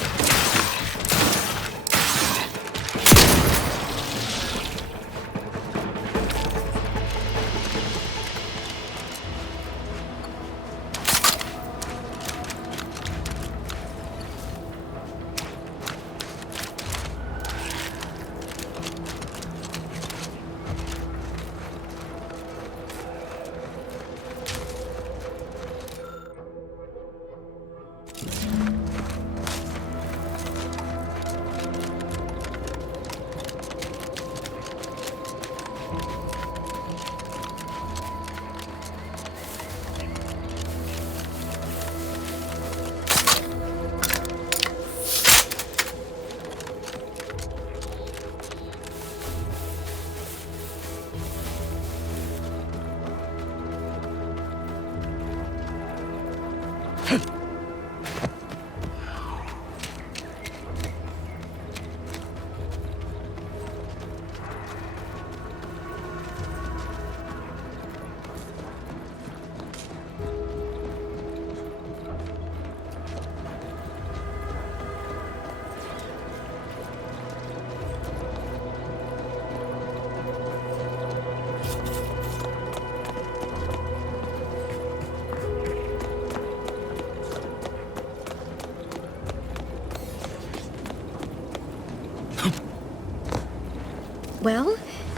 Well,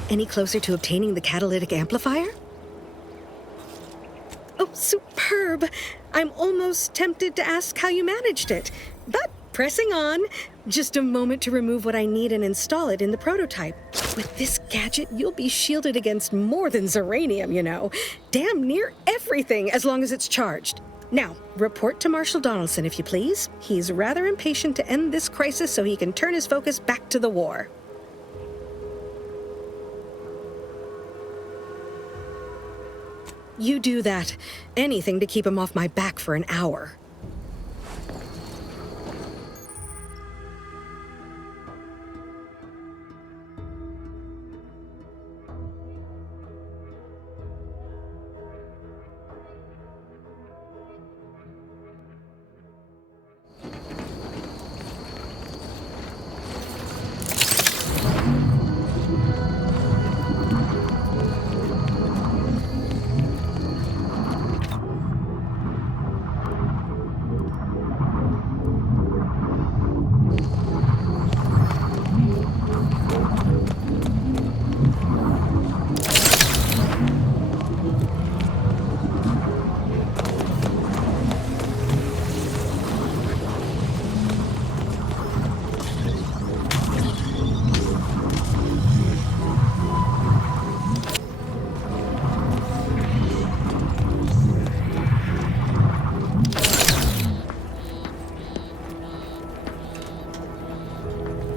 any closer to obtaining the catalytic amplifier? Oh, superb! I'm almost tempted to ask how you managed it, but pressing on. Just a moment to remove what I need and install it in the prototype. With this gadget, you'll be shielded against more than Zeranium, you know. Damn near everything, as long as it's charged. Now, report to Marshal Donaldson, if you please. He's rather impatient to end this crisis so he can turn his focus back to the war. You do that. Anything to keep him off my back for an hour.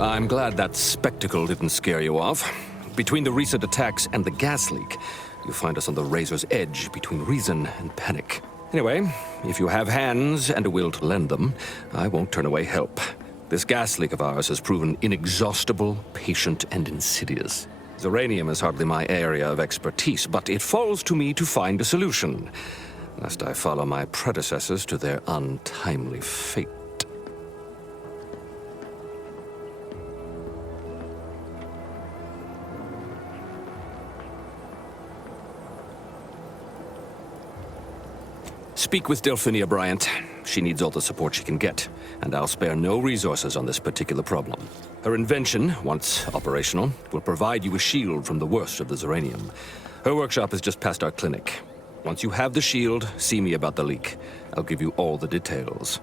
I'm glad that spectacle didn't scare you off. Between the recent attacks and the gas leak, you find us on the razor's edge between reason and panic. Anyway, if you have hands and a will to lend them, I won't turn away help. This gas leak of ours has proven inexhaustible, patient, and insidious. Zeranium is hardly my area of expertise, but it falls to me to find a solution, lest I follow my predecessors to their untimely fate. Speak with Delphinia Bryant. She needs all the support she can get, and I'll spare no resources on this particular problem. Her invention, once operational, will provide you a shield from the worst of the Zeranium. Her workshop is just past our clinic. Once you have the shield, see me about the leak. I'll give you all the details.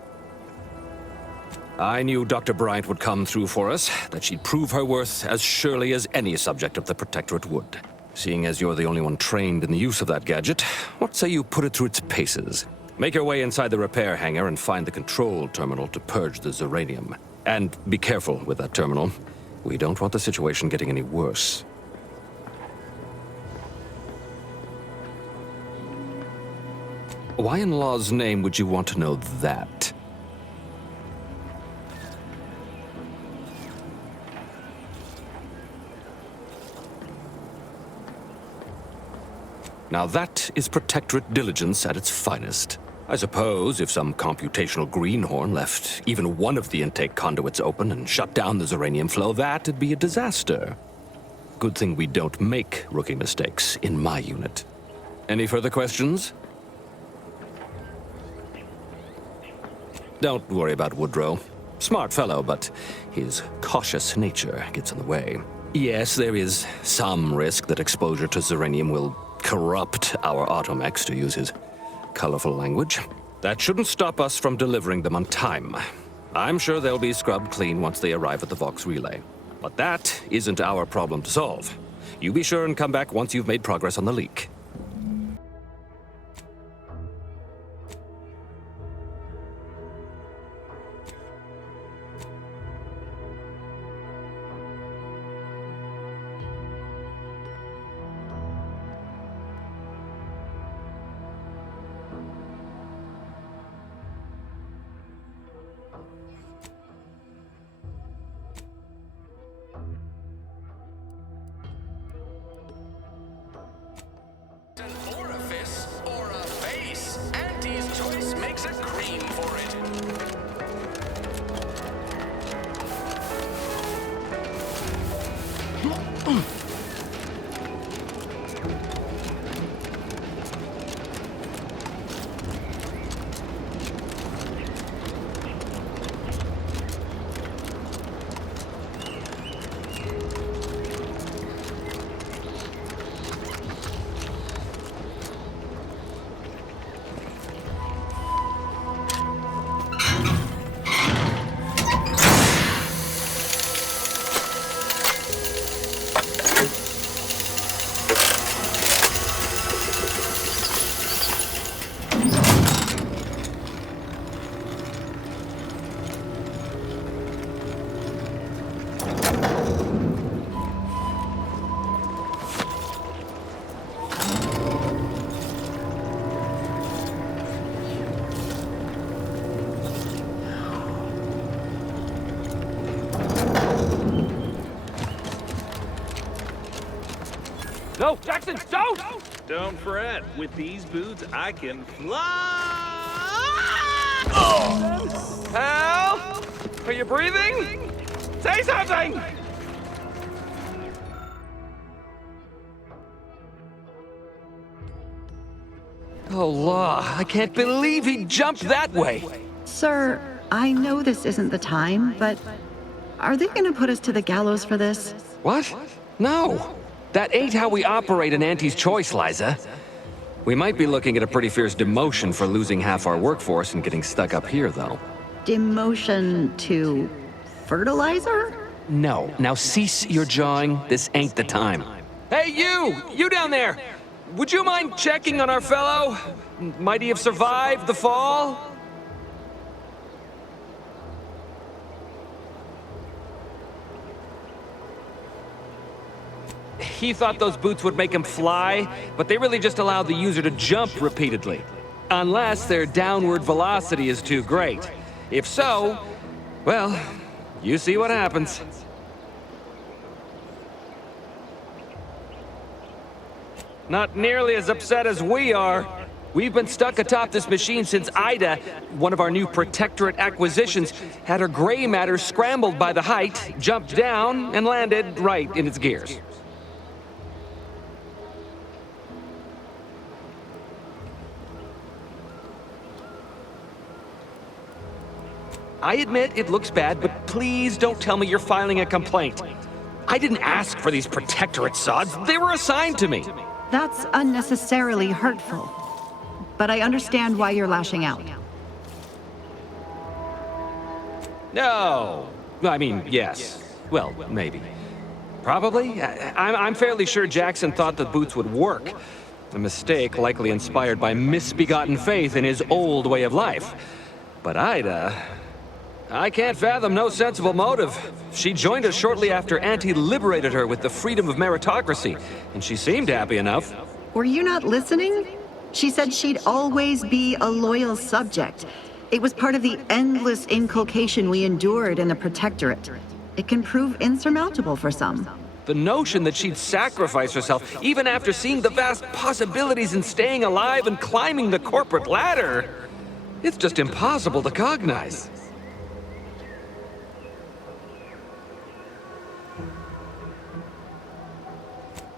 I knew Dr. Bryant would come through for us, that she'd prove her worth as surely as any subject of the Protectorate would. Seeing as you're the only one trained in the use of that gadget, what say you put it through its paces? Make your way inside the repair hangar and find the control terminal to purge the Zeranium. And be careful with that terminal. We don't want the situation getting any worse. Why in law's name would you want to know that? Now that is Protectorate diligence at its finest. I suppose if some computational greenhorn left even one of the intake conduits open and shut down the Zeranium flow, that'd be a disaster. Good thing we don't make rookie mistakes in my unit. Any further questions? Don't worry about Woodrow. Smart fellow, but his cautious nature gets in the way. Yes, there is some risk that exposure to Zeranium will corrupt our automechs, to use his colorful language. That shouldn't stop us from delivering them on time. I'm sure they'll be scrubbed clean once they arrive at the Vox relay. But that isn't our problem to solve. You be sure and come back once you've made progress on the leak. No, Jackson, don't! Don't fret. With these boots, I can fly! Hal? Are you breathing? Say something! Oh, law, I can't believe he jumped that way. Sir, I know this isn't the time, but are they gonna put us to the gallows for this? What? No. That ain't how we operate in Auntie's Choice, Liza. We might be looking at a pretty fierce demotion for losing half our workforce and getting stuck up here, though. Demotion to fertilizer? No. Now cease your jawing. This ain't the time. Hey, you! You down there! Would you mind checking on our fellow? Might he have survived the fall? He thought those boots would make him fly, but they really just allow the user to jump repeatedly. Unless their downward velocity is too great. If so, well, you see what happens. Not nearly as upset as we are. We've been stuck atop this machine since Ida, one of our new Protectorate acquisitions, had her gray matter scrambled by the height, jumped down, and landed right in its gears. I admit it looks bad, but please don't tell me you're filing a complaint. I didn't ask for these Protectorate sods. They were assigned to me. That's unnecessarily hurtful. But I understand why you're lashing out. No. I mean, yes. Well, maybe. Probably. I'm fairly sure Jackson thought the boots would work. A mistake likely inspired by misbegotten faith in his old way of life. But Ida... I can't fathom no sensible motive. She joined us shortly after Auntie liberated her with the freedom of meritocracy, and she seemed happy enough. Were you not listening? She said she'd always be a loyal subject. It was part of the endless inculcation we endured in the Protectorate. It can prove insurmountable for some. The notion that she'd sacrifice herself, even after seeing the vast possibilities in staying alive and climbing the corporate ladder, it's just impossible to cognize.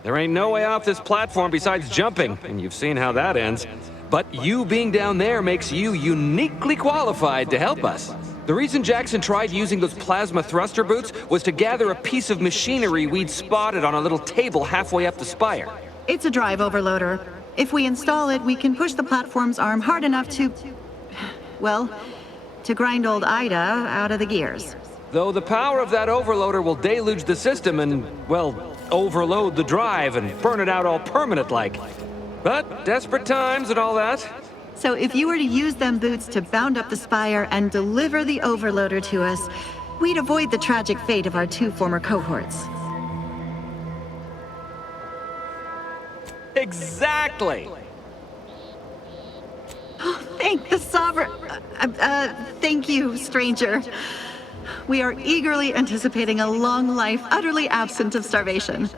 There ain't no way off this platform besides jumping, and you've seen how that ends. But you being down there makes you uniquely qualified to help us. The reason Jackson tried using those plasma thruster boots was to gather a piece of machinery we'd spotted on a little table halfway up the spire. It's a drive overloader. If we install it, we can push the platform's arm hard enough to... well, to grind old Ida out of the gears. Though the power of that overloader will deluge the system and, well, overload the drive and burn it out all permanent-like. But desperate times and all that. So if you were to use them boots to bound up the spire and deliver the overloader to us, we'd avoid the tragic fate of our two former cohorts. Exactly! Oh, thank the Sovereign... thank you, stranger. We are eagerly anticipating a long life utterly absent of starvation.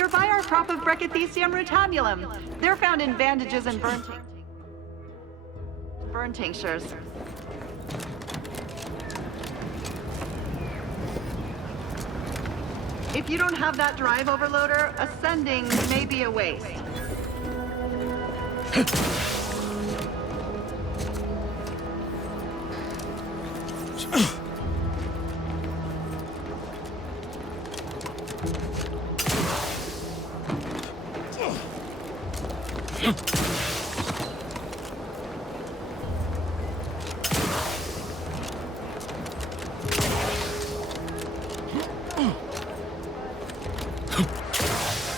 You're by our crop of Brachythecium rutabulum. They're found in bandages and burn tinctures. If you don't have that drive overloader, ascending may be a waste.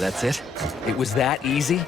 That's it? It was that easy?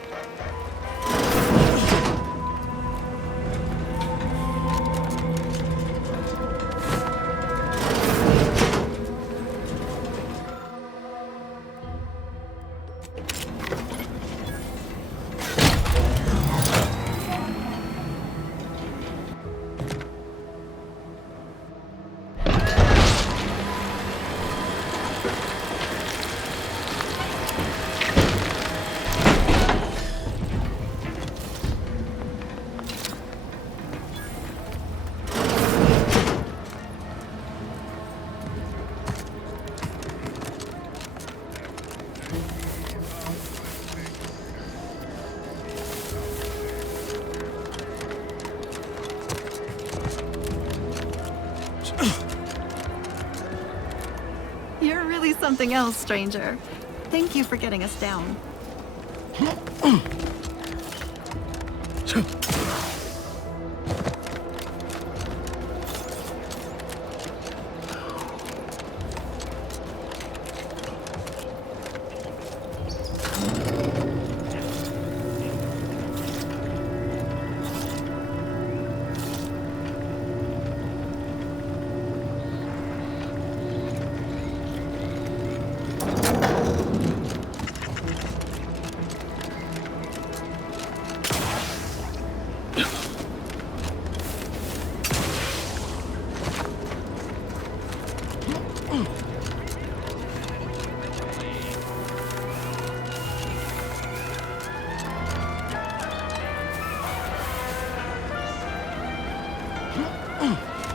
You're really something else, stranger. Thank you for getting us down.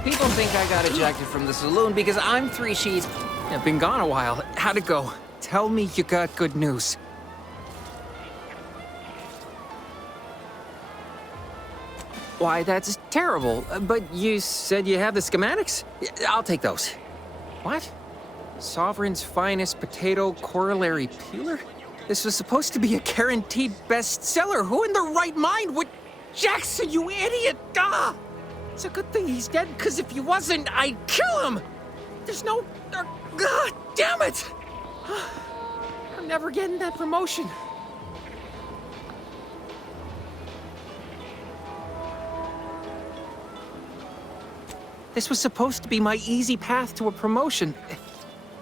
People think I got ejected from the saloon because I'm 3 sheets. I've been gone a while. How'd it go? Tell me you got good news. Why, that's terrible. But you said you have the schematics? I'll take those. What? Sovereign's finest potato corollary peeler? This was supposed to be a guaranteed bestseller. Who in their right mind would... Jackson, you idiot! Ah! It's a good thing he's dead, because if he wasn't, I'd kill him! There's no... God damn it! I'm never getting that promotion. This was supposed to be my easy path to a promotion.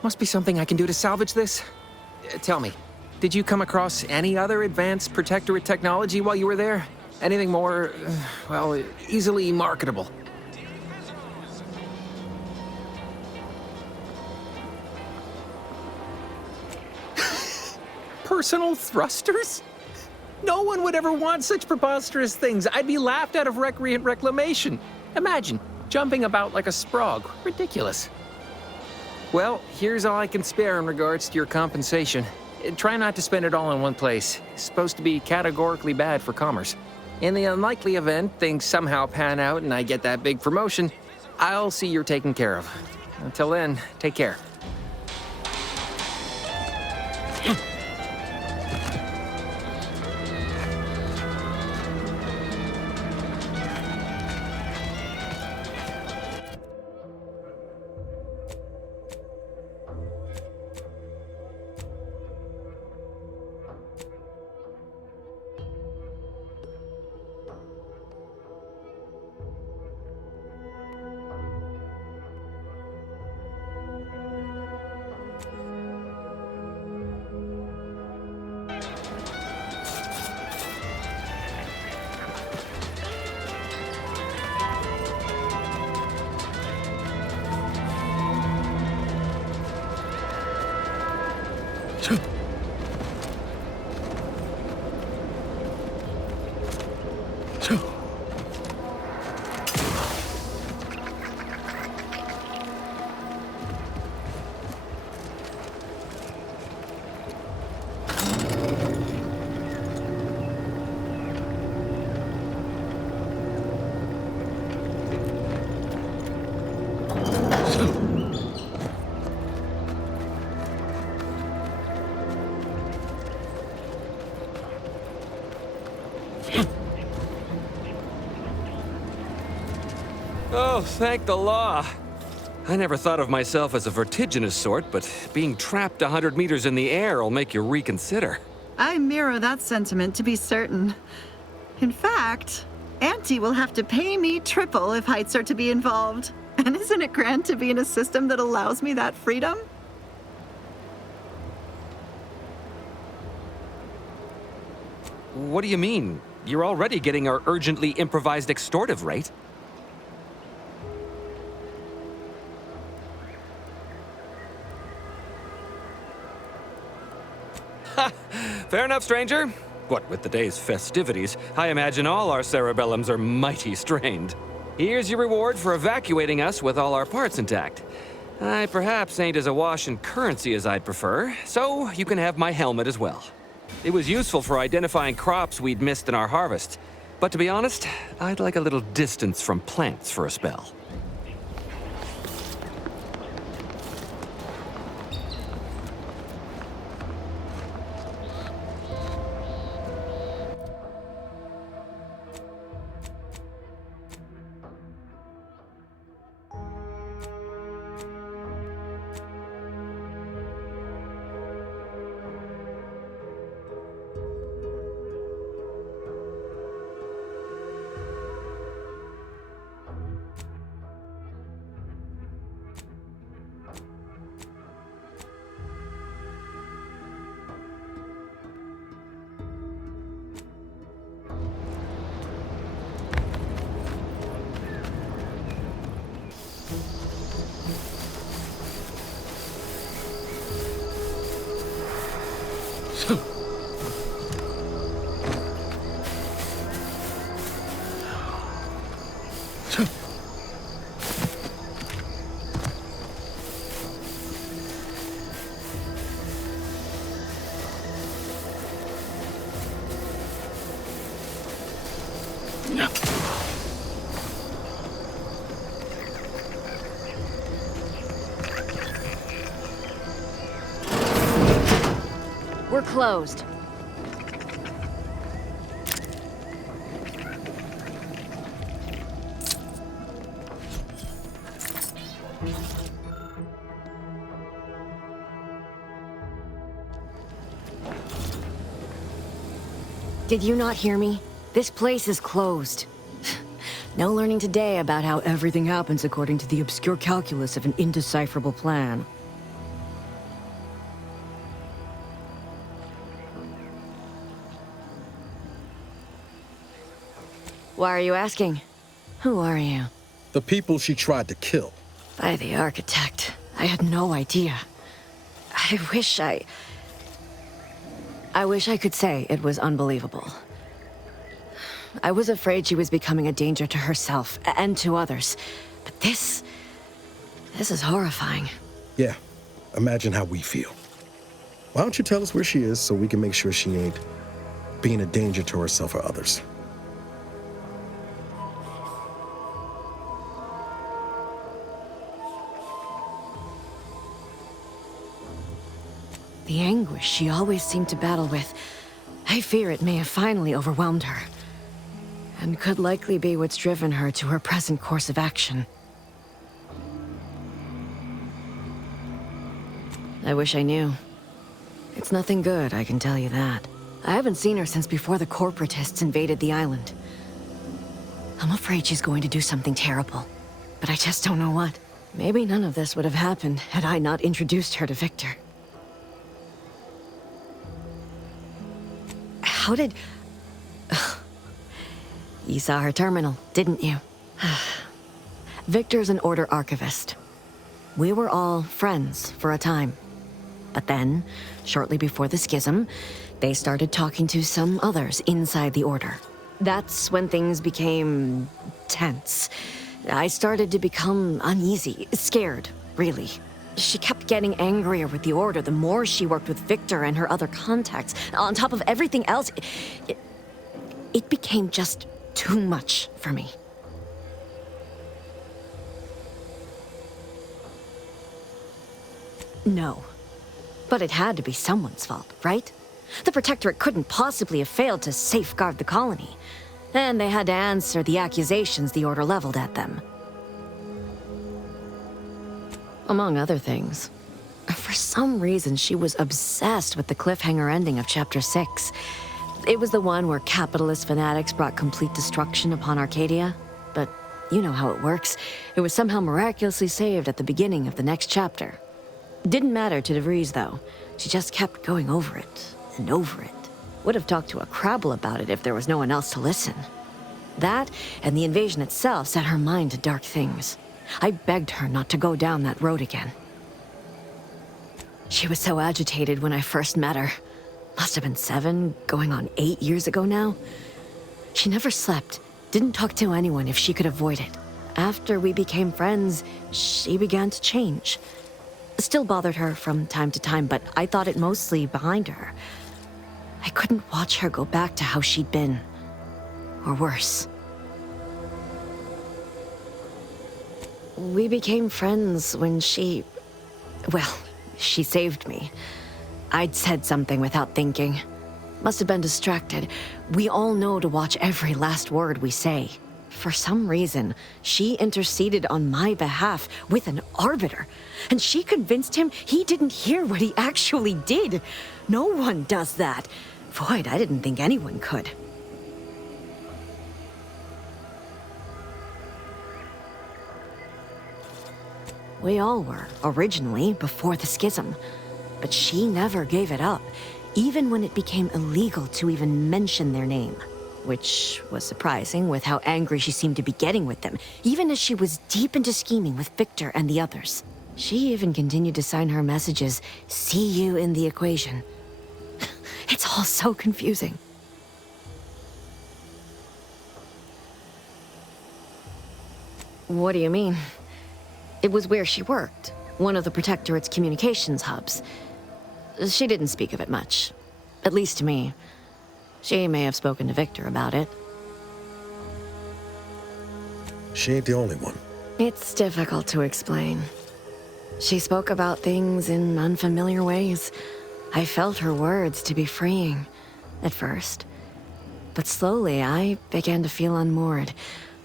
Must be something I can do to salvage this. Tell me, did you come across any other advanced Protectorate technology while you were there? Anything more, well, easily marketable? Personal thrusters? No one would ever want such preposterous things. I'd be laughed out of recreant reclamation. Imagine, jumping about like a sprog. Ridiculous. Well, here's all I can spare in regards to your compensation. Try not to spend it all in one place. It's supposed to be categorically bad for commerce. In the unlikely event things somehow pan out and I get that big promotion, I'll see you're taken care of. Until then, take care. Oh, thank the law. I never thought of myself as a vertiginous sort, but being trapped 100 meters in the air will make you reconsider. I mirror that sentiment, to be certain. In fact, Auntie will have to pay me triple if heights are to be involved. And isn't it grand to be in a system that allows me that freedom? What do you mean? You're already getting our urgently improvised extortive rate. Ha! Fair enough, stranger. What with the day's festivities, I imagine all our cerebellums are mighty strained. Here's your reward for evacuating us with all our parts intact. I perhaps ain't as awash in currency as I'd prefer, so you can have my helmet as well. It was useful for identifying crops we'd missed in our harvest, but to be honest, I'd like a little distance from plants for a spell. We're closed. Did you not hear me? This place is closed. No learning today about how everything happens according to the obscure calculus of an indecipherable plan. Why are you asking? Who are you? The people she tried to kill. By the architect. I had no idea. I wish I could say it was unbelievable. I was afraid she was becoming a danger to herself and to others. But this is horrifying. Yeah, imagine how we feel. Why don't you tell us where she is so we can make sure she ain't being a danger to herself or others? The anguish she always seemed to battle with, I fear it may have finally overwhelmed her. And could likely be what's driven her to her present course of action. I wish I knew. It's nothing good, I can tell you that. I haven't seen her since before the corporatists invaded the island. I'm afraid she's going to do something terrible, but I just don't know what. Maybe none of this would have happened had I not introduced her to Victor. How did... You saw her terminal, didn't you? Victor's an Order archivist. We were all friends for a time. But then, shortly before the schism, they started talking to some others inside the Order. That's when things became tense. I started to become uneasy, scared, really. She kept getting angrier with the Order the more she worked with Victor and her other contacts. On top of everything else, it became just too much for me. No. But it had to be someone's fault, right? The Protectorate couldn't possibly have failed to safeguard the colony. And they had to answer the accusations the Order leveled at them. among other things. For some reason, she was obsessed with the cliffhanger ending of Chapter 6. It was the one where capitalist fanatics brought complete destruction upon Arcadia. But you know how it works. It was somehow miraculously saved at the beginning of the next chapter. Didn't matter to DeVries, though. She just kept going over it and over it. Would have talked to a Crabble about it if there was no one else to listen. That, and the invasion itself, set her mind to dark things. I begged her not to go down that road again. She was so agitated when I first met her. Must have been 7, going on 8 years ago now. She never slept, didn't talk to anyone if she could avoid it. After we became friends, she began to change. Still bothered her from time to time, but I thought it mostly behind her. I couldn't watch her go back to how she'd been. Or worse. We became friends when she... well, she saved me. I'd said something without thinking. Must have been distracted. We all know to watch every last word we say. For some reason, she interceded on my behalf with an arbiter, and she convinced him he didn't hear what he actually did. No one does that. Void, I didn't think anyone could. We all were, originally, before the schism. But she never gave it up, even when it became illegal to even mention their name. Which was surprising with how angry she seemed to be getting with them, even as she was deep into scheming with Victor and the others. She even continued to sign her messages, "See you in the equation." It's all so confusing. What do you mean? It was where she worked, one of the Protectorate's communications hubs. She didn't speak of it much, at least to me. She may have spoken to Victor about it. She ain't the only one. It's difficult to explain. She spoke about things in unfamiliar ways. I felt her words to be freeing, at first. But slowly, I began to feel unmoored,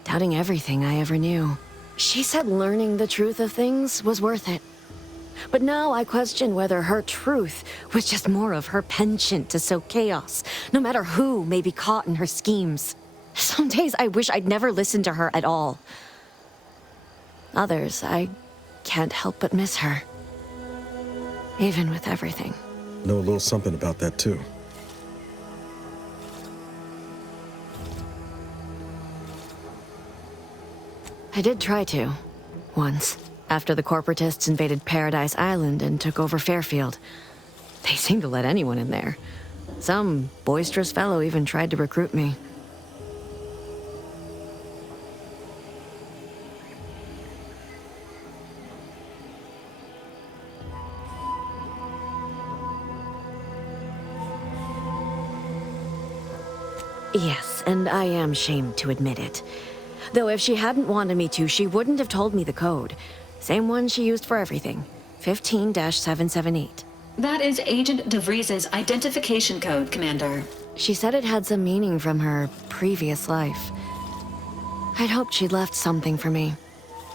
doubting everything I ever knew. She said learning the truth of things was worth it. But now I question whether her truth was just more of her penchant to sow chaos, no matter who may be caught in her schemes. Some days I wish I'd never listened to her at all. Others, I can't help but miss her. Even with everything. Know a little something about that, too. I did try to. Once. After the corporatists invaded Paradise Island and took over Fairfield. They seemed to let anyone in there. Some boisterous fellow even tried to recruit me. Yes, and I am ashamed to admit it. Though if she hadn't wanted me to, she wouldn't have told me the code. Same one she used for everything. 15-778. That is Agent DeVries' identification code, Commander. She said it had some meaning from her previous life. I'd hoped she'd left something for me,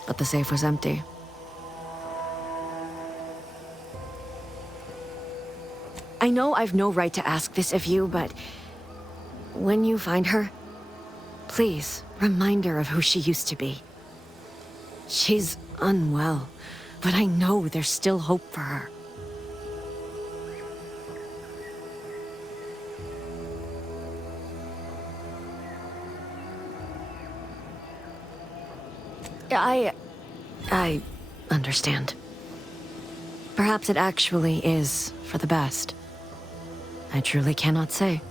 but the safe was empty. I know I've no right to ask this of you, but when you find her, please remind her of who she used to be. She's unwell, but I know there's still hope for her. I understand. Perhaps it actually is for the best. I truly cannot say.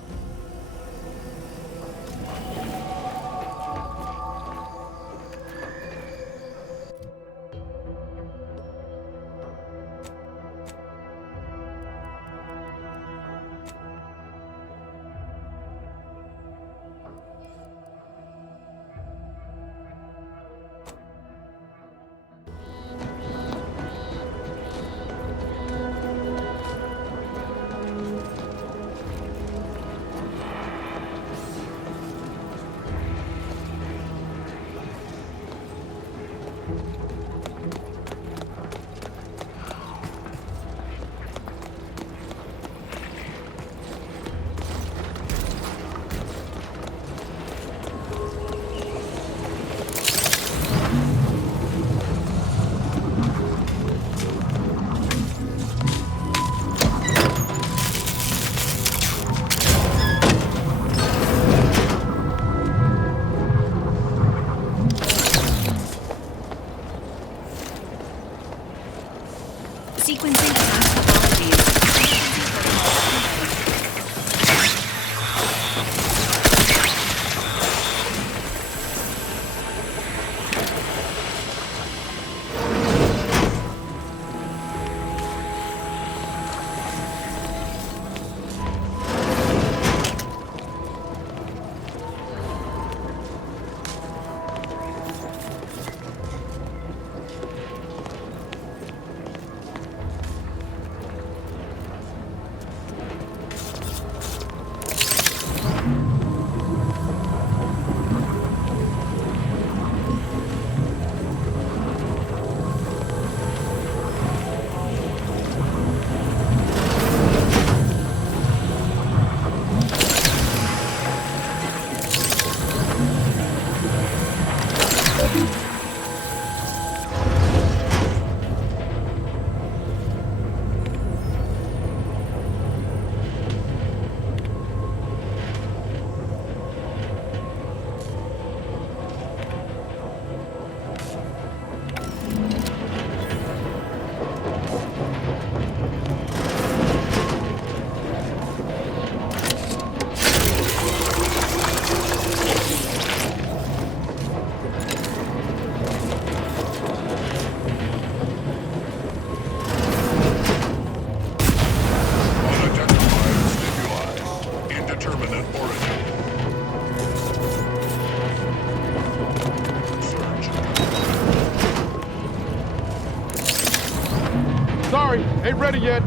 Ain't ready yet.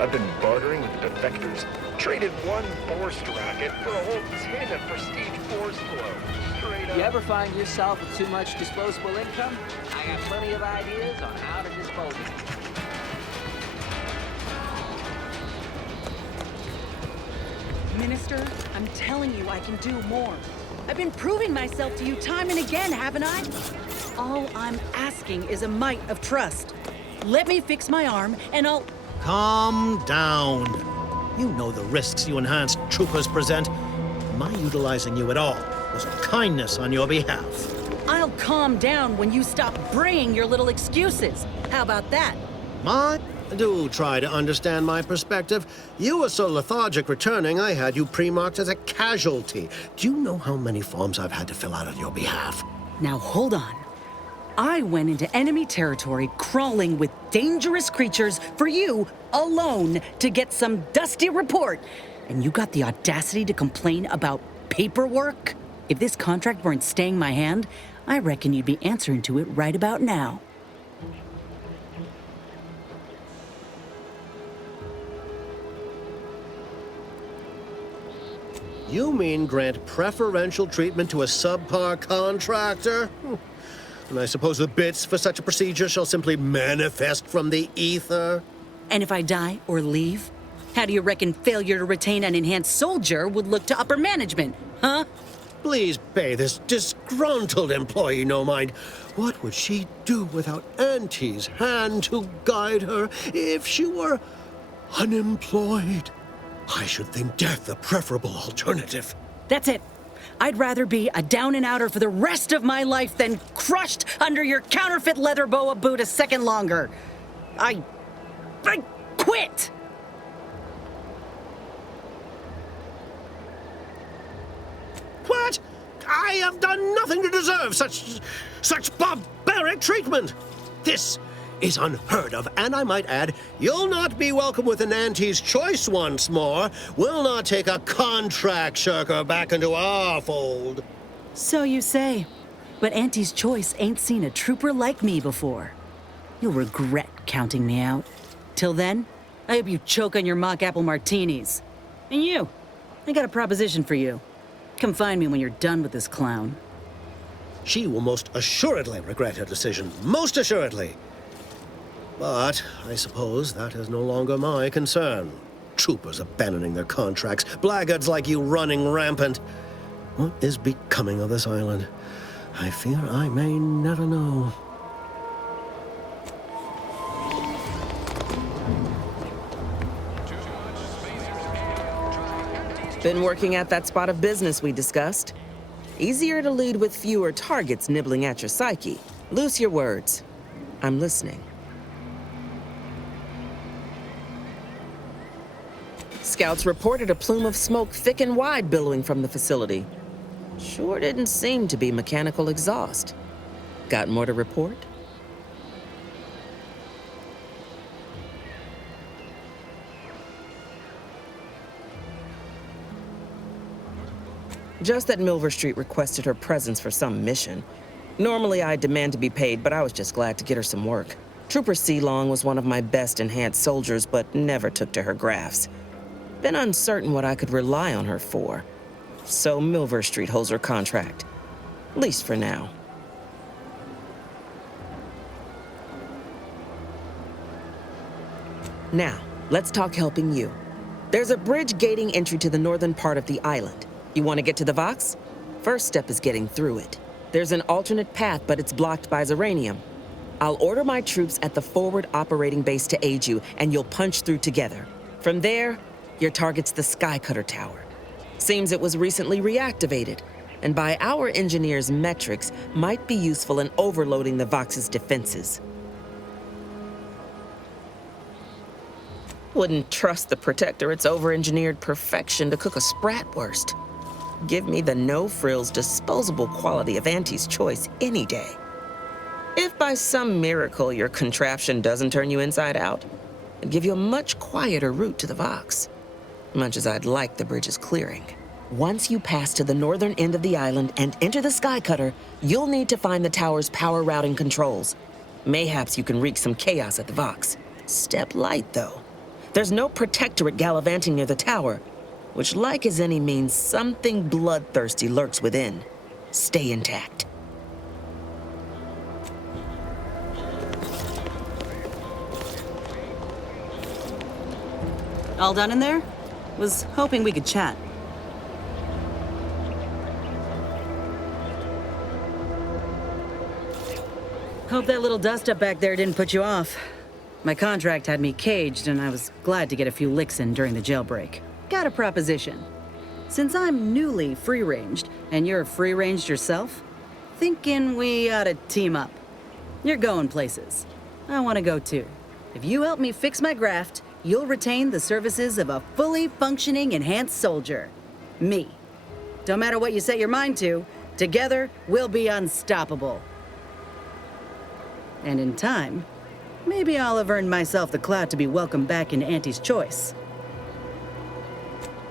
I've been bartering with defectors. Traded one Force rocket for a whole tin of prestige Force glow. Straight up. You ever find yourself with too much disposable income? I got plenty of ideas on how to dispose of it. Minister, I'm telling you I can do more. I've been proving myself to you time and again, haven't I? All I'm asking is a mite of trust. Let me fix my arm, and I'll... Calm down. You know the risks you enhanced troopers present. My utilizing you at all was a kindness on your behalf. I'll calm down when you stop bringing your little excuses. How about that? Do try to understand my perspective. You were so lethargic returning, I had you pre-marked as a casualty. Do you know how many forms I've had to fill out on your behalf? Now hold on. I went into enemy territory crawling with dangerous creatures for you alone to get some dusty report. And you got the audacity to complain about paperwork? If this contract weren't staying my hand, I reckon you'd be answering to it right about now. You mean grant preferential treatment to a subpar contractor? And I suppose the bits for such a procedure shall simply manifest from the ether? And if I die or leave, how do you reckon failure to retain an enhanced soldier would look to upper management, huh? Please pay this disgruntled employee no mind. What would she do without Auntie's hand to guide her if she were unemployed? I should think death the preferable alternative. That's it. I'd rather be a down-and-outer for the rest of my life than crushed under your counterfeit leather boa boot a second longer. I quit! What? I have done nothing to deserve such barbaric treatment. This is unheard of, and I might add, you'll not be welcome with an Auntie's choice once more. We'll not take a contract shirker back into our fold. So you say, but Auntie's choice ain't seen a trooper like me before. You'll regret counting me out. Till then, I hope you choke on your mock apple martinis. And you, I got a proposition for you. Come find me when you're done with this clown. She will most assuredly regret her decision. Most assuredly. But I suppose that is no longer my concern. Troopers abandoning their contracts, blackguards like you running rampant. What is becoming of this island? I fear I may never know. Been working at that spot of business we discussed. Easier to lead with fewer targets nibbling at your psyche. Loose your words. I'm listening. Scouts reported a plume of smoke thick and wide billowing from the facility. Sure didn't seem to be mechanical exhaust. Got more to report? Just that Milver Street requested her presence for some mission. Normally I'd demand to be paid, but I was just glad to get her some work. Trooper Sealong was one of my best enhanced soldiers, but never took to her grafts. Been uncertain what I could rely on her for. So Milver Street holds her contract. At least for now. Now, let's talk helping you. There's a bridge gating entry to the northern part of the island. You want to get to the Vox? First step is getting through it. There's an alternate path, but it's blocked by Zeranium. I'll order my troops at the forward operating base to aid you, and you'll punch through together. From there, your target's the Skycutter Tower. Seems it was recently reactivated, and by our engineers' metrics, might be useful in overloading the Vox's defenses. Wouldn't trust the Protectorate's over-engineered perfection to cook a spratwurst. Give me the no-frills, disposable quality of Auntie's choice any day. If by some miracle your contraption doesn't turn you inside out, I'd give you a much quieter route to the Vox. Much as I'd like the bridge's clearing. Once you pass to the northern end of the island and enter the Sky Cutter, you'll need to find the tower's power routing controls. Mayhaps you can wreak some chaos at the Vox. Step light, though. There's no Protectorate gallivanting near the tower, which, like as any, means something bloodthirsty lurks within. Stay intact. All done in there? Was hoping we could chat. Hope that little dust up back there didn't put you off. My contract had me caged, and I was glad to get a few licks in during the jailbreak. Got a proposition. Since I'm newly free-ranged, and you're free-ranged yourself, thinking we ought to team up. You're going places. I want to go too. If you help me fix my graft, you'll retain the services of a fully functioning enhanced soldier. Me. Don't matter what you set your mind to, together we'll be unstoppable. And in time, maybe I'll have earned myself the clout to be welcomed back into Auntie's choice.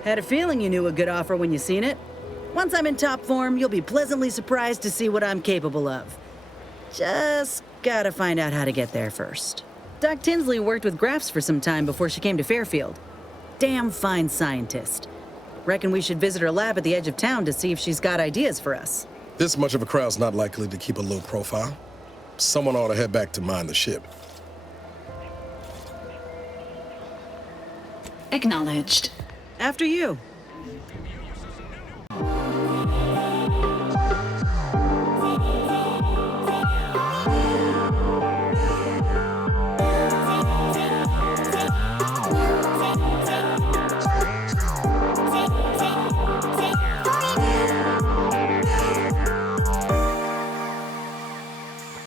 Had a feeling you knew a good offer when you seen it. Once I'm in top form, you'll be pleasantly surprised to see what I'm capable of. Just gotta find out how to get there first. Doc Tinsley worked with Grafs for some time before she came to Fairfield. Damn fine scientist. Reckon we should visit her lab at the edge of town to see if she's got ideas for us. This much of a crowd's not likely to keep a low profile. Someone ought to head back to mind the ship. Acknowledged. After you.